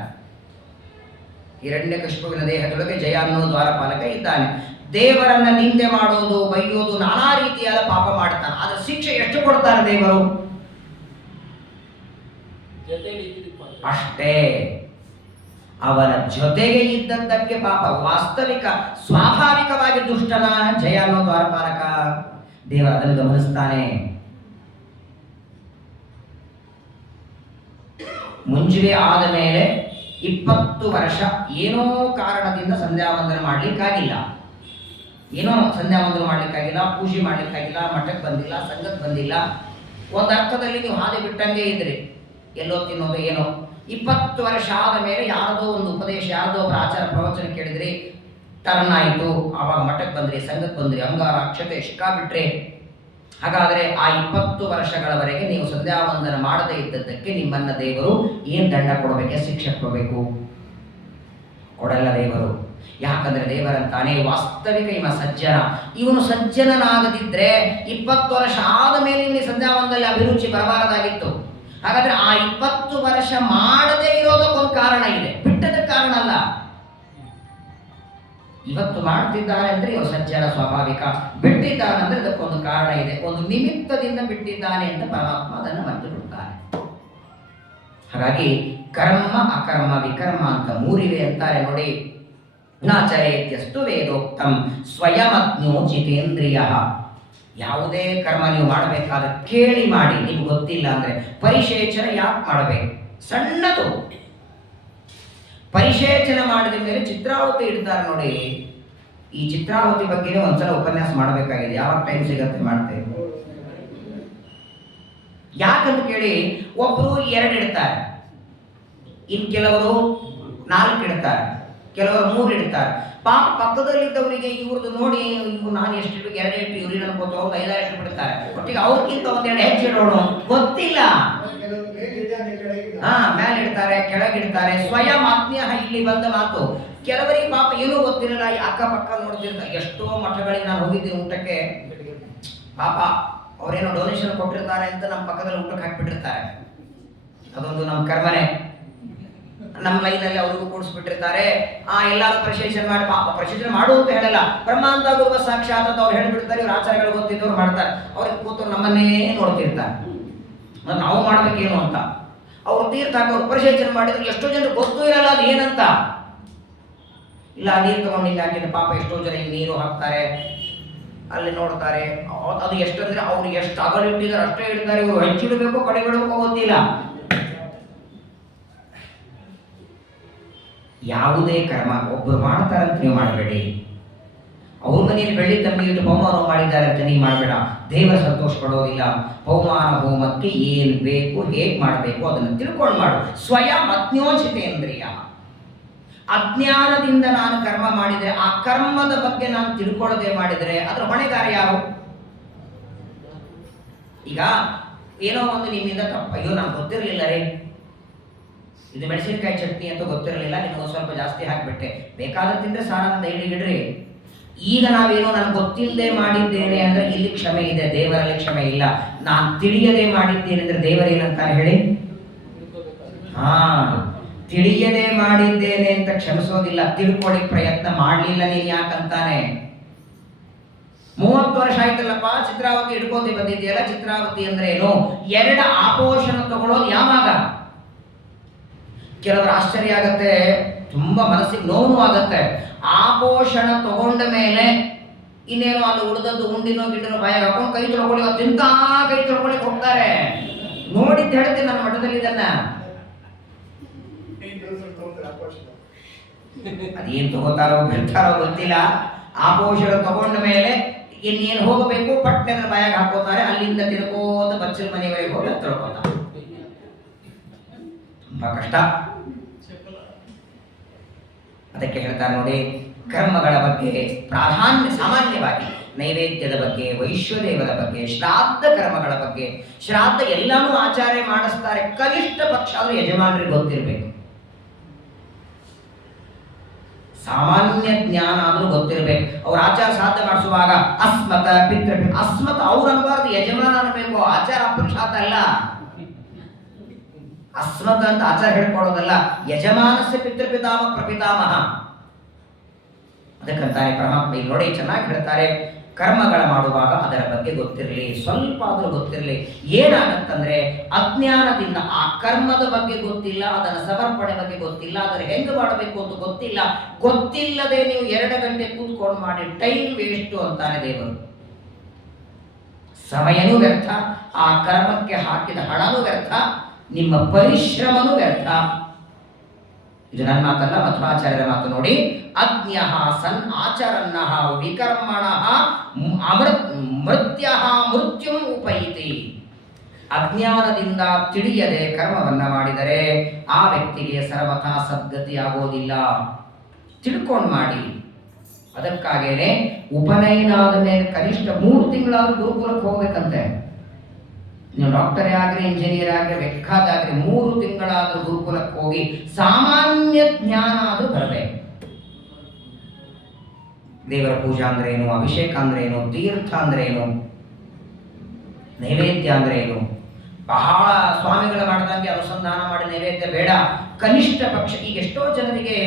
ಹಿರಣ್ಯಕಶಿಪುವಿನ ದೇಹದೊಳಗೆ ಜಯ ಅನ್ನುವ ದ್ವಾರಪಾಲಕ ಇದ್ದಾನೆ. ದೇವರನ್ನ ನಿಂದೆ ಮಾಡೋದು, ಬೈಯೋದು, ನಾನಾ ರೀತಿಯಾದ ಪಾಪ ಮಾಡ್ತಾನೆ. ಅದರ ಶಿಕ್ಷೆ ಎಷ್ಟು ಕೊಡ್ತಾರೆ ದೇವರು? ಅಷ್ಟೇ. ಅವರ ಜೊತೆಗೆ ಇದ್ದದ್ದಕ್ಕೆ ಪಾಪ. ವಾಸ್ತವಿಕ ಸ್ವಾಭಾವಿಕವಾಗಿ ದುಷ್ಟನ ಜಯ ಅನ್ನೋ ದ್ವಾರಪಾಲಕ, ದೇವರ ಅದನ್ನು ಗಮನಿಸ್ತಾನೆ. ಮುಂಜುವೆ ಆದ ಮೇಲೆ 20 ವರ್ಷ ಏನೋ ಕಾರಣದಿಂದ ಸಂಧ್ಯಾ ವಂದನೆ ಮಾಡ್ಲಿಕ್ಕಾಗಿಲ್ಲ, ಏನೋ ಸಂಧ್ಯಾ ವಂದನೆ ಮಾಡ್ಲಿಕ್ಕಾಗಿಲ್ಲ, ಪೂಜೆ ಮಾಡ್ಲಿಕ್ಕಾಗಿಲ್ಲ, ಮಠಕ್ಕೆ ಬಂದಿಲ್ಲ, ಸಂಘಕ್ಕೆ ಬಂದಿಲ್ಲ. ಒಂದು ಅರ್ಥದಲ್ಲಿ ನೀವು ಹಾದಿ ಬಿಟ್ಟಂಗೆ ಇದ್ರಿ, ಎಲ್ಲೋ ತಿನ್ನೋದು ಏನೋ. 20 ವರ್ಷ ಆದ ಮೇಲೆ ಯಾರದೋ ಒಂದು ಉಪದೇಶ, ಯಾರದೋ ಒಬ್ಬರ ಆಚಾರ ಪ್ರವಚನ ಕೇಳಿದ್ರಿ, ಟರ್ನ್ ಆಯಿತು, ಆವಾಗ ಮಠಕ್ಕೆ ಬಂದ್ರಿ, ಸಂಘಕ್ಕೆ ಬಂದ್ರಿ, ಅಂಗಾರ ಅಕ್ಷತೆ ಸಿಕ್ಕಾಬಿಟ್ರೆ. ಹಾಗಾದರೆ ಆ 20 ವರ್ಷಗಳವರೆಗೆ ನೀವು ಸಂಧ್ಯಾ ವಂದನ ಮಾಡದೇ ಇದ್ದದ್ದಕ್ಕೆ ನಿಮ್ಮನ್ನ ದೇವರು ಏನು ದಂಡ ಕೊಡಬೇಕು, ಶಿಕ್ಷೆ ಕೊಡಬೇಕು? ಕೊಡಲ್ಲ ದೇವರು. ಯಾಕಂದ್ರೆ ದೇವರಂತಾನೆ ವಾಸ್ತವಿಕ ಇವ ಸಜ್ಜನ. ಇವನು ಸಜ್ಜನನಾಗದಿದ್ರೆ 20 ವರ್ಷ ಆದ ಮೇಲೆ ಇಲ್ಲಿ ಸಂಧ್ಯಾ ವಂದನೆಯಲ್ಲಿ ಅಭಿರುಚಿ ಬರಬಾರದಾಗಿತ್ತು. ಹಾಗಾದ್ರೆ ಆ 20 ವರ್ಷ ಮಾಡದೇ ಇರೋದಕ್ಕೊಂದು ಕಾರಣ ಇದೆ, ಬಿಟ್ಟದ ಕಾರಣ ಅಲ್ಲ. ಇವತ್ತು ಮಾಡ್ತಿದ್ದಾರೆ ಅಂದ್ರೆ ಇವರು ಸಜ್ಜನ ಸ್ವಾಭಾವಿಕ, ಬಿಟ್ಟಿದ್ದಾನೆ ಅಂದ್ರೆ ಅದಕ್ಕೊಂದು ಕಾರಣ ಇದೆ, ಒಂದು ನಿಮಿತ್ತದಿಂದ ಬಿಟ್ಟಿದ್ದಾನೆ ಅಂತ ಪರಮಾತ್ಮ ಅದನ್ನು ಮರೆತು ಬಿಡ್ತಾನೆ. ಹಾಗಾಗಿ ಕರ್ಮ, ಅಕರ್ಮ, ವಿಕರ್ಮ ಅಂತ ಮೂರಿವೆ ಅಂತಾರೆ ನೋಡಿ. ನಾಚರೇತ್ಯಸ್ತು ವೇದೋಕ್ತಂ ಸ್ವಯಮಜ್ಞೋ ಜಿತೇಂದ್ರಿಯ. ಯಾವುದೇ ಕರ್ಮ ನೀವು ಮಾಡಬೇಕಾದ್ರೆ ಕೇಳಿ ಮಾಡಿ. ನಿಮ್ಗೆ ಗೊತ್ತಿಲ್ಲ ಅಂದ್ರೆ ಪರಿಶೇಚನ ಯಾಕೆ ಮಾಡಬೇಕು? ಸಣ್ಣದು ಪರಿಶೇಚನ ಮಾಡಿದ ಮೇಲೆ ಚಿತ್ರಾವತಿ ಇಡ್ತಾರೆ ನೋಡಿ. ಈ ಚಿತ್ರಾವತಿ ಬಗ್ಗೆ ಒಂದ್ಸಲ ಉಪನ್ಯಾಸ ಮಾಡಬೇಕಾಗಿದೆ. ಯಾವಾಗ ಟೈಮ್ ಸಿಗತ್ತೆ ಮಾಡ್ತೇವೆ. ಯಾಕಂತ ಕೇಳಿ, ಒಬ್ಬರು 2 ಇಡ್ತಾರೆ, ಇನ್ ಕೆಲವರು 4 ಇಡ್ತಾರೆ, ಕೆಲವರು 3 ಇಡ್ತಾರೆ. ಪಾಪ ಪಕ್ಕದಲ್ಲಿದ್ದವರಿಗೆ ಇವ್ರದ್ದು ನೋಡಿ, ಇವ್ರು ನಾನು ಎಷ್ಟು 2 ಇಟ್ಟು ಇವ್ರಿಗೆ ಅನ್ಕೋತ 5 ಇಟ್ಟು ಬಿಡ್ತಾರೆ. ಒಟ್ಟಿಗೆ ಅವ್ರಿಗಿಂತ 1-2 ಹೆಚ್ಚು ಇಡೋಣ, ಗೊತ್ತಿಲ್ಲ. ಮೇಲೆ ಇಡ್ತಾರೆ, ಕೆಳಗಿಡ್ತಾರೆ. ಸ್ವಯಂ ಆಜ್ಞೆ ಇಲ್ಲಿ ಬಂದ ಮಾತು. ಕೆಲವರಿಗೆ ಪಾಪ ಏನೂ ಗೊತ್ತಿರಲ್ಲ, ಅಕ್ಕಪಕ್ಕ ನೋಡ್ತಿರ್ತಾರೆ. ಎಷ್ಟೋ ಮಠಗಳಿಗೆ ನಾನು ಹೋಗಿದ್ದೀನಿ ಊಟಕ್ಕೆ, ಪಾಪ ಅವರೇನೋ ಡೊನೇಷನ್ ಕೊಟ್ಟಿರ್ತಾರೆ ಅಂತ ನಮ್ಮ ಪಕ್ಕದಲ್ಲಿ ಊಟಕ್ಕೆ ಹಾಕ್ಬಿಟ್ಟಿರ್ತಾರೆ. ಅದೊಂದು ನಮ್ಮ ಕರ್ಮನೆ. ನಮ್ಮ ಲೈನಲ್ಲಿ ಅವ್ರಿಗೂ ಕೂಡಿಸ್ಬಿಟ್ಟಿರ್ತಾರೆ. ಎಲ್ಲಾರು ಪರಿಶೇಷಣೆ ಮಾಡಿ, ಪಾಪ ಪರಿಶೇಷಣೆ ಮಾಡು ಅಂತ ಹೇಳಲ್ಲ, ಬ್ರಹ್ಮಾಂತ ಗುರುವ ಸಾಕ್ಷಾತ್ ಅಂತ ಅವ್ರು ಹೇಳ್ಬಿಡ್ತಾರೆ. ಇವ್ರು ಆಚಾರಗಳು ಗೊತ್ತಿದ್ದವ್ರು ಮಾಡ್ತಾರೆ. ಅವ್ರಿಗೆ ಕೂತು ನಮ್ಮನ್ನೇ ನೋಡ್ತಿರ್ತಾರೆ, ನಾವು ಮಾಡ್ಬೇಕೇನು ಅಂತ. ಅವ್ರು ತೀರ್ಥ ಹಾಕೋರು ಪರಿಶೇಷಣೆ ಮಾಡಿದ್ರೆ ಎಷ್ಟೋ ಜನರು ಗೊತ್ತೂ ಇರಲ್ಲ ಅದು ಏನಂತ. ಇಲ್ಲ ನೀರು ತಗೊಂಡು ಹಿಂಗೆ ಹಾಕಿದ್ರೆ ಪಾಪ ಎಷ್ಟೋ ಜನ ಹಿಂಗೆ ನೀರು ಹಾಕ್ತಾರೆ, ಅಲ್ಲಿ ನೋಡ್ತಾರೆ. ಅದು ಎಷ್ಟಂದ್ರೆ ಅವ್ರು ಎಷ್ಟು ಅಗಲಿಟ್ಟಿದ್ದಾರೆ ಅಷ್ಟೇ ಇಡ್ತಾರೆ. ಇವರು ಹೆಚ್ಚಿಡಬೇಕು ಕಡಿಮೆ ಇಡಬೇಕು ಗೊತ್ತಿಲ್ಲ. ಯಾವುದೇ ಕರ್ಮ ಒಬ್ಬರು ಮಾಡ್ತಾರಂತ ನೀವು ಮಾಡಬೇಡಿ. ಅವ್ರ ಮನೆಯಲ್ಲಿ ಬೆಳ್ಳಿ ತಂಬಿ ಇಟ್ಟು ಪವಮಾನ ಮಾಡಿದ್ದಾರೆ ಅಂತ ನೀವು ಮಾಡಬೇಡ. ದೇವರ ಸಂತೋಷ ಪಡೋದಿಲ್ಲ. ಪವಮಾನ ಹೋಮಕ್ಕೆ ಏನು ಬೇಕು, ಹೇಗೆ ಮಾಡಬೇಕು ಅದನ್ನು ತಿಳ್ಕೊಂಡು ಮಾಡು. ಸ್ವಯಂ ಅಜ್ಞೋಚಿತೇಂದ್ರಿಯ. ಅಜ್ಞಾನದಿಂದ ನಾನು ಕರ್ಮ ಮಾಡಿ ಮಾಡಿದರೆ, ಆ ಕರ್ಮದ ಬಗ್ಗೆ ನಾನು ತಿಳ್ಕೊಳ್ಳದೆ ಮಾಡಿದರೆ ಅದರ ಹೊಣೆಗಾರ ಯಾರು? ಈಗ ಏನೋ ಒಂದು ನಿಮ್ಮಿಂದ ತಪ್ಪು, ಅಯ್ಯೋ ನಂಗೆ ಗೊತ್ತಿರಲಿಲ್ಲ ರೀ, ಇದು ಮೆಣಸಿನಕಾಯಿ ಚಟ್ನಿ ಅಂತ ಗೊತ್ತಿರಲಿಲ್ಲ, ನಿಮ್ಗೆ ಸ್ವಲ್ಪ ಜಾಸ್ತಿ ಹಾಕಿಬಿಟ್ಟೆ, ಬೇಕಾದ್ರೆ ತಿಂದ್ರೆ ಸಾರನ ಡೈಲಿಗಿಡ್ರಿ. ಈಗ ನಾವೇನೋ ನನಗೆ ಗೊತ್ತಿಲ್ಲದೆ ಮಾಡಿದ್ದೇನೆ ಅಂದ್ರೆ ಇಲ್ಲಿ ಕ್ಷಮೆ ಇದೆ, ದೇವರಲ್ಲಿ ಕ್ಷಮೆ ಇಲ್ಲ. ನಾನು ತಿಳಿಯದೆ ಮಾಡಿದ್ದೇನೆ ಅಂದ್ರೆ ದೇವರೇನಂತಾನೆ ಹೇಳಿ? ಹಾ, ತಿಳಿಯದೆ ಮಾಡಿದ್ದೇನೆ ಅಂತ ಕ್ಷಮಿಸೋದಿಲ್ಲ, ತಿಳ್ಕೊಳ್ಳಿಕ್ ಪ್ರಯತ್ನ ಮಾಡಲಿಲ್ಲ ನೀನು ಯಾಕಂತಾನೆ. 30 ವರ್ಷ ಆಯ್ತಲ್ಲಪ್ಪ ಚಿತ್ರಾವತಿ ಹಿಡ್ಕೋತಿ ಬಂದಿದೆಯಲ್ಲ, ಚಿತ್ರಾವತಿ ಅಂದ್ರೆ ಏನು? 2 ಆಪೋಷಣ ತಗೊಳ್ಳೋದು ಯಾವಾಗ? ಕೆಲವರು ಆಶ್ಚರ್ಯ ಆಗತ್ತೆ, ತುಂಬಾ ಮನಸ್ಸಿಗೆ ನೋವು ಆಗತ್ತೆ. ಆಪೋಷಣ ತಗೊಂಡ ಮೇಲೆ ಇನ್ನೇನು ಅದು ಉಳಿದದ್ದು ಉಂಡಿನೋ ಗಿಂಡಿನೋ ಬಾಯಾಗ ಹಾಕೊಂಡು ಕೈ ತೊಳ್ಕೊಳ್ಳಿ, ತಿಂತ ಕೈ ತೊಳ್ಕೊಳ್ಳಿ ಹೋಗ್ತಾರೆ. ನೋಡಿದ್ದು ಹೇಳ್ತೀನಿ ನನ್ನ ಮಠದಲ್ಲಿ ಇದನ್ನ. ಅದೇನ್ ತಗೋತಾರೋ ಬಿಡ್ತಾರೋ ಗೊತ್ತಿಲ್ಲ. ಆಪೋಷಣ ತಗೊಂಡ ಮೇಲೆ ಇನ್ನೇನು ಹೋಗಬೇಕು, ಪಟ್ನೆ ಬಾಯಾಗ ಹಾಕೋತಾರೆ, ಅಲ್ಲಿಂದ ತಿಳ್ಕೋತ ಬಚ್ಚಲ ಮನೆಯವರೆಗೆ ಹೋಗಿ ತಿಳ್ಕೊತಾರೆ. ತುಂಬಾ ಕಷ್ಟ. ಅದಕ್ಕೆ ಹೇಳ್ತಾರೆ ನೋಡಿ, ಕರ್ಮಗಳ ಬಗ್ಗೆ ಪ್ರಾಧಾನ್ಯ, ಸಾಮಾನ್ಯವಾಗಿ ನೈವೇದ್ಯದ ಬಗ್ಗೆ, ವೈಶ್ವದೇವದ ಬಗ್ಗೆ, ಶ್ರಾದ್ದ ಕರ್ಮಗಳ ಬಗ್ಗೆ. ಶ್ರಾದ್ದ ಎಲ್ಲಾನು ಆಚಾರ್ಯ ಮಾಡಿಸ್ತಾರೆ, ಕನಿಷ್ಠ ಪಕ್ಷ ಆದ್ರೂ ಯಜಮಾನರಿಗೆ ಗೊತ್ತಿರಬೇಕು, ಸಾಮಾನ್ಯ ಜ್ಞಾನ ಆದ್ರೂ ಗೊತ್ತಿರಬೇಕು. ಅವ್ರ ಆಚಾರ ಶ್ರಾದ್ದ ಮಾಡಿಸುವಾಗ ಅಸ್ಮತ ಪಿತೃ, ಅಸ್ಮತ್ ಅವ್ರು ಅನ್ಬಾರ್ದು, ಯಜಮಾನ ಅನ್ಬೇಕು. ಆಚಾರ ಅಪ್ಪನ ಶ್ರಾದ್ದ ಅಲ್ಲ, ಅಸ್ಮತ್ ಅಂತ ಆಚಾರ ಹೇಳ್ಕೊಳ್ಳೋದಲ್ಲ, ಯಜಮಾನಸ್ಯ ಪಿತೃಪಿತಾಮ ಪ್ರಪಿತಾಮಹ. ಅದಕ್ಕಂತಾರೆ ಪರಮಾತ್ಮ ಇಲ್ಲಿ ನೋಡಿ ಚೆನ್ನಾಗಿ ಹೇಳ್ತಾರೆ, ಕರ್ಮಗಳ ಮಾಡುವಾಗ ಅದರ ಬಗ್ಗೆ ಗೊತ್ತಿರಲಿ, ಸ್ವಲ್ಪ ಆದ್ರೂ ಗೊತ್ತಿರಲಿ. ಏನಾಗತ್ತಂದ್ರೆ ಅಜ್ಞಾನದಿಂದ ಆ ಕರ್ಮದ ಬಗ್ಗೆ ಗೊತ್ತಿಲ್ಲ, ಅದರ ಸಮರ್ಪಣೆ ಬಗ್ಗೆ ಗೊತ್ತಿಲ್ಲ, ಅದರ ಹೆಂಗೆ ಮಾಡಬೇಕು ಅಂತ ಗೊತ್ತಿಲ್ಲ. ಗೊತ್ತಿಲ್ಲದೆ ನೀವು 2 ಗಂಟೆ ಕೂತ್ಕೊಂಡು ಮಾಡಿ ಟೈಮ್ ವೇಸ್ಟ್ ಅಂತಾನೆ ದೇವರು. ಸಮಯನೂ ವ್ಯರ್ಥ, ಆ ಕರ್ಮಕ್ಕೆ ಹಾಕಿದ ಹಣನೂ ವ್ಯರ್ಥ, ನಿಮ್ಮ ಪರಿಶ್ರಮನೂ ವ್ಯರ್ಥ. ಇದು ನನ್ನ ಮಾತಲ್ಲ, ಮಧ್ವಾಚಾರ್ಯರ ಮಾತು ನೋಡಿ. ಅಜ್ಞ ಸನ್ ಆಚರನ್ನ ವಿಕರ್ಮಣ ಮೃತ್ಯ ಮೃತ್ಯುಂ ಉಪೈತಿ. ಅಜ್ಞಾನದಿಂದ ತಿಳಿಯದೆ ಕರ್ಮವನ್ನ ಮಾಡಿದರೆ ಆ ವ್ಯಕ್ತಿಗೆ ಸರ್ವಥಾ ಸದ್ಗತಿ ಆಗೋದಿಲ್ಲ. ತಿಳ್ಕೊಂಡು ಮಾಡಿ. ಅದಕ್ಕಾಗೇನೆ ಉಪನಯನ ಆದ ಮೇಲೆ ಕನಿಷ್ಠ 3 ತಿಂಗಳಾದ್ರೂ ಗುರುಕುಲಕ್ಕೆ ಹೋಗ್ಬೇಕಂತೆ. ನೀವು ಡಾಕ್ಟರೇ ಆಗ್ರಿ, ಇಂಜಿನಿಯರ್ ಆಗ್ರಿ, ಬೇಕಾದಾಗ್ರಿ 3 ತಿಂಗಳಾದ್ರೂ ಗುರುಕುಲಕ್ಕೆ ಹೋಗಿ ಸಾಮಾನ್ಯ ಜ್ಞಾನ ಆದ್ರೂ ಬರಬೇಕು. ದೇವರ ಪೂಜಾ ಅಂದ್ರೆ ಏನು, ಅಭಿಷೇಕ ಅಂದ್ರೆ ಏನು, ತೀರ್ಥ ಅಂದ್ರೆ ಏನು, ನೈವೇದ್ಯ ಅಂದ್ರೆ ಏನು. ಬಹಳ ಸ್ವಾಮಿಗಳು ಮಾಡಿದಂಗೆ ಅನುಸಂಧಾನ ಮಾಡಿ ನೈವೇದ್ಯ ಬೇಡ. ಕನಿಷ್ಠ ಪಕ್ಷ ಈಗ ಎಷ್ಟೋ ಜನರಿಗೆ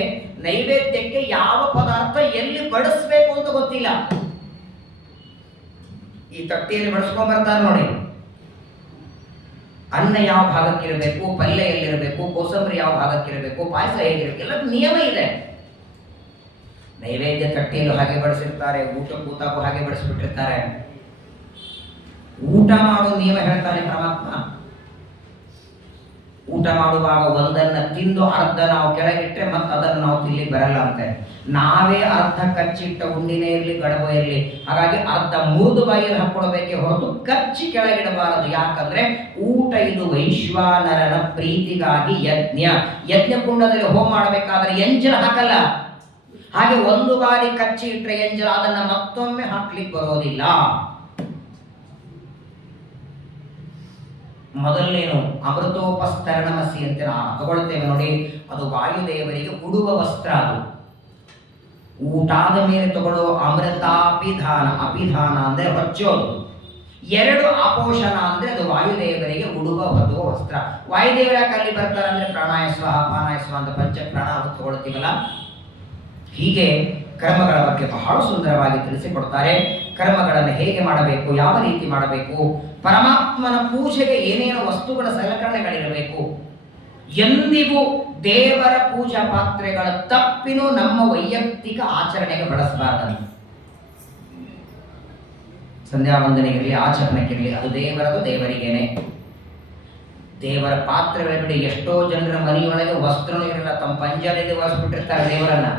ನೈವೇದ್ಯಕ್ಕೆ ಯಾವ ಪದಾರ್ಥ ಎಲ್ಲಿ ಬಡಿಸ್ಬೇಕು ಅಂತ ಗೊತ್ತಿಲ್ಲ. ಈ ತಟ್ಟೆಯಲ್ಲಿ ಬಡಿಸ್ಕೊಂಡ್ ಬರ್ತಾರೆ ನೋಡಿ, ಅನ್ನ ಯಾವ ಭಾಗಕ್ಕಿರಬೇಕು, ಪಲ್ಯ ಎಲ್ಲಿರಬೇಕು, ಕೋಸಂಬರಿ ಯಾವ ಭಾಗಕ್ಕಿರಬೇಕು, ಪಾಯಸ ಹೇಗಿರಬೇಕು, ಎಲ್ಲ ನಿಯಮ ಇದೆ. ನೈವೇದ್ಯ ತಟ್ಟೆಯಲ್ಲೂ ಹಾಗೆ ಬಡಿಸಿರ್ತಾರೆ, ಊಟಕ್ಕೂ ಹಾಗೆ ಬಡಿಸ್ಬಿಟ್ಟಿರ್ತಾರೆ. ಊಟ ಮಾಡೋ ನಿಯಮ ಹೇಳ್ತಾನೆ ಪರಮಾತ್ಮ. ಊಟ ಮಾಡುವಾಗ ಒಂದನ್ನ ತಿಂದು ಅರ್ಧ ನಾವು ಕೆಳಗಿಟ್ರೆ ಮತ್ತೆ ಅದನ್ನು ನಾವು ತಿನ್ಲಿಕ್ಕೆ ಬರಲ್ಲ ಅಂತೆ. ನಾವೇ ಅರ್ಧ ಕಚ್ಚಿಟ್ಟ ಉಂಡಿನೇ ಇರಲಿ, ಗಡಬ ಇರಲಿ, ಹಾಗಾಗಿ ಅರ್ಧ ಮುರಿದು ಬಾಯಲ್ಲಿ ಹಾಕೊಳ್ಬೇಕೆ ಹೊರತು ಕಚ್ಚಿ ಕೆಳಗಿಡಬಾರದು. ಯಾಕಂದ್ರೆ ಊಟ ಇದು ವೈಶ್ವಾನರನ ಪ್ರೀತಿಗಾಗಿ ಯಜ್ಞ. ಯಜ್ಞ ಕುಂಡದಲ್ಲಿ ಹೋಮ ಮಾಡಬೇಕಾದ್ರೆ ಎಂಜಲ ಹಾಕಲ್ಲ. ಹಾಗೆ ಒಂದು ಬಾರಿ ಕಚ್ಚಿ ಇಟ್ಟರೆ ಎಂಜಲ ಅದನ್ನ ಮತ್ತೊಮ್ಮೆ ಹಾಕ್ಲಿಕ್ಕೆ ಬರೋದಿಲ್ಲ. ಮೊದಲನೇನು ಅಮೃತೋಪಸ್ತರಣಮಸಿ ಅಂತ ನಾವು ತಗೊಳ್ತೇವೆ ನೋಡಿ, ಅದು ವಾಯುದೇವರಿಗೆ ಉಡುವ ವಸ್ತ್ರ. ಅದು ಊಟಾದ ಮೇಲೆ ತಗೊಳ್ಳೋ ಅಮೃತಾಪಿಧಾನ. ಅಪಿಧಾನ ಅಂದ್ರೆ ಹೊಚ್ಚೋದು. 2 ಆಪೋಷಣ ಅಂದ್ರೆ ಅದು ವಾಯುದೇವರಿಗೆ ಉಡುವ ಹೊದುವ ವಸ್ತ್ರ. ವಾಯುದೇವರ ಅಲ್ಲಿ ಬರ್ತಾರೆ ಅಂದ್ರೆ ಪ್ರಾಣಾಯ ಸ್ವಾಹ ಪಾನಾಯ ಸ್ವಾಹ ಅಂತ ಪಂಚ ಪ್ರಾಣ ತಗೊಳ್ತೀವಲ್ಲ. ಹೀಗೆ ಕರ್ಮಗಳ ಬಗ್ಗೆ ಬಹಳ ಸುಂದರವಾಗಿ ತಿಳಿಸಿಕೊಡ್ತಾರೆ. ಕರ್ಮಗಳನ್ನು ಹೇಗೆ ಮಾಡಬೇಕು, ಯಾವ ರೀತಿ ಮಾಡಬೇಕು, ಪರಮಾತ್ಮನ ಪೂಜೆಗೆ ಏನೇನು ವಸ್ತುಗಳ ಸಲಕರಣೆಗಳಿರಬೇಕು. ಎಂದಿಗೂ ದೇವರ ಪೂಜಾ ಪಾತ್ರೆಗಳ ತಪ್ಪಿನೂ ನಮ್ಮ ವೈಯಕ್ತಿಕ ಆಚರಣೆಗೆ ಬಳಸಬಾರದು. ಸಂಧ್ಯಾ ವಂದನೆಗಿರಲಿ, ಆಚರಣೆಗಿರಲಿ, ಅದು ದೇವರದು ದೇವರಿಗೇನೆ. ದೇವರ ಪಾತ್ರೆಗಳ ಬಿಡಿ ಎಷ್ಟೋ ಜನರ ಮನೆಯೊಳಗೆ ವಸ್ತ್ರನೂ ಇರಲ್ಲ, ತಮ್ಮ ಪಂಜಾರಿಯಲ್ಲಿ ಒರೆಸ್ಬಿಟ್ಟಿರ್ತಾರೆ ದೇವರನ್ನ.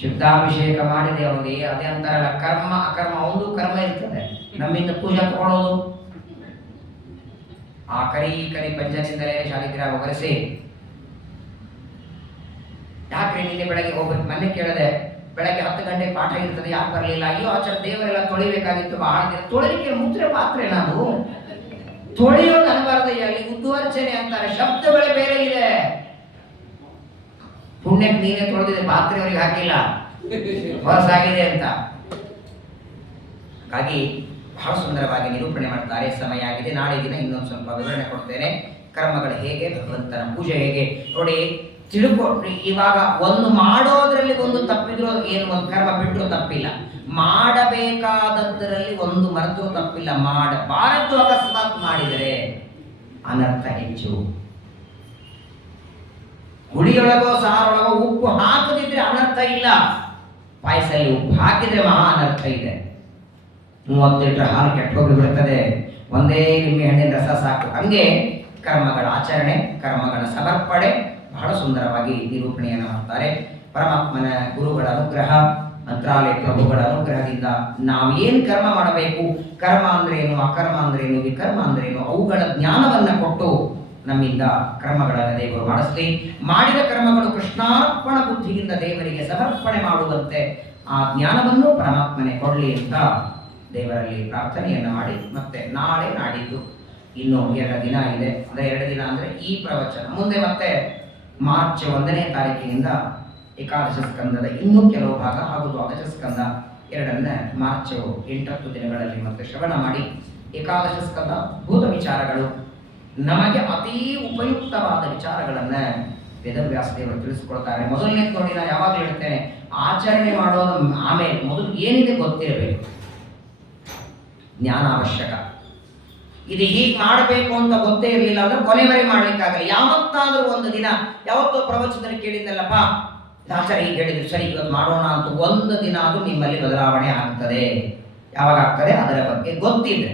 ಶುದ್ಧಾಭಿಷೇಕ ಮಾಡಿದೆ ಅವನಿಗೆ, ಅದೇ ಅಂತಾರಲ್ಲ ಕರ್ಮ ಅಕರ್ಮ, ಒಂದು ಕರ್ಮ ಇರ್ತದೆ. ನಮ್ಮಿಂದ ಪೂಜಾ ತಗೊಳ್ಳೋದು, ಆ ಕರಿ ಪಂಜರಿಂದಲೇ ಶಾಲಿಗ್ರಾಮ ಒರೆಸಿ. ಯಾಕೆ ಯಾಕ್ರಿ ನಿನ್ನೆ ಬೆಳಗ್ಗೆ ಹೋಗ್ಬೇಕು? ಮೊನ್ನೆ ಕೇಳಿದೆ, ಬೆಳಗ್ಗೆ 10 ಗಂಟೆಗೆ ಪಾಠ ಇರ್ತದೆ, ಯಾಕೆ ಬರಲಿಲ್ಲ? ಅಯ್ಯೋ ಆಚಾರ ದೇವರೆಲ್ಲ ತೊಳಿಬೇಕಾಗಿತ್ತು, ಬಹಳ ದಿನ ತೊಳಿಲಿಕ್ಕೆ ಮುದ್ರೆ ಪಾತ್ರೆ ನಾನು ತೊಳೆಯೋದು ಅನಬಾರದಯ್ಯ, ಅಲ್ಲಿ ಉದ್ವರ್ಚನೆ ಅಂತಾರೆ, ಶಬ್ದಗಳೇ ಬೇರೆ ಇದೆ. ಪುಣ್ಯಕ್ಕೆ ನೀನೇ ತೊಳೆದಿದೆ, ಪಾತ್ರೆ ಅವರಿಗೆ ಹಾಕಿಲ್ಲ, ಹೊರಸಾಗಿದೆ ಅಂತ. ಹಾಗಾಗಿ ಬಹಳ ಸುಂದರವಾಗಿ ನಿರೂಪಣೆ ಮಾಡ್ತಾರೆ. ಸಮಯ ಆಗಿದೆ, ನಾಳೆ ದಿನ ಇನ್ನೊಂದು ಸ್ವಲ್ಪ ವಿವರಣೆ ಕೊಡ್ತೇನೆ. ಕರ್ಮಗಳು ಹೇಗೆ, ಭಗವಂತನ ಪೂಜೆ ಹೇಗೆ ನೋಡಿ ತಿಳ್ಕೊಟ್ರಿ. ಇವಾಗ ಒಂದು ಮಾಡೋದ್ರಲ್ಲಿ ಒಂದು ತಪ್ಪಿದ್ರು ಏನು, ಒಂದು ಕರ್ಮ ಬಿಟ್ಟರು ತಪ್ಪಿಲ್ಲ, ಮಾಡಬೇಕಾದದ್ದರಲ್ಲಿ ಒಂದು ಮರೆತರೂ ತಪ್ಪಿಲ್ಲ. ಮಾಡಬಾರದು ಅಕಸ್ಮಾತ್ ಮಾಡಿದರೆ ಅನರ್ಥ ಹೆಚ್ಚು. ಹುಳಿಯೊಳಗೋ ಸಾರೊಳಗೋ ಉಪ್ಪು ಹಾಕದಿದ್ರೆ ಅನರ್ಥ ಇಲ್ಲ, ಪಾಯಸಲ್ಲಿ ಉಪ್ಪು ಹಾಕಿದ್ರೆ ಮಹಾ ಅನರ್ಥ ಇದೆ. 30 ಲೀಟರ್ ಹಾಲು ಕೆಟ್ಟೋಗಿ ಬಿಡುತ್ತದೆ, ಒಂದೇ ನಿಂಬೆ ಹಣ್ಣಿನ ರಸ ಸಾಕು. ಹಂಗೆ ಕರ್ಮಗಳ ಆಚರಣೆ, ಕರ್ಮಗಳ ಸಮರ್ಪಣೆ ಬಹಳ ಸುಂದರವಾಗಿ ನಿರೂಪಣೆಯನ್ನು ಮಾಡ್ತಾರೆ. ಪರಮಾತ್ಮನ ಗುರುಗಳ ಅನುಗ್ರಹ, ಮಂತ್ರಾಲಯ ಪ್ರಭುಗಳ ಅನುಗ್ರಹದಿಂದ ನಾವೇನು ಕರ್ಮ ಮಾಡಬೇಕು, ಕರ್ಮ ಅಂದ್ರೇನು, ಅಕರ್ಮ ಅಂದ್ರೇನು, ವಿಕರ್ಮ ಅಂದ್ರೇನು, ಅವುಗಳ ಜ್ಞಾನವನ್ನ ಕೊಟ್ಟು ನಮ್ಮಿಂದ ಕರ್ಮಗಳನ್ನು ದೇವರು ಮಾಡಿಸಲಿ. ಮಾಡಿದ ಕರ್ಮಗಳು ಕೃಷ್ಣಾರ್ಪಣ ಬುದ್ಧಿಯಿಂದ ದೇವರಿಗೆ ಸಮರ್ಪಣೆ ಮಾಡುವಂತೆ ಆ ಜ್ಞಾನವನ್ನು ಪರಮಾತ್ಮನೆ ಕೊಡಲಿ ಅಂತ ದೇವರಲ್ಲಿ ಪ್ರಾರ್ಥನೆಯನ್ನು ಮಾಡಿ, ಮತ್ತೆ ನಾಳೆ ನಾಡಿದ್ದು ಇನ್ನು 2 ದಿನ ಇದೆ. ಅಂದರೆ 2 ದಿನ ಅಂದರೆ ಈ ಪ್ರವಚನ ಮುಂದೆ ಮತ್ತೆ ಮಾರ್ಚ್ 1ನೇ ತಾರೀಕಿನಿಂದ ಏಕಾದಶ ಸ್ಕಂದದ ಇನ್ನೂ ಕೆಲವು ಭಾಗ ಹಾಗೂ ದ್ವಾದಶ ಸ್ಕಂದ 2ನ್ನ ಮಾರ್ಚ್ 8 ದಿನಗಳಲ್ಲಿ ಮತ್ತೆ ಶ್ರವಣ ಮಾಡಿ, ಏಕಾದಶ ಸ್ಕಂದ ಅದ್ಭುತ ವಿಚಾರಗಳು, ನಮಗೆ ಅತೀ ಉಪಯುಕ್ತವಾದ ವಿಚಾರಗಳನ್ನ ವೇದವ್ಯಾಸ ದೇವರು ತಿಳಿಸ್ಕೊಳ್ತಾರೆ. ಮೊದಲನೇ ನೋಡಿ, ನಾನು ಯಾವಾಗಲೂ ಹೇಳ್ತೇನೆ, ಆಚರಣೆ ಮಾಡೋದು ಆಮೇಲೆ, ಮೊದಲು ಏನಿದೆ ಗೊತ್ತಿರಬೇಕು, ಜ್ಞಾನ ಅವಶ್ಯಕ. ಇದು ಹೀಗೆ ಮಾಡಬೇಕು ಅಂತ ಗೊತ್ತೇ ಇರಲಿಲ್ಲ ಅಂದ್ರೆ ಕೊನೆವರೆಗೆ ಮಾಡ್ಲಿಕ್ಕಾಗಲ್ಲ. ಯಾವತ್ತಾದ್ರೂ ಒಂದು ದಿನ, ಯಾವತ್ತೋ ಪ್ರವಚನದಲ್ಲಿ ಕೇಳಿದ್ದಲ್ಲಪ್ಪ ಆಚಾರ ಈಗ ಹೇಳಿದ್ರು, ಸರಿ ಇವತ್ತು ಮಾಡೋಣ ಅಂತ ಒಂದು ದಿನ ಆದ್ರೂ ನಿಮ್ಮಲ್ಲಿ ಬದಲಾವಣೆ ಆಗ್ತದೆ. ಯಾವಾಗ ಆಗ್ತದೆ ಅದರ ಬಗ್ಗೆ ಗೊತ್ತಿದ್ರೆ.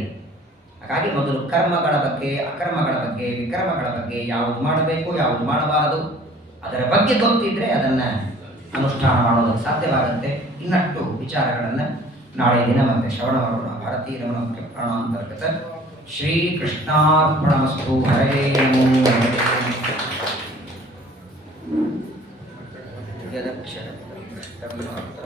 ಹಾಗಾಗಿ ಮೊದಲು ಕರ್ಮಗಳ ಬಗ್ಗೆ, ಅಕರ್ಮಗಳ ಬಗ್ಗೆ, ವಿಕರ್ಮಗಳ ಬಗ್ಗೆ, ಯಾವುದು ಮಾಡಬೇಕು ಯಾವುದು ಮಾಡಬಾರದು ಅದರ ಬಗ್ಗೆ ಗೊತ್ತಿದ್ರೆ ಅದನ್ನ ಅನುಷ್ಠಾನ ಮಾಡೋದಕ್ಕೆ ಸಾಧ್ಯವಾಗುತ್ತೆ. ಇನ್ನಷ್ಟು ವಿಚಾರಗಳನ್ನು ನಾಳೆ ದಿನ ಮತ್ತೆ ಶ್ರವಣ ಮಾಡೋಣ. ಭಾರತೀಯ ರಮಣ ಮುಖ್ಯ ಪ್ರಾಣಾಂತರ್ಗತ ಶ್ರೀ ಕೃಷ್ಣಾರ್ಪಣಮಸ್ತು. ಹರೇ ನಮೋ.